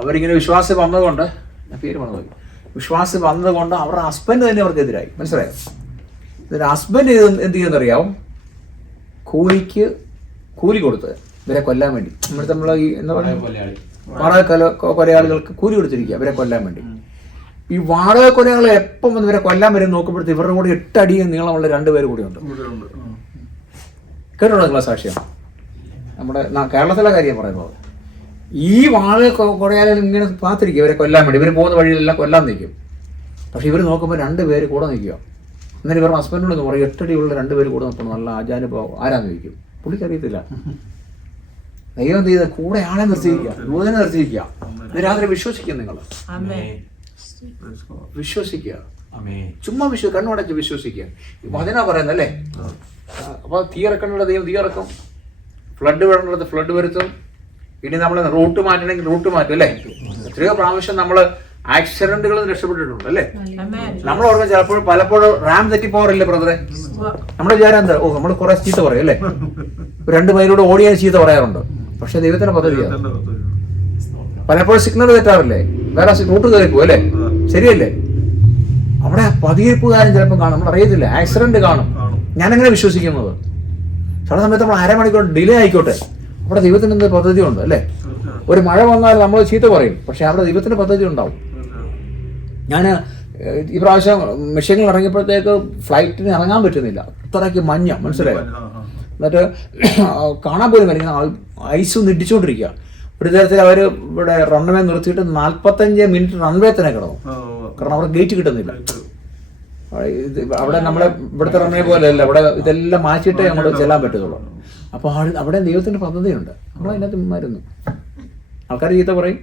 അവരിങ്ങനെ വിശ്വാസം വന്നതുകൊണ്ട്, ഞാൻ പേര് പറഞ്ഞു, വിശ്വാസം വന്നതുകൊണ്ട് അവരുടെ ഹസ്ബൻഡ് തന്നെ അവർക്കെതിരായി. മനസ്സിലായോ? ഇതിന്റെ ഹസ്ബൻഡ് എന്ത് ചെയ്യുന്നറിയാവും? കൂലി കൊടുത്ത് ഇവരെ കൊല്ലാൻ വേണ്ടി. ഇവിടുത്തെ നമ്മൾ ഈ എന്താ പറയുക, വാടക കൊലയാളികൾക്ക് കൂലി കൊടുത്തിരിക്കുക ഇവരെ കൊല്ലാൻ വേണ്ടി. ഈ വാടക കൊലയാളെ എപ്പം വന്ന് ഇവരെ കൊല്ലാൻ വരും നോക്കുമ്പോഴത്തെ ഇവരുടെ കൂടെ 8 അടി നീളമുള്ള 2 പേര് കൂടി ഉണ്ട്. കേട്ടോ നിങ്ങളെ സാക്ഷ്യം? നമ്മുടെ കേരളത്തിലെ കാര്യം പറയുന്നത്. ഈ വാടക കൊലയാളികൾ ഇങ്ങനെ കാത്തിരിക്കുക ഇവരെ കൊല്ലാൻ വേണ്ടി. ഇവർ പോകുന്ന വഴിയിലെല്ലാം കൊല്ലാൻ നിൽക്കും. പക്ഷെ ഇവർ നോക്കുമ്പോൾ 2 പേര് കൂടെ നിൽക്കുക. എന്നാലും ഇവരുടെ ഹസ്ബൻഡിനോട് പറയും 8 അടിയുള്ള 2 പേര് കൂടെ നിൽക്കണം. നല്ല ആചാര്യഭാവം. ആരാന്ന് ചോദിക്കും. പുള്ളിക്കറിയത്തില്ല. ദൈവം ചെയ്ത് കൂടെ ആളെ നിർത്തിയിരിക്കുക, ദൂതനെ നിർത്തിയിരിക്കുക. രാത്രി വിശ്വസിക്കുക. നിങ്ങൾ വിശ്വസിക്കുക. ചുമ്മാ കണ്ണുടച്ച് വിശ്വസിക്കുക. വചനാ പറയുന്നത് അല്ലേ? അപ്പൊ തീയിറക്കേണ്ട ദൈവം തീയിറക്കും. ഫ്ലഡ് വരേണ്ടത് ഫ്ലഡ് വരുത്തും. ഇനി നമ്മൾ റൂട്ട് മാറ്റണമെങ്കിൽ റൂട്ട് മാറ്റും അല്ലേ? എത്രയോ പ്രാവശ്യം നമ്മൾ ആക്സിഡന്റുകളിൽ രക്ഷപ്പെട്ടിട്ടുണ്ട് അല്ലേ? നമ്മൾ ഓർമ്മ ചിലപ്പോൾ പലപ്പോഴും റാം തെറ്റിപ്പോറില്ലേ ബ്രദറെ? നമ്മുടെ വിചാരം എന്താ? നമ്മൾ കുറെ ചീത്ത പറയും അല്ലേ? 2 മൈലൂടെ ഓടിയാൽ ചീത്ത പറയാറുണ്ട്. പക്ഷെ ദൈവത്തിന്റെ പദ്ധതിയാണ്. പലപ്പോഴും സിഗ്നൽ തെറ്റാറില്ലേ? വേറെ റൂട്ട് കയറിപ്പോ അല്ലേ? ശരിയല്ലേ? അവിടെ പതിയിരിപ്പുകാരൻ ചിലപ്പോൾ കാണും, നമ്മൾ അറിയത്തില്ല. ആക്സിഡന്റ് കാണും. ഞാനെങ്ങനെ വിശ്വസിക്കുന്നത്? ചില സമയത്ത് നമ്മൾ അരമണിക്കൂർ ഡിലേ ആയിക്കോട്ടെ, അവിടെ ദൈവത്തിന് എന്ത് പദ്ധതി ഉണ്ട് അല്ലേ? ഒരു മഴ വന്നാൽ നമ്മൾ ചീത്ത പറയും, പക്ഷെ അവിടെ ദൈവത്തിന്റെ പദ്ധതി ഉണ്ടാവും. ഞാൻ ഈ പ്രാവശ്യം മിഷ്യനിൽ ഇറങ്ങിയപ്പോഴത്തേക്ക് ഫ്ലൈറ്റിന് ഇറങ്ങാൻ പറ്റുന്നില്ല. അത്രയ്ക്ക് മഞ്ഞ, മനസ്സിലായോ? എന്നിട്ട് കാണാൻ പോലും വരിക ഐസ് ഇടിച്ചുകൊണ്ടിരിക്കുക. ഒരു തരത്തിൽ അവർ ഇവിടെ റൺവേ നിർത്തിയിട്ട് 45 മിനിറ്റ് റൺവേ തന്നെ കിടന്നു. കാരണം അവിടെ ഗേറ്റ് കിട്ടുന്നില്ല. അവിടെ നമ്മളെ ഇവിടുത്തെ റൺവേ പോലെയല്ല, ഇവിടെ ഇതെല്ലാം മാറ്റിയിട്ടേ അങ്ങോട്ട് ചെല്ലാൻ പറ്റത്തുള്ളൂ. അപ്പോൾ അവിടെ ദൈവത്തിന്റെ പദ്ധതിയുണ്ട്. നമ്മളതിനകത്ത് മരുന്നു. ആൾക്കാർ ചീത്ത പറയും,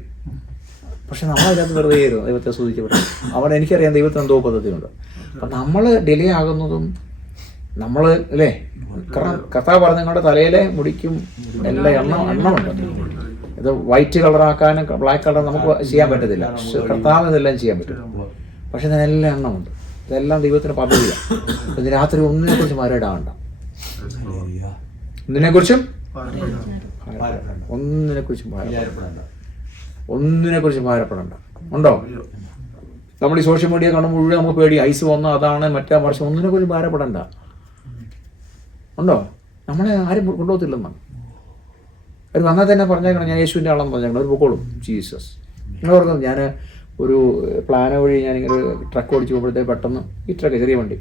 പക്ഷെ നമ്മളതിനകത്ത് വെറുതെ ആയിരുന്നു ദൈവത്തെ സ്തുതിച്ച് പറയും. അവിടെ എനിക്കറിയാം ദൈവത്തിന് എന്തോ പദ്ധതിയുണ്ട്. അപ്പം നമ്മൾ ഡിലേ ആകുന്നതും നമ്മൾ അല്ലേ? കാരണം കർത്താവ് പറഞ്ഞ നിങ്ങളുടെ തലയിലെ മുടിക്കും എല്ലാ എണ്ണമുണ്ട്. ഇത് വൈറ്റ് കളറാക്കാനും ബ്ലാക്ക് കളർ നമുക്ക് ചെയ്യാൻ പറ്റത്തില്ല. കർത്താവ് ഇതെല്ലാം ചെയ്യാൻ പറ്റും. പക്ഷെ ഇതിനെല്ലാം എണ്ണമുണ്ട്. ഇതെല്ലാം ദൈവത്തിന് പദ്ധതിയാണ്. ഇന്ന് രാത്രി ഒന്നിനെക്കുറിച്ച് മരയിടാകണ്ട, ഒന്നിനെക്കുറിച്ചും ഭാരപ്പെടണ്ട. ഉണ്ടോ? നമ്മൾ ഈ സോഷ്യൽ മീഡിയ കാണുമ്പോൾ മുഴുവൻ നമുക്ക് പേടി, ഐസ് വന്നോ അതാണ് മറ്റേ വർഷം, ഒന്നിനെക്കുറിച്ച് ഭാരപ്പെടണ്ട. ഉണ്ടോ? നമ്മളെ ആരും കൊണ്ടുപോകത്തില്ലെന്നാണ് അവർ വന്നാൽ തന്നെ പറഞ്ഞേക്കണം, ഞാൻ യേശുവിൻ്റെ ആളെന്ന് പറഞ്ഞേക്കണം, അവർ പൊക്കോളും. ജീസസ്. നിങ്ങൾ പറഞ്ഞു, ഞാൻ ഒരു പ്ലാനോ വഴി ഞാനിങ്ങനെ ട്രക്ക് ഓടിച്ച് പോകുമ്പോഴത്തേക്ക് പെട്ടെന്ന് ഈ ട്രക്ക് ചെറിയ വണ്ടി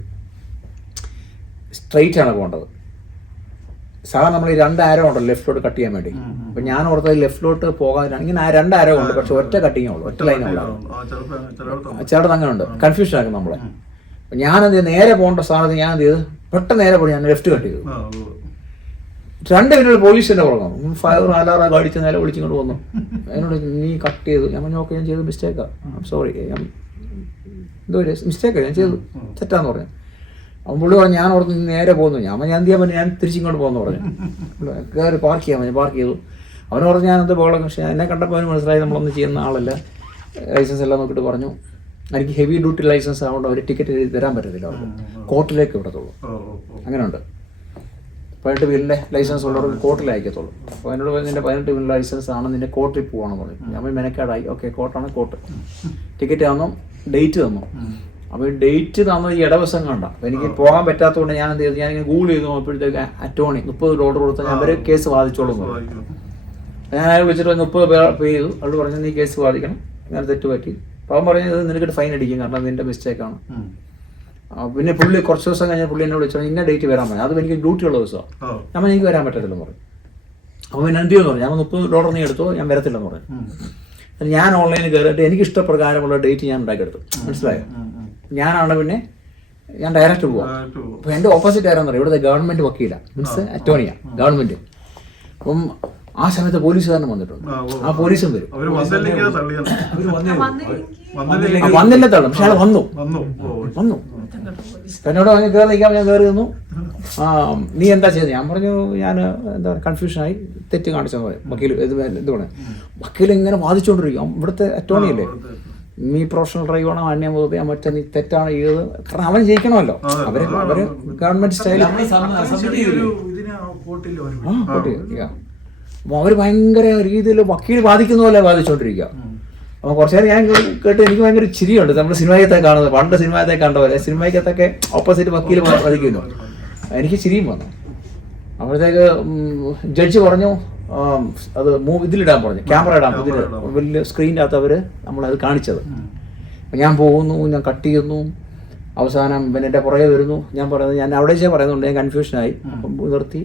സ്ട്രെയിറ്റ് ആണ് പോകേണ്ടത്. സാധാരണ നമ്മൾ ഈ 2 ആരോ ഉണ്ടല്ലോ ലെഫ്റ്റിലോട്ട് കട്ട് ചെയ്യാൻ വേണ്ടി. അപ്പം ഞാൻ ഓർത്തത് ലെഫ്റ്റിലോട്ട് പോകാൻ ഇങ്ങനെ 2 ആരോ ഉണ്ട്, പക്ഷെ ഒറ്റ കട്ടിങ്ങേ ഉള്ളൂ, ഒറ്റ ലൈനേ ഉള്ളൂ. ചിലടത്ത് അങ്ങനെ ഉണ്ട്, കൺഫ്യൂഷൻ ആക്കും നമ്മളെ. അപ്പം ഞാനെന്ത് ചെയ്ത് നേരെ പോകേണ്ട സ്ഥാനത്ത് ഞാൻ എന്ത് ചെയ്ത് പെട്ടെന്ന് നേരെ പോയി ഞാൻ ലെഫ്റ്റ് കട്ട് ചെയ്തു. 2 മിനിറ്റ് പോലീസിന്റെ പുറകാണ് ഫയർ അലാറ അടിച്ച് നേരെ വിളിച്ചിങ്ങോട്ട് വന്നു. എന്നോട് നീ കട്ട് ചെയ്തു. ഞാൻ പറഞ്ഞു ഓക്കെ, ഞാൻ ചെയ്തു മിസ്റ്റേക്കാ, സോറി, എന്തോ മിസ്റ്റേക്കാ, ഞാൻ ചെയ്തു, തെറ്റാന്ന് പറഞ്ഞു. അവൻ പുള്ളി പറഞ്ഞു ഞാൻ ഓർത്ത് നേരെ പോകുന്നു. ഞാൻ എന്ത് ചെയ്യാൻ പറ്റും, ഞാൻ തിരിച്ചിങ്ങോട്ട് പോകുന്നു പറഞ്ഞു. കയറി പാർക്ക് ചെയ്യാൻ പറഞ്ഞു, പാർക്ക് ചെയ്തു. അവൻ പറഞ്ഞു ഞാൻ എന്ത് പോകണം, പക്ഷേ എന്നെ കണ്ടപ്പോൾ അവന് മനസ്സിലായി നമ്മളൊന്നും ചെയ്യുന്ന ആളല്ല. ലൈസൻസ് എല്ലാം നോക്കിയിട്ട് പറഞ്ഞു എനിക്ക് ഹെവി ഡ്യൂട്ടി ലൈസൻസ് ആവുകൊണ്ട് അവർ ടിക്കറ്റ് എഴുതി തരാൻ പറ്റത്തില്ല, അവർക്ക് കോർട്ടിലേക്ക് വിടത്തുള്ളൂ. അങ്ങനെയുണ്ട്. 18 വീലിൻ്റെ ലൈസൻസ് ഉള്ളവർക്ക് കോർട്ടിൽ അയക്കത്തുള്ളൂ. അപ്പോൾ എന്നോട് പറഞ്ഞു നിൻ്റെ 18 വീലിൻ്റെ ലൈസൻസ് ആണ്, നിൻ്റെ കോർട്ടിൽ പോകണമെന്ന് പറഞ്ഞു. ഞാൻ മെനക്കാടായി, ഓക്കെ കോർട്ടാണ് കോർട്ട്. ടിക്കറ്റ് തന്നു, ഡേറ്റ് തന്നു. അപ്പോൾ ഈ ഡേറ്റ് തന്നത് ഈ ഇടവസം കണ്ട. അപ്പോൾ എനിക്ക് പോകാൻ പറ്റാത്തതുകൊണ്ട് ഞാൻ എന്ത് ചെയ്തു, ഞാനിങ്ങനെ ഗൂഗിൾ ചെയ്തു നോക്കുമ്പോഴത്തേക്ക് അറ്റോണി $30 കൊടുത്താൽ ഞാൻ അവരെ കേസ് വാദിച്ചോളും പറഞ്ഞു. ഞാൻ അയാൾ വിളിച്ചിട്ട് 30 പേ ചെയ്തു. അവൾ പറഞ്ഞു നീ കേസ് വാദിക്കണം, ഞാൻ തെറ്റ് പറ്റി. അപ്പോൾ അവൻ പറഞ്ഞത് നിനക്കിട്ട് ഫൈൻ അടിക്കും, കാരണം നിൻ്റെ മിസ്റ്റേക്കാണ്. പിന്നെ പുള്ളി കുറച്ച് ദിവസം കഴിഞ്ഞാൽ പുള്ളി എന്നെ വിളിച്ചോ ഇന്ന ഡേറ്റ് വരാൻ പറഞ്ഞു. അത് എനിക്ക് ഡ്യൂട്ടി ഉള്ള ദിവസമാണ്. നമ്മൾ എനിക്ക് വരാൻ പറ്റത്തില്ലെന്ന് പറഞ്ഞു. അപ്പോൾ പിന്നെ എന്ത് ചെയ്യുമെന്ന് പറഞ്ഞു, ഞാൻ $30 നീ എടുത്തോ, ഞാൻ വരത്തില്ലെന്ന് പറഞ്ഞു. ഞാൻ ഓൺലൈനിൽ കയറിയിട്ട് എനിക്ക് ഇഷ്ടപ്രകാരമുള്ള ഡേറ്റ് ഞാൻ ഉണ്ടാക്കിയെടുത്തു. മനസ്സിലായോ? ഞാനാണ് പിന്നെ ഞാൻ ഡയറക്റ്റ് പോവാം. അപ്പോൾ എൻ്റെ ഓപ്പോസിറ്റ് ആരാന്ന് പറയും, ഇവിടുത്തെ ഗവൺമെൻറ് വക്കീല, മീൻസ് അറ്റോർണിയ ഗവൺമെൻറ്. അപ്പം ആ സമയത്ത് പോലീസുകാരനും വന്നിട്ടുണ്ട്. ആ പോലീസും വരും. വന്നില്ല തള്ളും, പക്ഷെ അയാൾ വന്നു. എന്നോട് പറഞ്ഞ് കയറി നിൽക്കാൻ ഞാൻ കയറി നിന്നു. നീ എന്താ ചെയ്തത്? ഞാൻ പറഞ്ഞു ഞാൻ എന്താ കൺഫ്യൂഷനായി, തെറ്റ് കാണിച്ചെന്ന് പറയും. വക്കീൽ എന്തുകൊണ്ട് വക്കീൽ ഇങ്ങനെ വാദിച്ചുകൊണ്ടിരിക്കും. ഇവിടുത്തെ അറ്റോർണിയല്ലേ, നീ പ്രൊഫഷണൽ ഡ്രൈവാണോ, അന്യമതത്തെ മറ്റേ നീ തെറ്റാണ് ചെയ്തത്. കാരണം അവൻ ജയിക്കണമല്ലോ. അവര് ഗവൺമെന്റ് സ്റ്റൈൽ അപ്പോൾ അവർ ഭയങ്കര രീതിയിൽ വക്കീൽ വാദിക്കുന്ന പോലെ വാദിച്ചുകൊണ്ടിരിക്കുക. അപ്പോൾ കുറച്ച് നേരം ഞാൻ കേട്ട് എനിക്ക് ഭയങ്കര ചിരിയുണ്ട്. നമ്മൾ സിനിമയത്തെ കാണുന്നത്, പണ്ട് സിനിമയത്തെ കണ്ട പോലെ സിനിമയ്ക്കത്തൊക്കെ ഓപ്പോസിറ്റ് വക്കീൽ വാദിക്കുന്നു. എനിക്ക് ചിരിയും വന്നു. അപ്പോഴത്തേക്ക് ജഡ്ജി പറഞ്ഞു അത് ഇതിലിടാൻ പറഞ്ഞു, ക്യാമറ ഇടാൻ. ഇതിൽ വലിയ സ്ക്രീനിൻ്റെ അകത്ത് അവർ നമ്മളത് കാണിച്ചത്. അപ്പം ഞാൻ പോകുന്നു, ഞാൻ കട്ട് ചെയ്യുന്നു. അവസാനം പിന്നെ എൻ്റെ പുറകെ വരുന്നു. ഞാൻ പറയുന്നത് ഞാൻ അവിടെ വെച്ചാൽ പറയുന്നുണ്ട്, ഞാൻ കൺഫ്യൂഷനായി. അപ്പം നിർത്തി.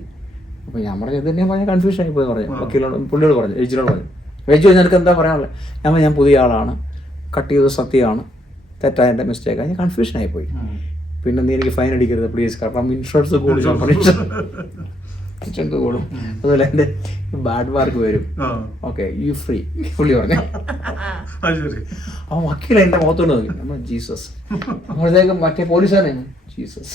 അപ്പോൾ ഞാൻ പറഞ്ഞു ഇത് തന്നെ പറഞ്ഞാൽ കൺഫ്യൂഷനായി പോയി പറഞ്ഞു. വക്കീലോട് പുള്ളിയോട് പറഞ്ഞു, ജഡ്ജിനോട് പറഞ്ഞു. ജഡ്ജി നിനക്ക് എന്താ പറയാനുള്ളത്? ഞാൻ പുതിയ ആളാണ്, കട്ട് ചെയ്തത് സത്യമാണ്, തെറ്റായ എൻ്റെ മിസ്റ്റേക്കാണ്, ഞാൻ കൺഫ്യൂഷനായി പോയി. പിന്നെ നീ എനിക്ക് ഫൈൻ അടിക്കരുത് പ്ലീസ്, കാരണം ഇൻഷുറൻസ് കൂടും, ഇൻഷുറൻസ് കൂടും, അതുപോലെ എൻ്റെ ബാഡ് മാർക്ക് വരും. ഓക്കെ യു ഫ്രീ പുള്ളി പറഞ്ഞു. അപ്പോൾ വക്കീൽ എൻ്റെ മുഖത്തോട് നോക്കി, നമ്മൾ ജീസസ്. അപ്പോഴത്തേക്കും മറ്റേ പോലീസുകാരനെ ജീസസ്.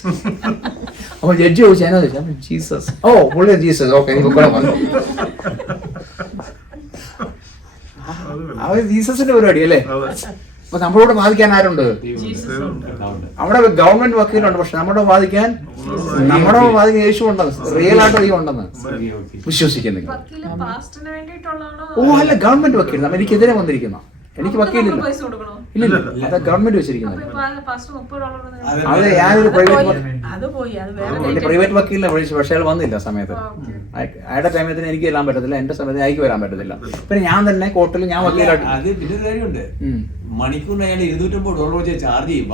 അപ്പോൾ ജഡ്ജി ചോദിച്ചു എന്നാ ചോദിച്ചാൽ ജീസസ്. ഓ പുള്ളി ജീസസ്, ഓക്കെ നീ പൊക്കോളാൻ പറഞ്ഞു. അവർ ജീസസിന്റെ പരിപാടി അല്ലേ? അപ്പൊ നമ്മളോട് വാദിക്കാൻ ആരുണ്ട്? അവിടെ ഗവൺമെന്റ് വക്കീലുണ്ട്, പക്ഷെ നമ്മുടെ വാദിക്കാൻ യേശു ഉണ്ടെന്ന്, റിയൽ ആയിട്ട് ദൈവം ഉണ്ടെന്ന് വിശ്വസിക്കുന്നില്ല. ഓ അല്ല, ഗവൺമെന്റ് വക്കീൽ എനിക്കെതിരെ വന്നിരിക്കുന്ന, എനിക്ക് വക്കീലില്ല. ഇല്ലില്ല, അത് ഗവൺമെന്റ് വെച്ചിരിക്കുന്നത്. അതെ, ഞാനൊരു പ്രൈവറ്റ് വക്കീലിനെ വിളിച്ചു, പക്ഷേ അയാൾ വന്നില്ല സമയത്ത്. അയാളുടെ സമയത്തിന് എനിക്ക് വരാൻ പറ്റത്തില്ല, എന്റെ സമയത്തിന് എനിക്ക് വരാൻ പറ്റത്തില്ല. പിന്നെ ഞാൻ തന്നെ കോർട്ടിൽ ഞാൻ വക്കീലായിട്ട്. മണിക്കൂറിന് അയാൾ $250 വെച്ച് ചാർജ് ചെയ്യും.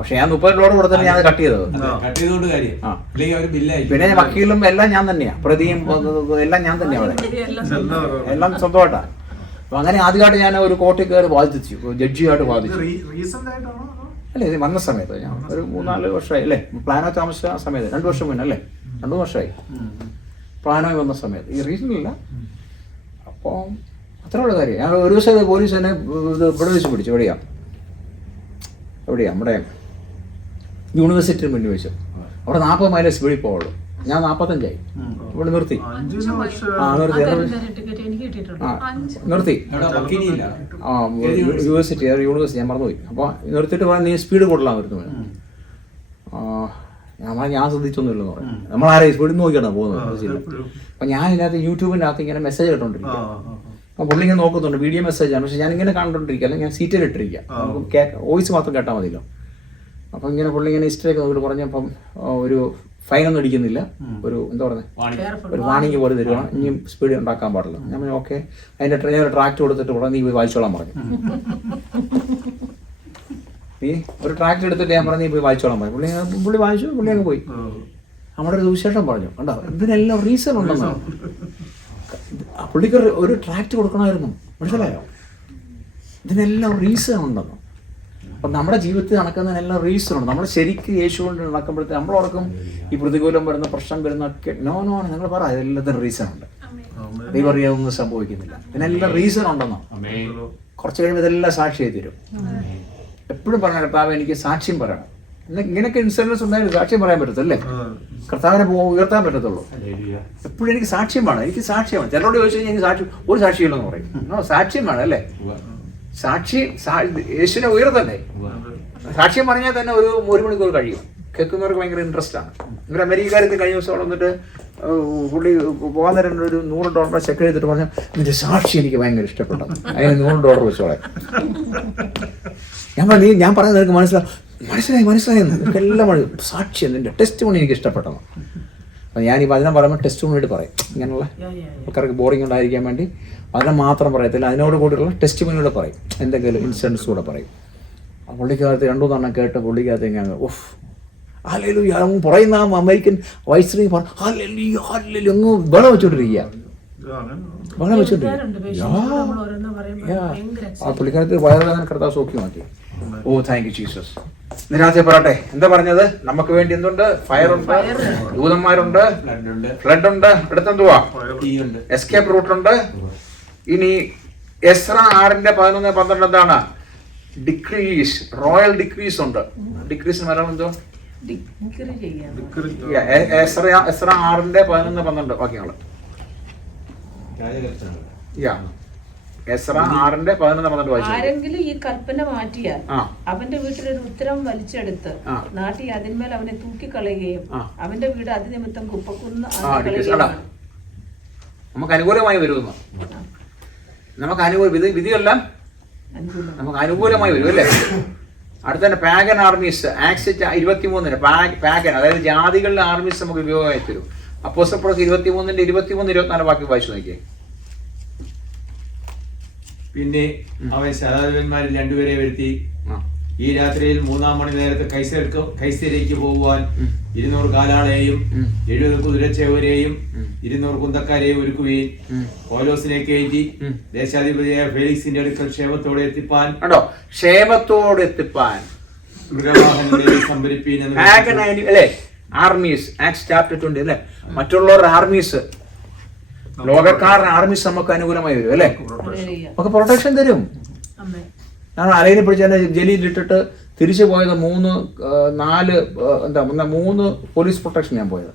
പക്ഷെ ഞാൻ $30 കൊടുത്തിട്ട് ഞാൻ കട്ട് ചെയ്തത്. പിന്നെ വക്കീലും എല്ലാം ഞാൻ തന്നെയാ, പ്രതിയും എല്ലാം ഞാൻ തന്നെയാ, അവിടെ എല്ലാം സ്വന്തമായിട്ടാ. അപ്പൊ അങ്ങനെ ആദ്യമായിട്ട് ഞാൻ ഒരു കോർട്ടിൽ കയറി വാദിച്ചു, ജഡ്ജിയായിട്ട് വാദിച്ചു. അല്ലേ, ഇത് വന്ന സമയത്ത് ഞാൻ ഒരു 3-4 വർഷമായി അല്ലേ, പ്ലാനോ താമസിച്ച സമയത്ത് 2 വർഷം മുന്നേ അല്ലേ, 2 വർഷമായി പ്ലാനോ വന്ന സമയത്ത്. ഈ റീസണില്ല. അപ്പോൾ അത്രയുള്ള കാര്യം. ഞാൻ ഒരു ദിവസം പോലീസ് എന്നെ ഇവിടെ വെച്ച് പിടിച്ചു. എവിടെയാ നമ്മുടെ യൂണിവേഴ്സിറ്റിന് മുന്നിൽ വെച്ചു. അവിടെ 40 മൈൽ സ്പീഡിൽ പോവുള്ളൂ. ഞാൻ 45 ഇവിടെ നിർത്തി. യൂണിവേഴ്സിറ്റി ഞാൻ മറന്നുപോയി. അപ്പോൾ നിർത്തിയിട്ട് പറയാൻ നീ സ്പീഡ് കൂടുതലാണ് വരുന്നത്. ഞാൻ ശ്രദ്ധിച്ചൊന്നുമില്ലെന്ന് പറയും. നമ്മളാരെയും സ്പീഡിൽ നോക്കിയാണ് പോകുന്നത്. അപ്പൊ ഞാൻ ഇതിനകത്ത് യൂട്യൂബിൻ്റെ അകത്ത് ഇങ്ങനെ മെസ്സേജ് കേട്ടോണ്ടിരിക്കും. അപ്പൊ പുള്ളി ഇങ്ങനെ നോക്കുന്നുണ്ട്, വീഡിയോ മെസ്സേജാണ്. പക്ഷെ ഞാൻ ഇങ്ങനെ കണ്ടോണ്ടിരിക്കുക, അല്ലെങ്കിൽ ഞാൻ സീറ്റിൽ ഇട്ടിരിക്കുക, നമുക്ക് വോയിസ് മാത്രം കേട്ടാൽ മതിയല്ലോ. അപ്പം ഇങ്ങനെ പുള്ളി ഇങ്ങനെ ഹിസ്റ്ററിയൊക്കെ നോക്കിയിട്ട് പറഞ്ഞപ്പം ഒരു ഫൈനൊന്നും അടിക്കുന്നില്ല, ഒരു എന്താ പറയുന്നത്, ഒരു വാണിംഗ് പോലെ തരുവാണ്, ഇനിയും സ്പീഡ് ഉണ്ടാക്കാൻ പാടില്ല. ഞാൻ പറഞ്ഞു ഓക്കെ. അതിൻ്റെ ഒരു ട്രാക്ട് കൊടുത്തിട്ട് ഉടനെ നീ പോയി വായിച്ചോളാൻ പറഞ്ഞു. നീ ഒരു ട്രാക്ട് എടുത്തിട്ട് ഞാൻ പറഞ്ഞു നീ പോയി വായിച്ചോളാൻ പറഞ്ഞു. പുള്ളി വായിച്ചു, പുള്ളി അങ്ങ് പോയി. നമ്മുടെ ഒരു സുവിശേഷം പറഞ്ഞു. കണ്ടോ, ഇതിനെല്ലാം റീസൺ ഉണ്ടെന്നോ. പുള്ളിക്ക് ഒരു ട്രാക്ട് കൊടുക്കണമായിരുന്നു, മനസ്സിലായോ? ഇതിനെല്ലാം റീസൺ ഉണ്ടെന്നോ. അപ്പം നമ്മുടെ ജീവിതത്തിൽ നടക്കുന്നതിനെല്ലാം റീസൺ ഉണ്ട്. നമ്മൾ ശരിക്കും യേശു കൊണ്ട് നടക്കുമ്പോഴത്തെ നമ്മളോടൊപ്പം ഈ പ്രതികൂലം വരുന്ന പ്രശ്നം വരുന്നൊക്കെ നോ നിങ്ങൾ പറ, എല്ലാത്തിനും റീസൺ ഉണ്ട്. ദൈവം അറിയാതൊന്നും സംഭവിക്കുന്നില്ല, ഇതിനെല്ലാം റീസൺ ഉണ്ടെന്നോ. കുറച്ച് കഴിയുമ്പോൾ ഇതെല്ലാം സാക്ഷിയായി തരും. എപ്പോഴും പറഞ്ഞ കർത്താവ് എനിക്ക് സാക്ഷ്യം പറയണം. ഇങ്ങനെയൊക്കെ ഇൻസിഡൻസ് ഉണ്ടായാലും സാക്ഷ്യം പറയാൻ പറ്റത്തല്ലേ, കർത്താവിനെ ഉയർത്താൻ പറ്റത്തുള്ളൂ. എപ്പോഴും എനിക്ക് സാക്ഷ്യം വേണം, എനിക്ക് സാക്ഷ്യം വേണം. ചിലരോട് ചോദിച്ചു കഴിഞ്ഞാൽ എനിക്ക് സാക്ഷ്യം ഒരു സാക്ഷിയില്ലെന്ന് പറയും. സാക്ഷ്യം വേണം അല്ലേ, സാക്ഷി യേശുവിനെ ഉയർത്തണ്ടേ. സാക്ഷ്യം പറഞ്ഞാൽ തന്നെ ഒരു മണിക്കൂർ കഴിയും. കേൾക്കുന്നവർക്ക് ഭയങ്കര ഇൻട്രസ്റ്റ് ആണ്. ഇവർ അമേരിക്കക്കാർക്ക് കഴിഞ്ഞ ദിവസം വന്നിട്ട് പുള്ളി പോകാൻ നേരം ഒരു $100 ചെക്ക് എടുത്തിട്ട് പറഞ്ഞാൽ നിന്റെ സാക്ഷി എനിക്ക് ഭയങ്കര ഇഷ്ടപ്പെട്ടു, അതിന് $100 വെച്ചോളെ. ഞാൻ പറയുന്നത് നിനക്ക് മനസ്സിലായെന്ന് എനിക്കെല്ലാം സാക്ഷി നിന്റെ ടെസ്റ്റ് മണി എനിക്ക് ഇഷ്ടപ്പെട്ടത്. അപ്പം ഞാൻ ഈ വചനം പറയുമ്പോൾ ടെസ്റ്റ് മണിയായിട്ട് പറയും. ഇങ്ങനെയുള്ള ആൾക്കാർക്ക് ബോറിംഗ് ഉണ്ടായിരിക്കാൻ വേണ്ടി വചനം മാത്രം പറയത്തില്ല, അതിനോട് കൂടിയുള്ള ടെസ്റ്റ് മണിയോട് പറയും, എന്തെങ്കിലും ഇൻസിഡൻസ് കൂടെ പറയും. പുള്ളിക്കകത്ത് 2-3 കേട്ട് പുള്ളിക്കകത്ത് ഇങ്ങനെ ഓഫ് ഹല്ലേലൂയ പറയുന്ന അമേരിക്കൻ വൈസ്രീ ഹല്ലേലൂയ അങ്ങ് വെള്ളം വെച്ചോണ്ടിരിക്കുക. ആ പുള്ളിക്കാരത്ത് വയറുവേദന കർത്താവ് സൗഖ്യമാക്കി. ഓ താങ്ക് യു ജീസസ്. നിരാശ പറയട്ടെ, എന്താ പറഞ്ഞത്? നമുക്ക് വേണ്ടി എന്തുണ്ട്? ഫയർ ഉണ്ട്, ദൂതന്മാരുണ്ട്, ഫ്ലഡ് ഉണ്ട്, അടുത്തെന്തുവാ? എസ്കേപ്പ് റൂട്ട് ഉണ്ട്. ഇനി എസ്ര 6:11-12 എന്താണ്? ഡിക്രീസ്, റോയൽ ഡിക്രീസ് ഉണ്ട്. ഡിക്രീസ് മലയാളം എന്തോ? എസ്ര 6:11-12 വാക്യങ്ങള്. ആരെങ്കിലും ഈ കൽപ്പന മാറ്റിയാൽ അവന്റെ വീട്ടിലൊരു ഉത്തരം വലിച്ചെടുത്ത് നാട്ടി അതിന്മേൽ അവനെ തൂക്കിക്കളയുകയും അവന്റെ വീട് അതിനിമിത്തം കുപ്പക്കുന്ന്. നമുക്ക് അനുകൂലമായി വരുമെന്ന്, നമുക്ക് വിധിയെല്ലാം നമുക്ക് അനുകൂലമായി വരും അല്ലേ. അടുത്ത തന്നെ പാഗൻ ആർമീസ്, ആക്സ് 23 പാഗൻ, അതായത് ജാതികളുടെ ആർമീസ് നമുക്ക് ഉപയോഗമായി തരും. അപ്പോസ്തലർ 23:23-24 വാക്യം വായിച്ചു നോക്കിയേ. പിന്നെ അവൻ ശതാധിപന്മാരിൽ 2 പേരെ വരുത്തി, ഈ രാത്രിയിൽ 3-ാം മണി നേരത്ത് കൈസരയ്ക്ക് പോകുവാൻ 200 കാലാളെയും 70 കുതിരച്ചേവരെയും 200 കുന്തക്കാരെയും ഒരുക്കുകയും പൗലോസിനെ കയറ്റി ദേശാധിപതിയായ ഫേലിക്സിന്റെ അടുക്കൽ ക്ഷേമത്തോടെ എത്തിപ്പാൻ മൃഗവാഹനങ്ങളെ സംഭരിപ്പീൻ അല്ലേ. ആർമീസ്, ആക്സ് ചാപ്റ്റർ 20 അല്ലേ. മറ്റുള്ളവരുടെ ആർമീസ്, ലോകക്കാരുടെ ആർമീസ് നമുക്ക് അനുകൂലമായി വരും അല്ലേ, നമുക്ക് പ്രൊട്ടക്ഷൻ തരും. ഞാൻ അലയിനെ പിടിച്ച് ജയിലിലിട്ടിട്ട് തിരിച്ചു പോയത് 3 പോലീസ് പ്രൊട്ടക്ഷൻ ഞാൻ പോയത്,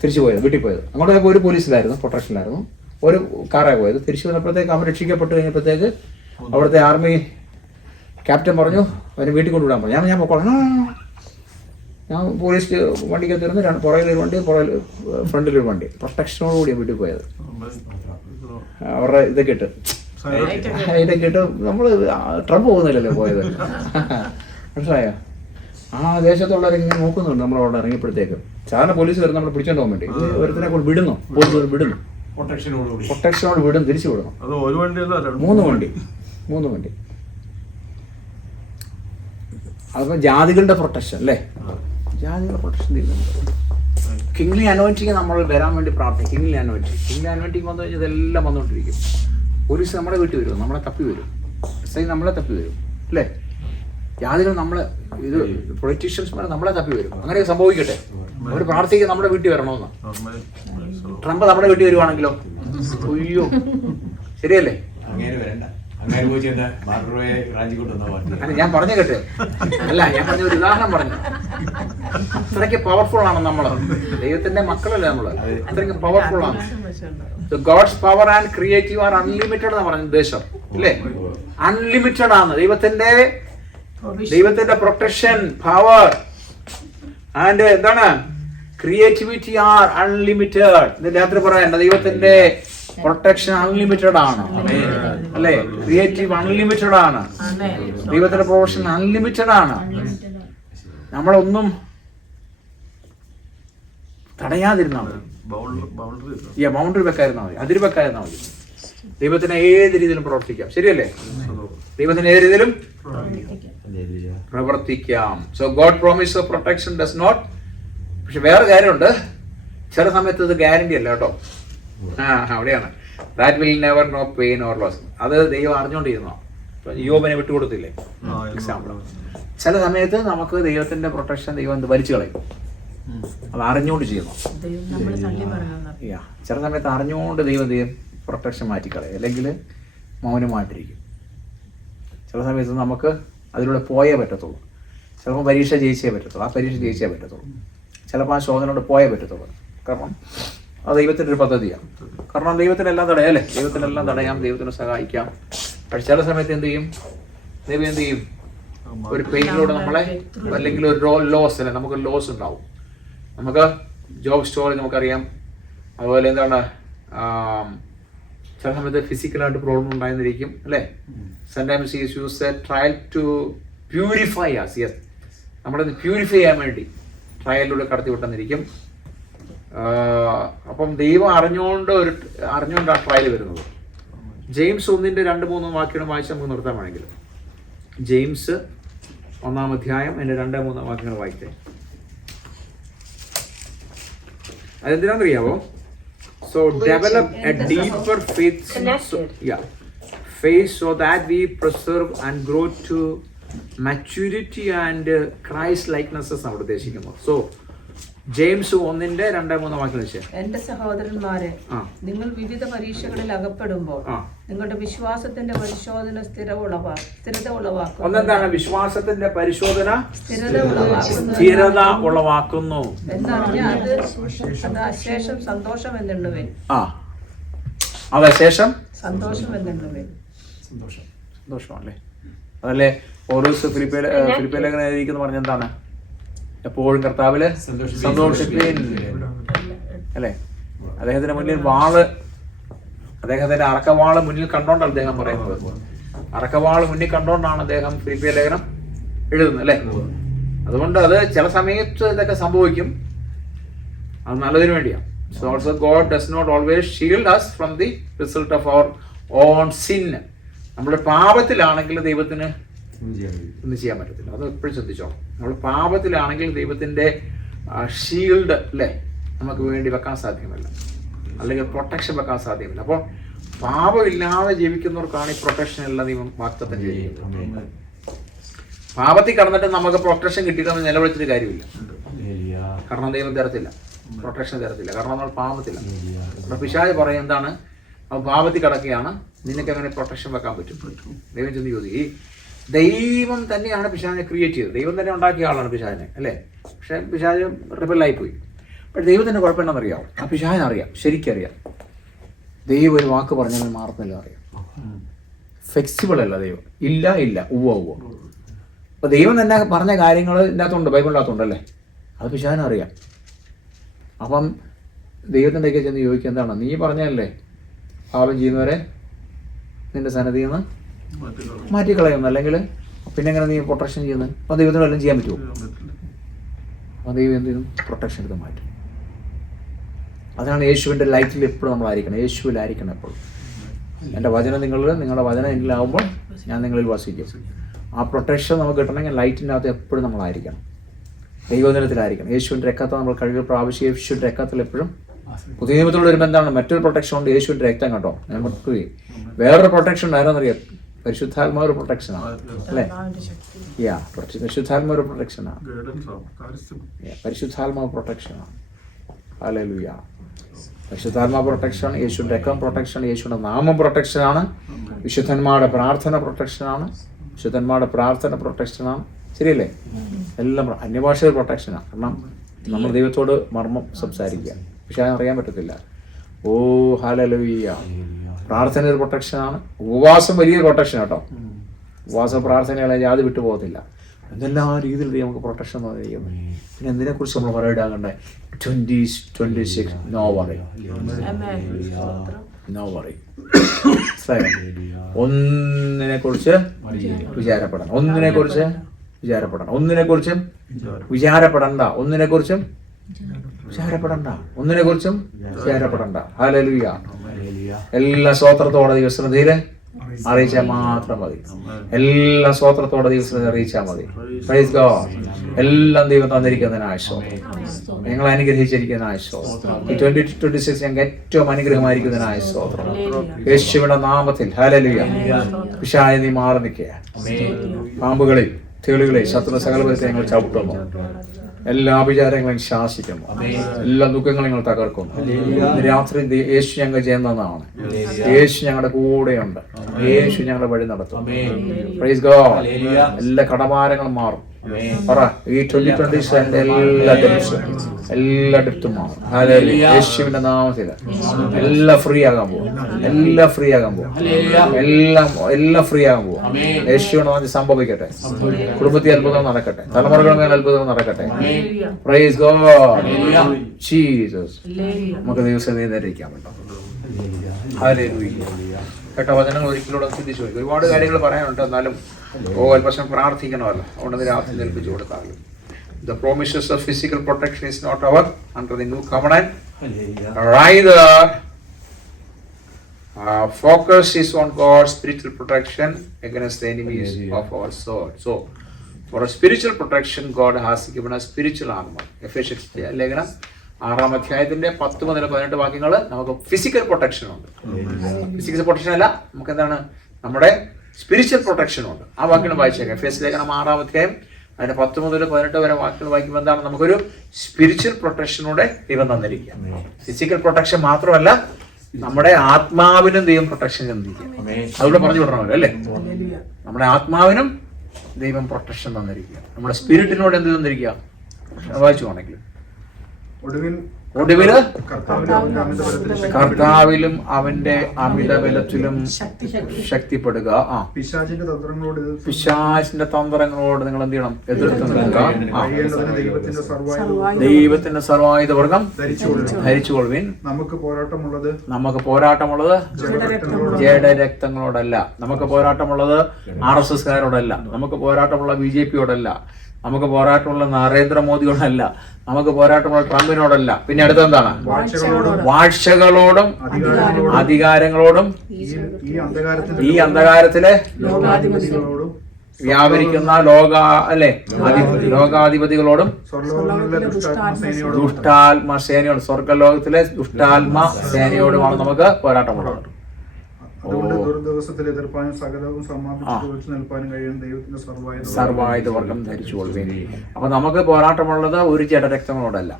തിരിച്ചു പോയത് വീട്ടിൽ പോയത്. അങ്ങോട്ട് പോയപ്പോൾ ഒരു പോലീസിലായിരുന്നു, പ്രൊട്ടക്ഷനിലായിരുന്നു, ഒരു കാറാണ് പോയത്. തിരിച്ചു വന്നപ്പോഴത്തേക്ക് അവൻ രക്ഷിക്കപ്പെട്ട് കഴിഞ്ഞപ്പോഴത്തേക്ക് അവിടുത്തെ ആർമി ക്യാപ്റ്റൻ പറഞ്ഞു അവനെ വീട്ടിൽ കൊണ്ടുവിടാൻ പറഞ്ഞു. ഞാൻ പൊക്കോളാം. ഞാൻ പോലീസ് വണ്ടിക്കകത്ത് ഇരുന്ന് പുറകിലൊരു വണ്ടി, ഫ്രണ്ടിലൊരു വണ്ടി, പ്രൊട്ടക്ഷനോടുകൂടിയാണ് വീട്ടിൽ പോയത്. അവരുടെ ഇതൊക്കെ ഇട്ട് നമ്മള് ട്രംപ് പോകുന്നില്ലല്ലോ പോയത്, മനസ്സിലായോ? ആ ദേശത്തുള്ളവരിങ്ങനെ നോക്കുന്നുണ്ട് നമ്മളവിടെ ഇറങ്ങിയപ്പോഴത്തേക്കും. സാധാരണ പോലീസ് വരും നമ്മൾ പിടിച്ചോണ്ട് പോകാൻ വേണ്ടി, ഇത് ഒരുത്തിനെ കൊണ്ട് വിടുന്നു, പോലീസ് വിടുന്നു, പ്രൊട്ടക്ഷനോട് വിടും, തിരിച്ചു വിടണം. 3 വണ്ടി. അപ്പൊ ജാതികളുടെ പ്രൊട്ടക്ഷൻ അല്ലേ, ജാതികളുടെ പ്രൊട്ടക്ഷൻ തീരുന്നുണ്ട്. കിങ്ലി അനോയിന്റിങ് നമ്മൾ വരാൻ വേണ്ടി പ്രാർത്ഥിക്കും. കിങ്ലി അനോയിന്റിങ് വന്നു കഴിഞ്ഞാൽ ഇതെല്ലാം വന്നുകൊണ്ടിരിക്കും. പോലീസ് നമ്മുടെ വീട്ടിൽ വരും, നമ്മളെ തപ്പി വരും, നമ്മളെ തപ്പി വരും അല്ലേ. ജാതികൾ നമ്മളെ, ഇത് പൊളിറ്റീഷ്യൻസ്മാർ നമ്മളെ തപ്പി വരും. അങ്ങനെ സംഭവിക്കട്ടെ. അവർ പ്രാർത്ഥിക്കുക നമ്മുടെ വീട്ടിൽ വരണമെന്ന്. ട്രംപ് നമ്മുടെ വീട്ടിൽ വരുവാണെങ്കിലോ അയ്യോ, ശരിയല്ലേ? അല്ല, ഞാൻ പറഞ്ഞു കേട്ടെ, അല്ല ഞാൻ പറഞ്ഞ ഒരു ഉദാഹരണം പറഞ്ഞു. അത്രയ്ക്ക് പവർഫുൾ ആണ് നമ്മള്, ദൈവത്തിന്റെ മക്കളല്ലേ നമ്മള്, അത്രയ്ക്ക് പവർഫുൾ ആണ്. God's power and creative are unlimited എന്ന് പറഞ്ഞ ഉദ്ദേശം അല്ലേ. അൺലിമിറ്റഡ് ആണ് ദൈവത്തിന്റെ പ്രൊട്ടക്ഷൻ, പവർ ആൻഡ് എന്താണ് ക്രിയേറ്റിവിറ്റി ആർ അൺലിമിറ്റഡ്. ഇത് രാത്രി പറയണ്ട, ദൈവത്തിന്റെ പ്രൊട്ടക്ഷൻ അൺലിമിറ്റഡ് ആണ്. അല്ലേ? ക്രിയേറ്റീവ് അൺലിമിറ്റഡ് ആണ്. ദൈവത്തിന്റെ പ്രൊഫഷൻ അൺലിമിറ്റഡ് ആണ്. നമ്മളൊന്നും തടയാതിരുന്നാൽ മതി. ബൗണ്ടറി വെക്കാതിരുന്നാൽ മതി, അതിര് വെക്കാതിരുന്നാൽ മതി. ദൈവത്തിന് ഏത് രീതിയിലും പ്രവർത്തിക്കാം. ശരിയല്ലേ? ദൈവത്തിന് ഏത് രീതിയിലും പ്രവർത്തിക്കാം. So God promise of protection does not. പക്ഷെ വേറെ കാര്യമുണ്ട്, ചില സമയത്ത് ഇത് ഗ്യാരണ്ടി അല്ല കേട്ടോ. അവിടെയാണ് that will never know pain or loss. അത് ദൈവം അറിഞ്ഞുകൊണ്ടിരുന്നോ? യോബിനെ വിട്ടുകൊടുത്തില്ലേ എക്സാമ്പിൾ. ചില സമയത്ത് നമുക്ക് ദൈവത്തിന്റെ പ്രൊട്ടക്ഷൻ ദൈവം വലിച്ചു കളയും. അത് അറിഞ്ഞുകൊണ്ട് ചെയ്യുന്നു. ചില സമയത്ത് അറിഞ്ഞുകൊണ്ട് ദൈവം പ്രൊട്ടക്ഷൻ മാറ്റിക്കളയും, അല്ലെങ്കിൽ മൗനമായിട്ടിരിക്കും. ചില സമയത്ത് നമുക്ക് അതിലൂടെ പോയേ പറ്റത്തുള്ളൂ. ചിലപ്പോൾ പരീക്ഷ ജയിച്ചേ പറ്റത്തുള്ളൂ, ആ പരീക്ഷ ജയിച്ചേ പറ്റത്തുള്ളൂ. ചിലപ്പോൾ ആ ശോധനയോട് പോയേ പറ്റത്തുള്ളൂ. കാരണം അത് ദൈവത്തിൻ്റെ ഒരു പദ്ധതിയാണ്. കാരണം ദൈവത്തിനെല്ലാം തടയാം അല്ലേ? ദൈവത്തിനെല്ലാം തടയാം, ദൈവത്തിനെ സഹായിക്കാം. പക്ഷെ ചില സമയത്ത് എന്ത് ചെയ്യും? ദൈവം എന്ത് ചെയ്യും? ഒരു പെയിനിലൂടെ നമ്മളെ, അല്ലെങ്കിൽ ഒരു ലോസ് അല്ലേ, നമുക്ക് ലോസ് ഉണ്ടാവും. നമുക്ക് ജോബ് സ്റ്റോറി നമുക്കറിയാം. അതുപോലെ എന്താണ്, ചില സമയത്ത് ഫിസിക്കലായിട്ട് പ്രോബ്ലം ഉണ്ടായിരുന്നിരിക്കും അല്ലേ? Sometimes is use a trial to purify us. Yes, നമ്മളത് പ്യൂരിഫൈ ചെയ്യാൻ വേണ്ടി ട്രയലിലൂടെ കടത്തി വിട്ടെന്നിരിക്കും. അപ്പം ദൈവം അറിഞ്ഞുകൊണ്ട് ആ ട്രയൽ വരുന്നത്. ജെയിംസ് 1:2-3 വാക്യങ്ങൾ വായിച്ച് നമുക്ക് നിർത്താൻ വേണമെങ്കിൽ, ജെയിംസ് 1-ാം അധ്യായം അതിൻ്റെ 2-3 വാക്യങ്ങൾ വായിച്ചേ. അതെന്തിനാണെന്നറിയാവോ? So develop a deeper faith, faith so that we preserve and grow to maturity and Christ likenesses ആണ് ഉദ്ദേശിക്കുന്നത്. So ജെയിംസ് 1:2-3 വാക്യം വെച്ച്, എന്റെ സഹോദരന്മാരെ, നിങ്ങൾ വിവിധ പരീക്ഷകളിൽ അകപ്പെടുമ്പോൾ നിങ്ങളുടെ വിശ്വാസത്തിന്റെ പരിശോധന സ്ഥിരത ഉളവാക്കുന്നു. ഒന്നെന്താണ് വിശ്വാസത്തിന്റെ പരിശോധന? സ്ഥിരത ഉളവാക്കുന്നു എന്നറിഞ്ഞാൽ അത് അശേഷം സന്തോഷം എന്നുണ്ടുവേ. അതശേഷം സന്തോഷം എന്നുണ്ടുവേ. സന്തോഷമല്ലേ? അതല്ലേ പൗലോസ് ഫിലിപ്പിയ ലേഖനം എഴുതിയിരിക്കുന്നു പറഞ്ഞ എന്താണ്? എപ്പോഴും കർത്താവില് സന്തോഷിപ്പിൻ അല്ലേ? അദ്ദേഹത്തിന്റെ മുന്നിൽ അദ്ദേഹത്തിന്റെ അറക്കവാള് മുന്നിൽ കണ്ടോണ്ടാണ് അദ്ദേഹം പറയുന്നത്. അറക്കവാള് മുന്നിൽ കണ്ടോണ്ടാണ് അദ്ദേഹം ഫിലിപ്പിയ ലേഖനം എഴുതുന്നത് അല്ലേ? അതുകൊണ്ട് അത് ചില സമയത്ത് ഇതൊക്കെ സംഭവിക്കും, അത് നല്ലതിനു വേണ്ടിയാണ്. So also God does not always shield us from the result of our own sin. നമ്മുടെ പാപത്തിലാണെങ്കിൽ ദൈവത്തിന് ഒന്നും ചെയ്യാൻ പറ്റത്തില്ല. അത് എപ്പോഴും ശ്രദ്ധിച്ചോ. നമ്മൾ പാപത്തിലാണെങ്കിൽ ദൈവത്തിന്റെ ഷീൽഡ് അല്ലേ നമുക്ക് വേണ്ടി വെക്കാൻ സാധ്യമല്ല, അല്ലെങ്കിൽ പ്രൊട്ടക്ഷൻ വെക്കാൻ സാധ്യമല്ല. അപ്പോൾ പാപമില്ലാതെ ജീവിക്കുന്നവർക്കാണ് ഈ പ്രൊട്ടക്ഷൻ എല്ലാം ദൈവം വാഗ്ദത്തം ചെയ്യുന്നത്. പാപത്തിൽ കടന്നിട്ട് നമുക്ക് പ്രൊട്ടക്ഷൻ കിട്ടിയിട്ടൊന്നും നിലവിളിച്ചിട്ട് കാര്യമില്ല. കാരണം ദൈവം തരത്തില്ല, പ്രൊട്ടക്ഷൻ തരത്തില്ല. കാരണം നമ്മൾ പാപത്തില്ല. അപ്പോൾ പിശാച് പറയും എന്താണ്, പാപത്തിൽ കിടക്കുകയാണ്, നിനക്ക് അങ്ങനെ പ്രൊട്ടക്ഷൻ വെക്കാൻ പറ്റും? ദൈവം ചെന്ന് ചോദിക്കും. ദൈവം തന്നെയാണ് പിശാചിനെ ക്രിയേറ്റ് ചെയ്തത്, ദൈവം തന്നെ ഉണ്ടാക്കിയ ആളാണ് പിശാചിനെ അല്ലേ? പക്ഷെ പിശാച് റിബലായിപ്പോയി. പക്ഷെ ദൈവത്തിൻ്റെ കുഴപ്പം എന്താണെന്നറിയാമോ? ആ പിശാചിനറിയാം, ശരിക്കറിയാം ദൈവം ഒരു വാക്ക് പറഞ്ഞാൽ മാറുന്നില്ല അറിയാം. ഫ്ലെക്സിബിൾ അല്ല ദൈവം. ഇല്ല ഉവ്വ. അപ്പോൾ ദൈവം തന്നെ പറഞ്ഞ കാര്യങ്ങൾ ഇതിനകത്തുണ്ട്, ബൈബിളിനകത്തുണ്ടല്ലേ? അത് പിശാചിനറിയാം. അപ്പം ദൈവത്തിൻ്റെ ഒക്കെ ചെന്ന് ചോദിക്കുക, എന്താണ് നീ പറഞ്ഞല്ലേ പാപം ചെയ്യുന്നവരെ നിന്റെ സന്നദ്ധിയിൽ നിന്ന് മാറ്റിക്കളയുന്നു, അല്ലെങ്കിൽ പിന്നെ എങ്ങനെ നീ പ്രൊട്ടക്ഷൻ ചെയ്യുന്നത്? അപ്പോൾ ദൈവത്തിന് വല്ലതും ചെയ്യാൻ പറ്റുമോ? അപ്പോൾ ദൈവം എന്തെങ്കിലും പ്രൊട്ടക്ഷൻ എടുത്ത് മാറ്റും. അതാണ് യേശുവിൻ്റെ ലൈറ്റിൽ എപ്പോഴും നമ്മളായിരിക്കണം, യേശുവിലായിരിക്കണം എപ്പോഴും. എൻ്റെ വചനം നിങ്ങളുടെ വചനം എന്നിലാവുമ്പോൾ ഞാൻ നിങ്ങളിൽ വസിക്കും. ആ പ്രൊട്ടക്ഷൻ നമുക്ക് കിട്ടണമെങ്കിൽ ലൈറ്റിനകത്ത് എപ്പോഴും നമ്മളായിരിക്കണം, ദൈവദിനത്തിലായിരിക്കണം. യേശുവിൻ്റെ രക്തത്തെ നമ്മൾ കഴുകി പ്രാവശ്യം യേശുവിൻ്റെ രക്തത്തിൽ എപ്പോഴും. പുതിയ നിയമത്തിലുള്ള വരുമ്പോൾ എന്താണ് മറ്റൊരു പ്രൊട്ടക്ഷൻ ഉണ്ട്, യേശുവിൻ്റെ രക്തം കേട്ടോ. ഞാൻ മറക്കുകയും വേറൊരു പ്രൊട്ടക്ഷൻ ഉണ്ടായിരുന്നറിയാം, പരിശുദ്ധാത്മാ ഒരു പ്രൊട്ടക്ഷനാണ് അല്ലേ? പരിശുദ്ധാത്മാ ഒരു പ്രൊട്ടക്ഷനാണ്, പരിശുദ്ധാത്മാ പ്രൊട്ടക്ഷനാണ്. ഹല്ലേലൂയ. പരിശുദ്ധാത്മാ പ്രൊട്ടക്ഷൻ, യേശുവിൻ്റെ രക്തം പ്രൊട്ടക്ഷൻ, യേശുവിൻ്റെ നാമം പ്രൊട്ടക്ഷനാണ്, വിശുദ്ധന്മാരുടെ പ്രാർത്ഥന പ്രൊട്ടക്ഷനാണ്, വിശുദ്ധന്മാരുടെ പ്രാർത്ഥന പ്രൊട്ടക്ഷനാണ്. ശരിയല്ലേ? എല്ലാം അന്യഭാഷയുടെ പ്രൊട്ടക്ഷനാണ്. കാരണം നമ്മൾ ദൈവത്തോട് മർമ്മം സംസാരിക്കുക, പക്ഷെ അറിയാൻ പറ്റത്തില്ല. ഓ ഹല്ലേലൂയ. പ്രാർത്ഥന ഒരു പ്രൊട്ടക്ഷനാണ്. ഉപവാസം വലിയൊരു പ്രൊട്ടക്ഷൻ കേട്ടോ. ഉപവാസം പ്രാർത്ഥനകളെ ജാതി വിട്ടു പോകത്തില്ല. എന്തെല്ലാം രീതിയിൽ ദൈവം നമുക്ക് പ്രൊട്ടക്ഷൻ തന്നിരിക്കുന്നു. പിന്നെ എന്തിനെ കുറിച്ച് നമ്മൾ പറയിടാകണ്ടേ? 2026 നോ വറി, നോ വറി. ഒന്നിനെ കുറിച്ച് വിചാരപ്പെടണം, ഒന്നിനെ കുറിച്ച് വിചാരപ്പെടണം, ഒന്നിനെ കുറിച്ചും വിചാരപ്പെടണ്ട, ഒന്നിനെ കുറിച്ചും വിചാരപ്പെടണ്ട, ഒന്നിനെ കുറിച്ചും വിചാരപ്പെടണ്ട. ഹല്ലേലൂയ. എല്ലാ സ്തോത്രത്തോടെ ദൈവസന്നിധിയിൽ അറിയിച്ചാൽ മാത്രം മതി. എല്ലാ സ്തോത്രത്തോടെ ദൈവസന്നിധിയിൽ അറിയിച്ചാൽ മതി. Praise God. എല്ലാം ദൈവം തന്നിരിക്കുന്നതിനായ സ്തോത്രം, ഞങ്ങളെ അനുഗ്രഹിച്ചിരിക്കുന്നതിനായ സ്തോത്രം. ഈ 2026 ഞങ്ങൾക്ക് ഏറ്റവും അനുഗ്രഹമായിരിക്കുന്നതിനായ സ്തോത്രം യേശുവിന്റെ നാമത്തിൽ. ഹല്ലേലൂയ. പിശാചേ നീ മാറി നിൽക്കുക. പാമ്പുകളിൽ തേളുകളെ ശത്രു സകലത്തെ ഞങ്ങൾ ചവിട്ടുന്നു. എല്ലാ വിചാരങ്ങളും ശാസിക്കുന്നു. എല്ലാ ദുഃഖങ്ങളും ഞങ്ങൾ തകർക്കുന്നു. രാത്രി യേശു ഞങ്ങൾ ചെയ്യുന്നതാണ്. യേശു ഞങ്ങളുടെ കൂടെയുണ്ട്. യേശു ഞങ്ങളുടെ വഴി നടത്തും. Praise God. എല്ലാ കടഭാരങ്ങളും മാറും. പറ, ഈ 2027 എല്ലാ ഡെപ്തും മാറും. യേശുവിന്റെ നാമത്തിൽ എല്ലാം ഫ്രീ ആകാൻ പോകും. എല്ലാം ഫ്രീ ആകാൻ പോകും. എല്ലാം ഫ്രീ ആകാൻ പോകും. യേശുവിന്റെ നാമത്തിൽ സംഭവിക്കട്ടെ. കുടുംബത്തിൽ അത്ഭുതം നടക്കട്ടെ. തലമുറകളുടെ മേൽ അത്ഭുതം നടക്കട്ടെ. Praise God. ജീസസ്. നമുക്ക് ദിവസം നേരിടാൻ പറ്റും. കേട്ടോ, വചനങ്ങൾ ഒരിക്കലൂടെ ചിന്തിച്ചു പോയി. ഒരുപാട് കാര്യങ്ങൾ പറയാനുണ്ട്. എന്നാലും അല്പം പ്രാർത്ഥിക്കണമല്ലോ. അതുകൊണ്ട് രാത്രി നിൽപ്പിച്ചു കൊടുക്കാമല്ലോ. The promises of physical protection is not our under the new covenant. Rather, focus is on God's spiritual protection against the enemies of our soul. So, for a spiritual protection, God has given us spiritual armor. Ephesians ലേഖനം 6-ാം അധ്യായത്തിന്റെ 10 മുതൽ 18 വാക്യങ്ങൾ നമുക്ക് physical protection ഉണ്ട്. Physical protection അല്ല, നമുക്ക് എന്താണ്? നമ്മുടെ സ്പിരിച്വൽ പ്രൊട്ടക്ഷൻ ഉണ്ട്. ആ വാക്യങ്ങൾ വായിച്ചേക്കാം. എഫേസ്യ ലേഖനം 6-ാം അധ്യായം അതിന്റെ 10 മുതൽ 18 വരെ വാക്യങ്ങൾ വായിക്കുമ്പോൾ എന്താണ്? നമുക്കൊരു സ്പിരിച്വൽ പ്രൊട്ടക്ഷനൂടെ ദൈവം തന്നിരിക്കുക. ഫിസിക്കൽ പ്രൊട്ടക്ഷൻ മാത്രമല്ല, നമ്മുടെ ആത്മാവിനും ദൈവം പ്രൊട്ടക്ഷൻ തന്നിരിക്കുക. അതുകൂടെ പറഞ്ഞു വിടണമല്ലോ അല്ലേ? നമ്മുടെ ആത്മാവിനും ദൈവം പ്രൊട്ടക്ഷൻ തന്നിരിക്കുക. നമ്മുടെ സ്പിരിറ്റിനോട് എന്ത് തന്നിരിക്കുക? വായിച്ചു പോണെങ്കിൽ ഒടുവില് കർത്താവിലും അവന്റെ അമിത ബലത്തിലും ശക്തിപ്പെടുക. പിശാചിന്റെ തന്ത്രങ്ങളോട് നിങ്ങൾ എന്ത് ചെയ്യണം? എതിർത്ത് നിൽക്കുക. ദൈവത്തിന്റെ സർവായുധവർഗം ധരിച്ചുകൊള്ളുവിൻ. നമുക്ക് പോരാട്ടമുള്ളത് ജഡരക്തങ്ങളോടല്ല. നമുക്ക് പോരാട്ടമുള്ളത് RSS കാരോടല്ല. നമുക്ക് പോരാട്ടമുള്ള BJP-യോടല്ല. നമുക്ക് പോരാട്ടമുള്ള നരേന്ദ്രമോദിയോടല്ല. നമുക്ക് പോരാട്ടമുള്ള ട്രംപിനോടല്ല. പിന്നെ അടുത്തെന്താണ്? വാഴ്ചകളോടും അധികാരങ്ങളോടും ഈ അന്ധകാരത്തിലെ വ്യാപരിക്കുന്ന ലോകാധിപതികളോടും ദുഷ്ടാത്മ സേനയോടും സ്വർഗലോകത്തിലെ ദുഷ്ടാത്മ സേനയോടുമാണ് നമുക്ക് പോരാട്ടമുള്ളത്. സർവായുധവർഗം ധരിച്ചുകൊള്ളുകയും. അപ്പൊ നമുക്ക് പോരാട്ടമുള്ളത് ഒരു ജഡരക്തങ്ങളോടല്ല.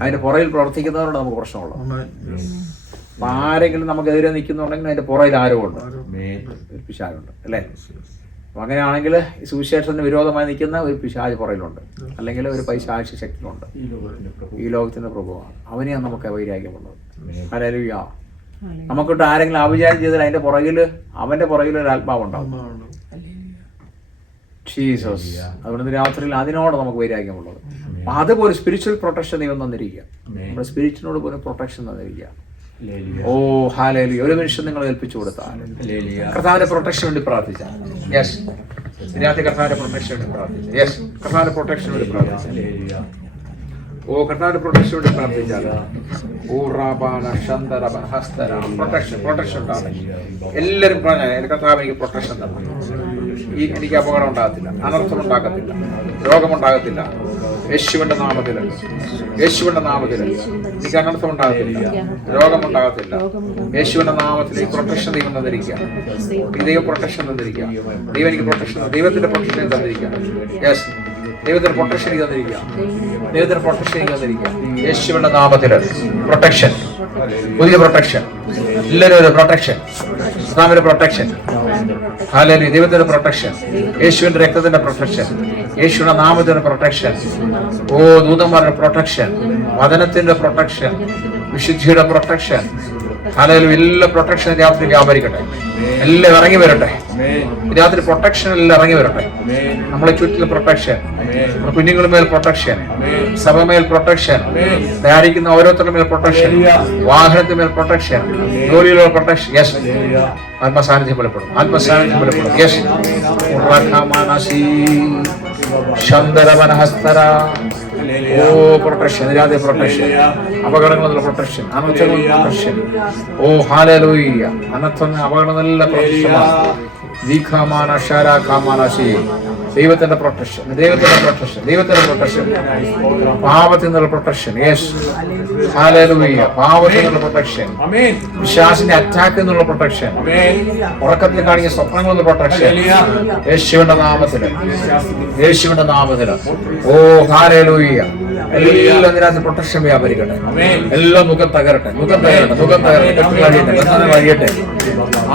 അതിന്റെ പുറയിൽ പ്രവർത്തിക്കുന്നവരോട് നമുക്ക് പ്രശ്നമുള്ളൂ. അപ്പൊ ആരെങ്കിലും നമുക്കെതിരെ നിൽക്കുന്നുണ്ടെങ്കിൽ അതിന്റെ പുറയിൽ ആരോ ഉണ്ട്, ഒരു പിശാചുണ്ട് അല്ലേ? അപ്പൊ അങ്ങനെയാണെങ്കിൽ സുവിശേഷത്തിന് വിരോധമായി നിൽക്കുന്ന ഒരു പിശാച് പുറയിലുണ്ട്, അല്ലെങ്കിൽ ഒരു പൈശാചിക ശക്തിയുണ്ട്. ഈ ലോകത്തിന്റെ പ്രഭുവാണ്. അവനെയാണ് നമുക്ക് വൈരാഗ്യമുള്ളത്. ഹല്ലേലൂയ. നമുക്കിട്ട് ആരെങ്കിലും ആഭിചാരം ചെയ്താൽ അതിന്റെ പുറകില് അവന്റെ പുറകിൽ ഒരു ആത്മാവുണ്ടാവും. ജീസസ്. അതുകൊണ്ട് രാത്രിയിൽ അതിനോട് നമുക്ക് വൈരാഗ്യമുള്ളത്. അതുപോലെ സ്പിരിച്വൽ പ്രൊട്ടക്ഷൻ ദൈവം തന്നിരിക്കുക. നമ്മുടെ സ്പിരിറ്റിനോട് പോലും പ്രൊട്ടക്ഷൻ തന്നിരിക്കുക. ഓ ഹല്ലേലൂയ. ഒരു നിമിഷം നിങ്ങൾ ഏൽപ്പിച്ചു കൊടുത്താൽ കർത്താവിന്റെ പ്രൊട്ടക്ഷൻ വേണ്ടി പ്രാർത്ഥിച്ചാൽ. യെസ്, രാത്രി കർത്താവിന്റെ പ്രൊട്ടക്ഷൻ വേണ്ടി പ്രാർത്ഥിച്ചു. യെസ്, കർത്താവിന്റെ പ്രൊട്ടക്ഷൻ വേണ്ടി പ്രാർത്ഥിച്ചു. ഓ കർത്താവിന്റെ പ്രൊട്ടക്ഷൻ വേണ്ടി പ്രാർത്ഥിച്ചാൽ പ്രൊട്ടക്ഷൻ ഉണ്ടാകും. എല്ലാവരും പറഞ്ഞാൽ കർത്താവ് എനിക്ക് പ്രൊട്ടക്ഷൻ തരണം. എനിക്ക് അപകടം ഉണ്ടാകത്തില്ല, അനർത്ഥം ഉണ്ടാകത്തില്ല, രോഗമുണ്ടാകത്തില്ല. യേശുവിന്റെ നാമത്തിൽ എനിക്ക് അനർത്ഥം ഉണ്ടാകത്തില്ല, രോഗമുണ്ടാകത്തില്ല. യേശുവിന്റെ നാമത്തിൽ ഈ പ്രൊട്ടക്ഷൻ ദൈവം തന്നിരിക്കുക. ഈ ദൈവം പ്രൊട്ടക്ഷൻ തന്നിരിക്കുക. ദൈവം എനിക്ക് പ്രൊട്ടക്ഷൻ, ദൈവത്തിന്റെ പ്രൊട്ടക്ഷൻ തന്നിരിക്കുക. യെസ്, ദൈവത്തിന്റെ പ്രൊട്ടക്ഷൻ തന്നിരിക്കുക. ദൈവത്തിന്റെ പ്രൊട്ടക്ഷൻ തന്നിരിക്കുക. യേശുവിന്റെ നാമത്തില് പ്രൊട്ടക്ഷൻ, പുതിയ പ്രൊട്ടക്ഷൻ. എല്ലാവരും ഒരു പ്രൊട്ടക്ഷൻ, ഇസ്ലാമിന്റെ പ്രൊട്ടക്ഷൻ. ഹല്ലേലൂയ. ദൈവത്തിന്റെ പ്രൊട്ടക്ഷൻ, യേശുവിന്റെ രക്തത്തിന്റെ പ്രൊട്ടക്ഷൻ, യേശുവിന്റെ നാമത്തിന്റെ പ്രൊട്ടക്ഷൻ. ഓ ദൂതന്മാരുടെ പ്രൊട്ടക്ഷൻ, വചനത്തിന്റെ പ്രൊട്ടക്ഷൻ, വിശുദ്ധിയുടെ പ്രൊട്ടക്ഷൻ. ഹല്ലേലൂയ. എല്ലാ പ്രൊട്ടക്ഷൻ രാത്രി വ്യാപരിക്കട്ടെ. എല്ലാം ഇറങ്ങി വരട്ടെ. രാത്രി പ്രൊട്ടക്ഷൻ എല്ലാം ഇറങ്ങി വരട്ടെ. നമ്മളെ ചുറ്റിലും പ്രൊട്ടക്ഷൻ, നമ്മുടെ കുഞ്ഞുങ്ങളുടെ മേൽ പ്രൊട്ടക്ഷൻ, സഭ മേൽ പ്രൊട്ടക്ഷൻ, ധ്യാനിക്കുന്ന ഓരോരുത്തരുടെ മേൽ പ്രൊട്ടക്ഷൻ, വാഹനത്തിന് മേൽ പ്രൊട്ടക്ഷൻ, ജോലിയിലുള്ള പ്രൊട്ടക്ഷൻ. യെസ്, ആത്മസാന്നിധ്യം ബലപ്പെടും, ആത്മസാന്നിധ്യം ബലപ്പെടും. യെസ്, ഓ പ്രൊട്ടക്ഷൻ, നിരാതെ പ്രൊട്ടക്ഷൻ, അപകടങ്ങളുള്ള പ്രൊട്ടക്ഷൻ, അനർത്ഥങ്ങളുള്ള പ്രൊട്ടക്ഷൻ. ഓ ഹല്ലേലൂയ, അനർത്ഥങ്ങൾ അപകടങ്ങളെല്ലാം പ്രൊട്ടക്ഷനാണ്. ദൈവത്തിന്റെ പ്രൊട്ടക്ഷൻ, ദൈവത്തിന്റെ പ്രൊട്ടക്ഷൻ, ദൈവത്തിന്റെ പ്രൊട്ടക്ഷൻ, പാപത്തിൽ നിന്നുള്ള പ്രൊട്ടക്ഷൻ. യെസ്, ഹല്ലേലൂയ, പാപത്തിൽ നിന്നുള്ള പ്രൊട്ടക്ഷൻ, പിശാചിന്റെ അറ്റാക്കിൽ നിന്നുള്ള പ്രൊട്ടക്ഷൻ, ഉറക്കത്തിൽ കാണിക്കുന്ന സ്വപ്നങ്ങളുടെ പ്രൊട്ടക്ഷൻ. യേശുവിന്റെ നാമത്തില്, യേശുവിന്റെ നാമത്തില്. ഓ ഹല്ലേലൂയ, എല്ലാം ഇതിനകത്ത് പ്രൊട്ടക്ഷൻ വ്യാപരിക്കട്ടെ. എല്ലാം മുഖം തകരട്ടെ, മുഖം തകരട്ടെ, മുഖം തകരട്ടെ, കെട്ടുകൾ അഴിയട്ടെ, ബന്ധനങ്ങൾ അഴിയട്ടെ,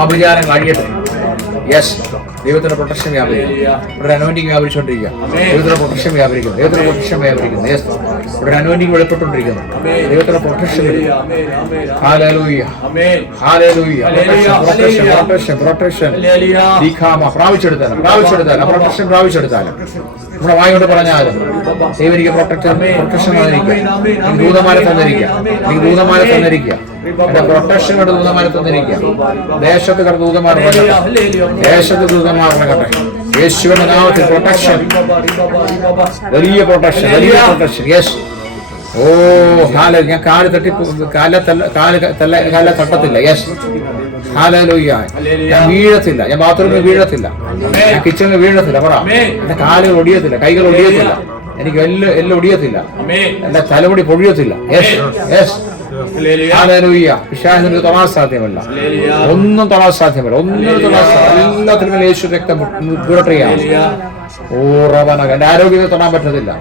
ആഭിചാരങ്ങൾ അഴിയട്ടെ. യെസ്, ദൈവത്തിന്റെ പ്രൊട്ടക്ഷൻ വ്യാപരിക്കും. ഇവിടെ അനോയിന്റിങ് വ്യാപരിച്ചുകൊണ്ടിരിക്കുക. ദൈവത്തിന്റെ പ്രൊട്ടക്ഷൻ വ്യാപരിക്കുന്നു, ദൈവത്തിന്റെ പ്രൊട്ടക്ഷൻ വ്യാപരിക്കുന്നു. യെസ്, ഇവിടെ അനോയിന്റിങ് വെളിപ്പെട്ടുകൊണ്ടിരിക്കുന്നു. ദൈവത്തിന്റെ പ്രൊട്ടക്ഷൻ ഹല്ലേലൂയ, ഹല്ലേലൂയ. Protection, protection, protection. പ്രാപിച്ചെടുത്താലും, പ്രാപിച്ചെടുത്താലും, പ്രൊട്ടക്ഷൻ പ്രാപിച്ചെടുത്താലും നമ്മുടെ വായോട് പറഞ്ഞാലും ദൈവം എനിക്ക് പ്രൊട്ടക്ഷൻ തന്നിരിക്കുക, എനിക്ക് ദൂതന്മാരെ തന്നിരിക്കുക, എനിക്ക് ദൂതന്മാരെ തന്നിരിക്കുക, എന്റെ പ്രൊട്ടക്ഷനോട് ദൂതന്മാരെ തന്നിരിക്കുക. ദേശത്ത് കടന്ന് ദൂതന്മാരുടെ, ദേശത്ത് ദൂതന്മാരുടെ യേശുവിന്റെ നാമത്തിൽ പ്രൊട്ടക്ഷൻ, വലിയ പ്രൊട്ടക്ഷൻ, വലിയ പ്രൊട്ടക്ഷൻ. യെസ്, ഓ കാല്, ഞാൻ കാല് തട്ടി കാല തട്ടത്തില്ല. യെസ്, ഹല്ലേലൂയ, ഞാൻ വീഴത്തില്ല, ഞാൻ ബാത്റൂമിൽ വീഴത്തില്ല, ഞാൻ കിച്ചണിൽ വീഴത്തില്ല. പറ, എന്റെ കാലുകൾ ഒടിയത്തില്ല, കൈകൾ ഒടിയത്തില്ല, എനിക്ക് എല്ലാം ഒടിയത്തില്ല, എന്റെ തലമുടി പൊഴിയത്തില്ല. Yes, yes, hallelujah. പിശാചിന് തൊടാൻ സാധ്യമല്ല, ഒന്നും തൊടാൻ സാധ്യമല്ല, ഒന്നും തൊടാൻ സാധ്യമല്ല. എല്ലാത്തിനും യേശു രക്തം പുരട്ടുകയാണ്. ഓ റവന, എന്റെ ആരോഗ്യത്തെ തൊടാൻ പറ്റത്തില്ല,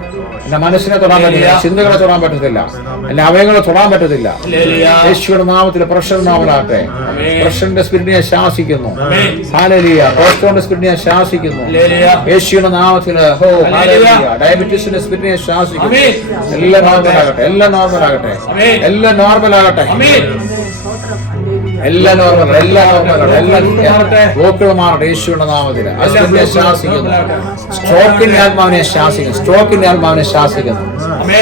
എന്റെ മനസ്സിനെ തൊടാൻ പറ്റത്തില്ല, ചിന്തകളെ തൊടാൻ പറ്റത്തില്ല, എന്റെ അവയവങ്ങളെ തൊടാൻ പറ്റത്തില്ല. യേശുവിന്റെ നാമത്തിൽ പ്രഷർ നാമലാകട്ടെ. പ്രഷറിന്റെ സ്പിരിറ്റിനെ ശാസിക്കുന്നു. ഹല്ലേലൂയ. കൊളസ്ട്രോളിന്റെ സ്പിരിറ്റിനെ ശാസിക്കുന്നു യേശുവിന്റെ നാമത്തിൽ. ഹോ ഹല്ലേലൂയ. ഡയബറ്റീസിന്റെ സ്പിരിറ്റിനെ ശാസിക്കുന്നു. എല്ലാം നോർമലാകട്ടെ, എല്ലാം നോർമലാകട്ടെ, എല്ലാം നോർമലാകട്ടെ, എല്ലാ നോർമൽ, എല്ലാ നോർമൽ, എല്ലാ രോഗങ്ങൾ മാറട്ടെ യേശുവിന്റെ നാമത്തിൽ. അസുഖത്തെ ശാസിക്കുന്നു, സ്ട്രോക്കിന്റെ ആത്മാവിനെ ശാസിക്കുന്നു, സ്ട്രോക്കിന്റെ ആത്മാവിനെ ശാസിക്കുന്നു,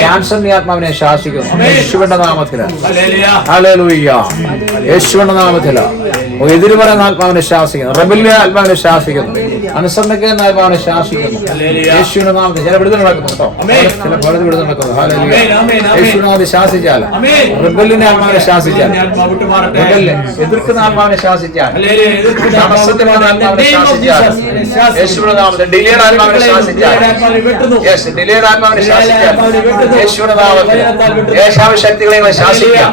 ക്യാൻസറിന്റെ ആത്മാവിനെ ശാസിക്കുന്നു യേശുവിന്റെ നാമത്തിൽ. ഹല്ലേലൂയ. യേശുവിന്റെ നാമത്തിൽ. എതിര് പറയുന്ന ആത്മാവിനെ ശാസിക്കുന്നു, റബല്യ ആത്മാവിനെ ശാസിക്കുന്നു, അനുസരണക്കുന്ന ആത്മാവിനെ ശാസിക്കുന്നു യേശുവിന്റെ നാമത്തിൽ. ചില വിടുതൽ നടക്കുന്നു കേട്ടോ, ചില പലത് വിടുതൽ നടക്കുന്നു. ഹല്ലേലൂയ. യേശുവിന്റെ നാമത്തിൽ ശാസിച്ചാൽ, റബല്യന്റെ ആത്മാവിനെ ശാസിച്ചാൽ, എതിർക്കുന്ന ആത്മാവിനെ ശാസിച്ചാൽ, തടസ്സത്തിന് ആത്മാവിനെ ശാസിച്ചാൽ, യേശുവിന്റെ നാമത്തിൽ ഡിലേഡ് ആത്മാവിനെ ശാസിച്ചാൽ, ഡിലേഡ് ആത്മാവിനെ ശാസിച്ചാൽ യേശുവിന്റെ നാമത്തിൽ യേശാവ് ശക്തികളെ ശാസിക്കാം,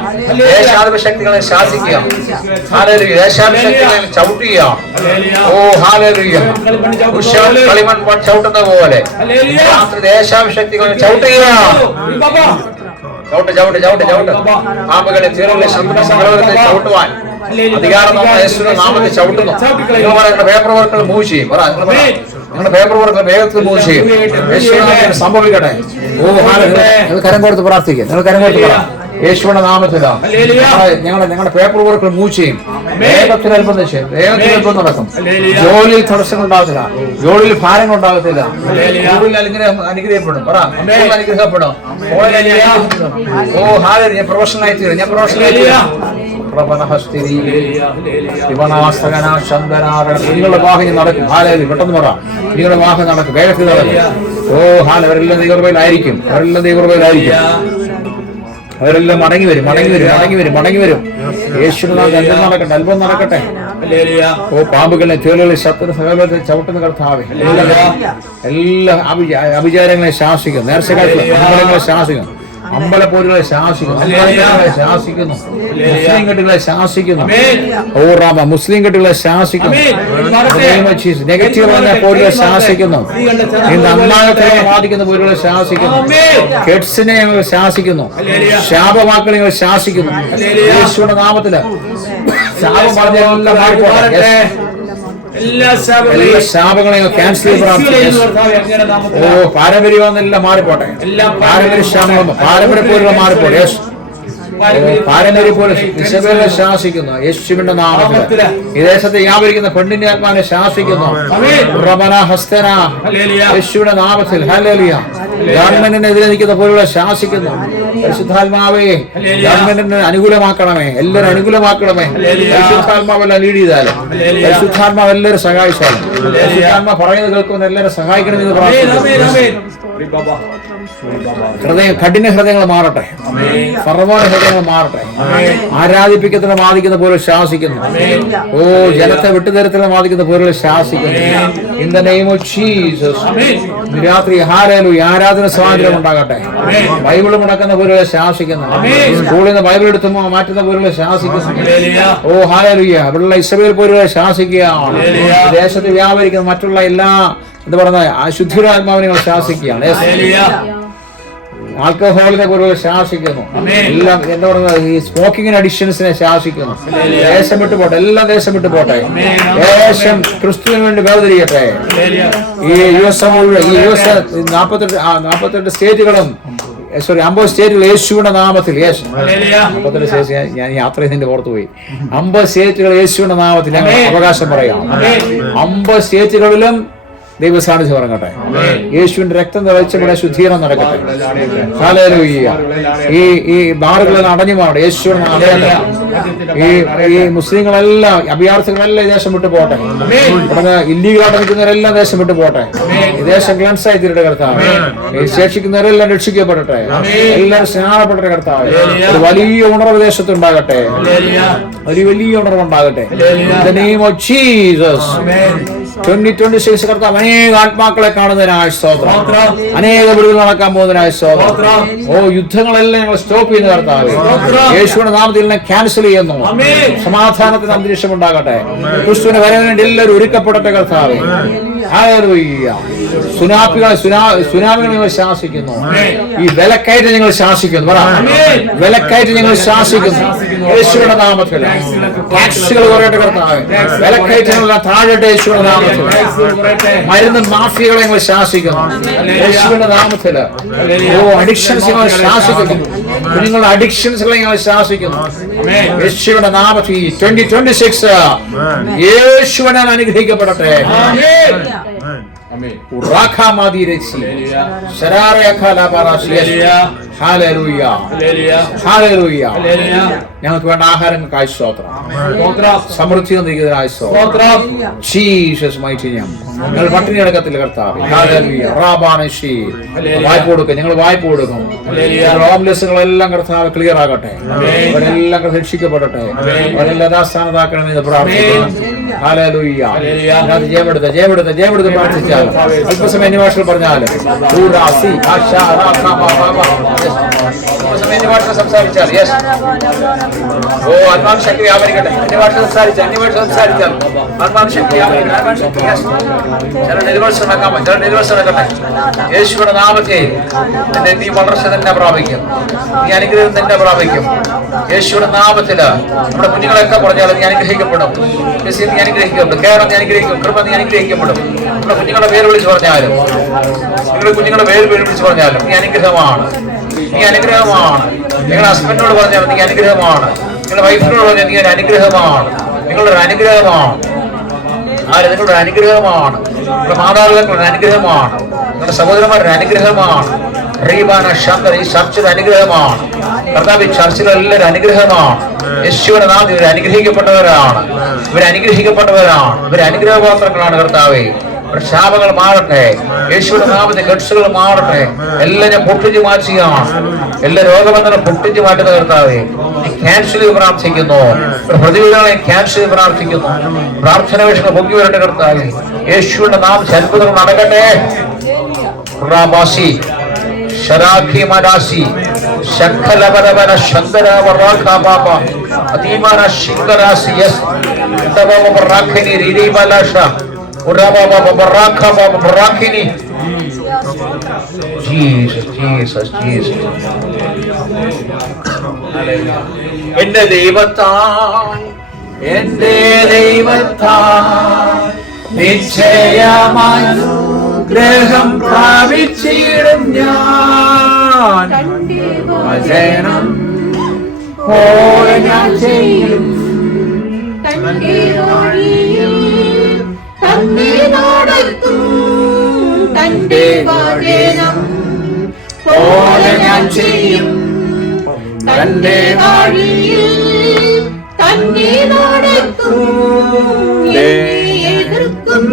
യേശാവ് ശക്തികളെ ശാസിക്കാം. ഹല്ലേലൂയ. യേശാവ് ശക്തികളെ ചവിട്ടുക. ഓ ഹല്ലേലൂയ. കളിമൺ ചവിട്ടുന്ന പോലെ യേശാവ് ശക്തികളെ ചവിട്ടുക. ചവിട്ട്, ചവിട്ട്, ചവിട്ട്, ചവിട്ട്. പാമ്പുകളെ, തീറുകളെ, സകലത്തെ ചവിട്ടുവാൻ അധികാരം യേശുവിന്റെ നാമത്തിൽ ചവിട്ടുന്നു. നിങ്ങളുടെ പേപ്പർ വർക്കുകൾ മൂവ് ചെയ്യും. നിങ്ങളുടെ പേപ്പർ വർക്കുകൾ വേഗത്തിൽ മൂവ് ചെയ്യും. യേശുവിന്റെ നാമത്തിൽ സംഭവിക്കട്ടെ. ഓ ഹല്ലേലൂയ. നിങ്ങൾ കരം കൊടുത്ത് പ്രാർത്ഥിക്കുക, നിങ്ങൾ കരം കൊടുത്ത് പറ, യേശുവിന്റെ നാമത്തിലാണ് ഞങ്ങളുടെ പേപ്പർ വർക്കുകൾ മൂവ് ചെയ്യും. വേഗത്തിൽ അത്ഭുതം ചെയ്യും, വേഗത്തിൽ അത്ഭുതം നടക്കും. ജോലിയിൽ തടസ്സങ്ങൾ ഉണ്ടാകത്തില്ല, ജോലിയിൽ ഭാരങ്ങൾ ഉണ്ടാകത്തില്ല, അനുഗ്രഹപ്പെടും. പറ, അനുഗ്രഹപ്പെടും. ഓ ഹല്ലേലൂയ. ഞാൻ പ്രൊഫഷണലായി തീരും, ഞാൻ പ്രൊഫഷണലായി തീരും. നിങ്ങളുടെ വാഹനം നടക്കും. ഹല്ലേലൂയ. പെട്ടെന്ന് പറ, നിങ്ങളുടെ വാഹനം നടക്കും, വേഗത്തിൽ നടക്കും. ഓ ഹല്ലേലൂയ. അവരെല്ലാം ദൈവകൃപയിലായിരിക്കും, അവരെല്ലാം ദൈവകൃപയിലായിരിക്കും. അവരെല്ലാം മടങ്ങി വരും, മടങ്ങി വരും, മടങ്ങി വരും, മടങ്ങി വരും. യേശുവിന്റെ നാമത്തിൽ അത്ഭുതം നടക്കട്ടെ, അത്ഭുതം നടക്കട്ടെ. ഓ പാമ്പുകളെ, തേളുകളെ, ശത്രു സകലത്തെ ചവിട്ടുന്ന കർത്താവേ, എല്ലാ അഭിചാരങ്ങളെ ശാസിക്കുന്നു, നേർച്ചകളെ ശാസിക്കുന്നു, അമ്പലപ്പോരുകളെ ശാസിക്കുന്നു, അമ്പലങ്ങളെ ശാസിക്കുന്നു, മുസ്ലിം കെട്ടുകളെ ശാസിക്കുന്നു. ഓ റാമ, മുസ്ലിം കെട്ടുകളെ ശാസിക്കുന്നു. നെഗറ്റീവ് പോരുകളെ ശാസിക്കുന്നു, നന്നാകത്തെ ബാധിക്കുന്ന പോരുകളെ ശാസിക്കുന്നു, കെഡ്സിനെ ശാസിക്കുന്നു, ശാപവാക്കളെ ശാസിക്കുന്നു യേശുവിന്റെ നാമത്തില്. ശാപം പറഞ്ഞ എല്ലാം മാറിപ്പോട്ടെ. എല്ലാ ശാപങ്ങളെയും ക്യാൻസൽ ചെയ്ത് പ്രാർത്ഥിക്കുന്നു. ഓ പാരമ്പര്യമെന്നെല്ലാം മാറിപ്പോട്ടെ, പാരമ്പര്യ ശാപങ്ങളും പാരമ്പര്യ പോലുള്ള മാറിപ്പോട്ടെ. പാരമ്പര്യ പോലെ ഇസബേലിനെ ശാസിക്കുന്നു യേശുവിന്റെ നാമത്തിൽ. ഈ ദേശത്തെ വ്യാപരിക്കുന്ന പെണ്ണിന്റെ ആത്മാവിനെ ശാസിക്കുന്നു റബന ഹസ്തന യേശുവിന്റെ നാമത്തിൽ. ഹല്ലേലൂയ. ഗവൺമെന്റിനെതിരെ നിൽക്കുന്ന പോലുള്ള ശാസിക്കുന്നു. പരിശുദ്ധാത്മാവേ ഗവൺമെന്റിന് അനുകൂലമാക്കണമേ, എല്ലാവരും അനുകൂലമാക്കണമേ. പരിശുദ്ധാത്മാവെല്ലാം ലീഡ് ചെയ്താലും, പരിശുദ്ധാത്മാവ് എല്ലാവരും സഹായിച്ചാലും, പരിശുദ്ധാത്മാ പറയുന്നത് കേൾക്കുന്ന എല്ലാവരും സഹായിക്കണമെന്ന് പ്രാർത്ഥിക്കുന്നു. കഠിന ഹൃദയങ്ങൾ മാറട്ടെ, സർവ്വ ഹൃദയങ്ങൾ മാറട്ടെ. ആരാധിപ്പിക്കത്തിനെ ബാധിക്കുന്ന പോലെ ശാസിക്കുന്നു. ഓ ജനത്തെ വിട്ടുതരത്തിനെ ബാധിക്കുന്ന പോലെ ശാസിക്കുന്നു. In the name of Jesus. രാത്രി ഹല്ലേലൂയ ആരാധന സ്വാതന്ത്ര്യം ഉണ്ടാകട്ടെ. ബൈബിൾ മുടക്കുന്ന പോലെ ശാസിക്കുന്നു. സ്കൂളിൽ നിന്ന് ബൈബിൾ എടുത്ത് മാറ്റുന്ന പോലെ ശാസിക്കുന്നു. ഓ ഹല്ലേലൂയ. ഇവിടെയുള്ള ഇസ്രായേൽ പോലെ ശാസിക്കുകയാണ്. ദേശത്ത് വ്യാപരിക്കുന്ന മറ്റുള്ള എല്ലാ എന്താ പറയുന്ന അശുദ്ധിരാത്മാവിനെ ശാസിക്കുകയാണ്. ആൽക്കഹോളിനെ കുറിച്ച് ശാസിക്കുന്നു. എല്ലാം എന്താ പറയുന്നത് ഈ സ്മോക്കിങ്ങിന് അഡിക്ഷൻസിനെ ശാസിക്കുന്നു. ദേശം വിട്ടു പോട്ടെ, എല്ലാം ദേശം വിട്ടു പോട്ടെ. ദേശം ക്രിസ്തുവിന് വേണ്ടി വേർതിരിയട്ടെ. ഈ US 48 സ്റ്റേറ്റുകളും 50 സ്റ്റേറ്റുകൾ യേശുവിന്റെ നാമത്തിൽ. 50 സ്റ്റേറ്റ് ഞാൻ യാത്ര ചെയ്തതിന്റെ പുറത്തു പോയി. 50 സ്റ്റേറ്റുകൾ യേശുവിന്റെ നാമത്തിൽ ഞങ്ങൾ അവകാശം പറയാം. 50 സ്റ്റേറ്റുകളിലും ദൈവസാന്നിധ്യം ഇറങ്ങട്ടെ. യേശുവിന്റെ രക്തം തെളിച്ച് ഇവിടെ ശുദ്ധീകരണം നടക്കട്ടെ. ഹല്ലേലൂയ. ഈ ബാറുകളെല്ലാം അടഞ്ഞു മാറട്ടെ യേശുവിന്റെ നാമത്തിൽ. ഈ മുസ്ലിങ്ങളെല്ലാം അഭയാർത്ഥികളെല്ലാം ദേശം വിട്ടു പോട്ടെ. ഇവിടെ ഇല്ലീഗലായിട്ട് നിൽക്കുന്നവരെല്ലാം ദേശം വിട്ടു പോട്ടെ. ഈ ദേശം ക്ലൻസായി തീരട്ടെ കർത്താവ്. ശേഷിക്കുന്നവരെല്ലാം രക്ഷിക്കപ്പെടട്ടെ. എല്ലാവരും സ്നാനപ്പെടട്ടെ കർത്താവ്. ഒരു വലിയ ഉണർവ് ദേശത്തുണ്ടാകട്ടെ. ഒരു വലിയ ഉണർവുണ്ടാകട്ടെ. In the name of Jesus. 2026 കർത്താവ് അനേക ആത്മാക്കളെ കാണുന്നതിനായ സ്തോത്രം. അനേക വിടുതൽ നടക്കാൻ പോകുന്നതിനായ സ്തോത്രം. ഓ യുദ്ധങ്ങളെല്ലാം ഞങ്ങൾ സ്റ്റോപ്പ് ചെയ്യുന്ന കർത്താവ് യേശുവിന്റെ നാമത്തിൽ ക്യാൻസൽ ചെയ്യുന്നു. സമാധാനത്തിന് അന്തരീക്ഷം ഉണ്ടാകട്ടെ. ക്രിസ്തുവിന്റെ വരവിന് വേണ്ടി എല്ലാവരും ഒരുക്കപ്പെടട്ടെ കർത്താവ്. ഹല്ലേലൂയ. സുനാമികൾ ഞങ്ങൾ ശാസിക്കുന്നു. ഈ വിലക്കയറ്റം ഞങ്ങൾ ശാസിക്കുന്നു. വിലക്കയറ്റം ഞങ്ങൾ ശാസിക്കുന്നു യേശുവിന്റെ നാമത്തിൽ. ടാക്സുകൾ കുറയട്ടെ കർത്താവ്. വിലക്കയറ്റങ്ങളെല്ലാം താഴട്ടെ യേശുവിന്റെ നാമത്തിൽ. മരുന്ന് മാഫിയകളെ ഞങ്ങൾ ശാസിക്കുന്നു യേശുവിന്റെ നാമത്തിൽ. ഓ അഡിക്ഷൻസ് ഞങ്ങൾ ശാസിക്കുന്നു. നിങ്ങളുടെ അഡിക്ഷൻസുകളെ ഞങ്ങൾ ശാസിക്കുന്നു യേശുവിന്റെ നാമത്തിൽ. 2026 യേശുവിനാൽ അനുഗ്രഹിക്കപ്പെടട്ടെ. ഞങ്ങൾക്ക് വേണ്ട ആഹാരങ്ങൾക്കായി സ്തോത്രം. സമൃദ്ധി നൽകിയതിനായി സ്തോത്രം. Jesus mighty name. ഞങ്ങൾ പട്ടിണി കിടക്കത്തില്ല കർത്താവേ. ഹല്ലേലൂയ. റാബാനശി വായ്പ കൊടുക്കും. ഞങ്ങൾ വായ്പ കൊടുക്കും. ഹോംലെസ്സുകളെല്ലാം കർത്താവ് ക്ലിയർ ആകട്ടെ. അവരെല്ലാം രക്ഷിക്കപ്പെടട്ടെ. അവരെല്ലാം യഥാസ്ഥാനത്താക്കണമെന്ന് പ്രാർത്ഥിക്കുന്നു. ഹല്ലേലൂയ. ജയമെടുത്ത് പ്രാർത്ഥിച്ചാൽ അല്പസമയം അന്യഭാഷകൾ പറഞ്ഞാലും സംസാരിച്ചാൽ ഓ ആത്മാശക്തി വ്യാപരിക്കട്ടെ. അന്യഭാഷ സംസാരിച്ചാൽ ആത്മാശക്തി നിർവസനക്കട്ടെ. യേശുവിന്റെ നാമത്തെ നീ വളർച്ച തന്നെ പ്രാപിക്കും. നീ അനുഗ്രഹം തന്നെ പ്രാപിക്കും യേശുവിന്റെ നാമത്തില്. നമ്മുടെ കുഞ്ഞുങ്ങളൊക്കെ പറഞ്ഞാലും നീ അനുഗ്രഹിക്കപ്പെടും. നീ അനുഗ്രഹിക്കപ്പെടും. കേരളം നീ അനുഗ്രഹിക്കും. കൃപ നീ അനുഗ്രഹിക്കപ്പെടും. നമ്മുടെ കുഞ്ഞുങ്ങളുടെ പേര് വിളിച്ച് പറഞ്ഞാലും, നിങ്ങളുടെ കുഞ്ഞുങ്ങളുടെ പേര് വിളിച്ച് പറഞ്ഞാലും നീ അനുഗ്രഹമാണ്. നീ അനുഗ്രഹമാണ്. നിങ്ങളുടെ ഹസ്ബൻഡിനോട് പറഞ്ഞാൽ നീ അനുഗ്രഹമാണ്. നിങ്ങളുടെ വൈഫിനോട് പറഞ്ഞാൽ നീ ഒരു അനുഗ്രഹമാണ്. നിങ്ങളൊരു അനുഗ്രഹമാണ്. നിങ്ങളുടെ അനുഗ്രഹമാണ്. നിങ്ങളുടെ മാതാപിതാക്കളുടെ അനുഗ്രഹമാണ്. നിങ്ങളുടെ സഹോദരന്മാരുടെ അനുഗ്രഹമാണ്. റീബാന ശാന്ത ഈ ചർച്ചിന്റെ അനുഗ്രഹമാണ്. കർത്താവ് ചർച്ചിലെല്ലാവരും അനുഗ്രഹമാണ്. യേശുവിന്റെ നാമത്തിൽ ഇവർ അനുഗ്രഹിക്കപ്പെട്ടവരാണ്. ഇവർ അനുഗ്രഹപാത്രങ്ങളാണ് കർത്താവേ. ശാപങ്ങൾ മാറട്ടെ യേശുവിന്റെ നാമത്തിൽ. കെട്ടുകൾ മാറട്ടെ. എല്ലാം ഞാൻ പൊട്ടിച്ചു മാറ്റുകയാണ്. എല്ലാ രോഗബന്ധനം പൊട്ടിച്ചു മാറ്റുന്ന കർത്താവേ നീ ക്യാൻസൽ ചെയ്ത് പ്രാർത്ഥിക്കുന്നു. പ്രതികൂലങ്ങളെ ക്യാൻസൽ ചെയ്ത് പ്രാർത്ഥിക്കുന്നു. പ്രാർത്ഥന വിഷയം പൊങ്ങി വരട്ടെ കർത്താവേ. യേശുവിന്റെ നാമത്തിൽ അത്ഭുതങ്ങൾ നടക്കട്ടെ. ശരാഖി മരാസി ശഖലവരവന ശന്തരവറാഖ ബാബ അതീമാന ശിങ്കരാസി യസ് തബവ ബറാഖനി റിരിബലാഷ ഉറബബ ബറാഖ ബാബ ബറാഖനി. ജീസസ് എന്റെ ദൈവത്താൽ നിശ്ചയമായി ഗ്രഹം പ്രാപിച്ചിടും ഞാൻ. വചനം പോലെ ഞാൻ ചെയ്യും. തന്റെ വഴിയിൽ തന്നെ നടത്തും. തന്റെ വചനം പോലെ ഞാൻ ചെയ്യും. തന്റെ വഴിയിൽ തന്നെ നടത്തും. എന്നെ എതിർക്കും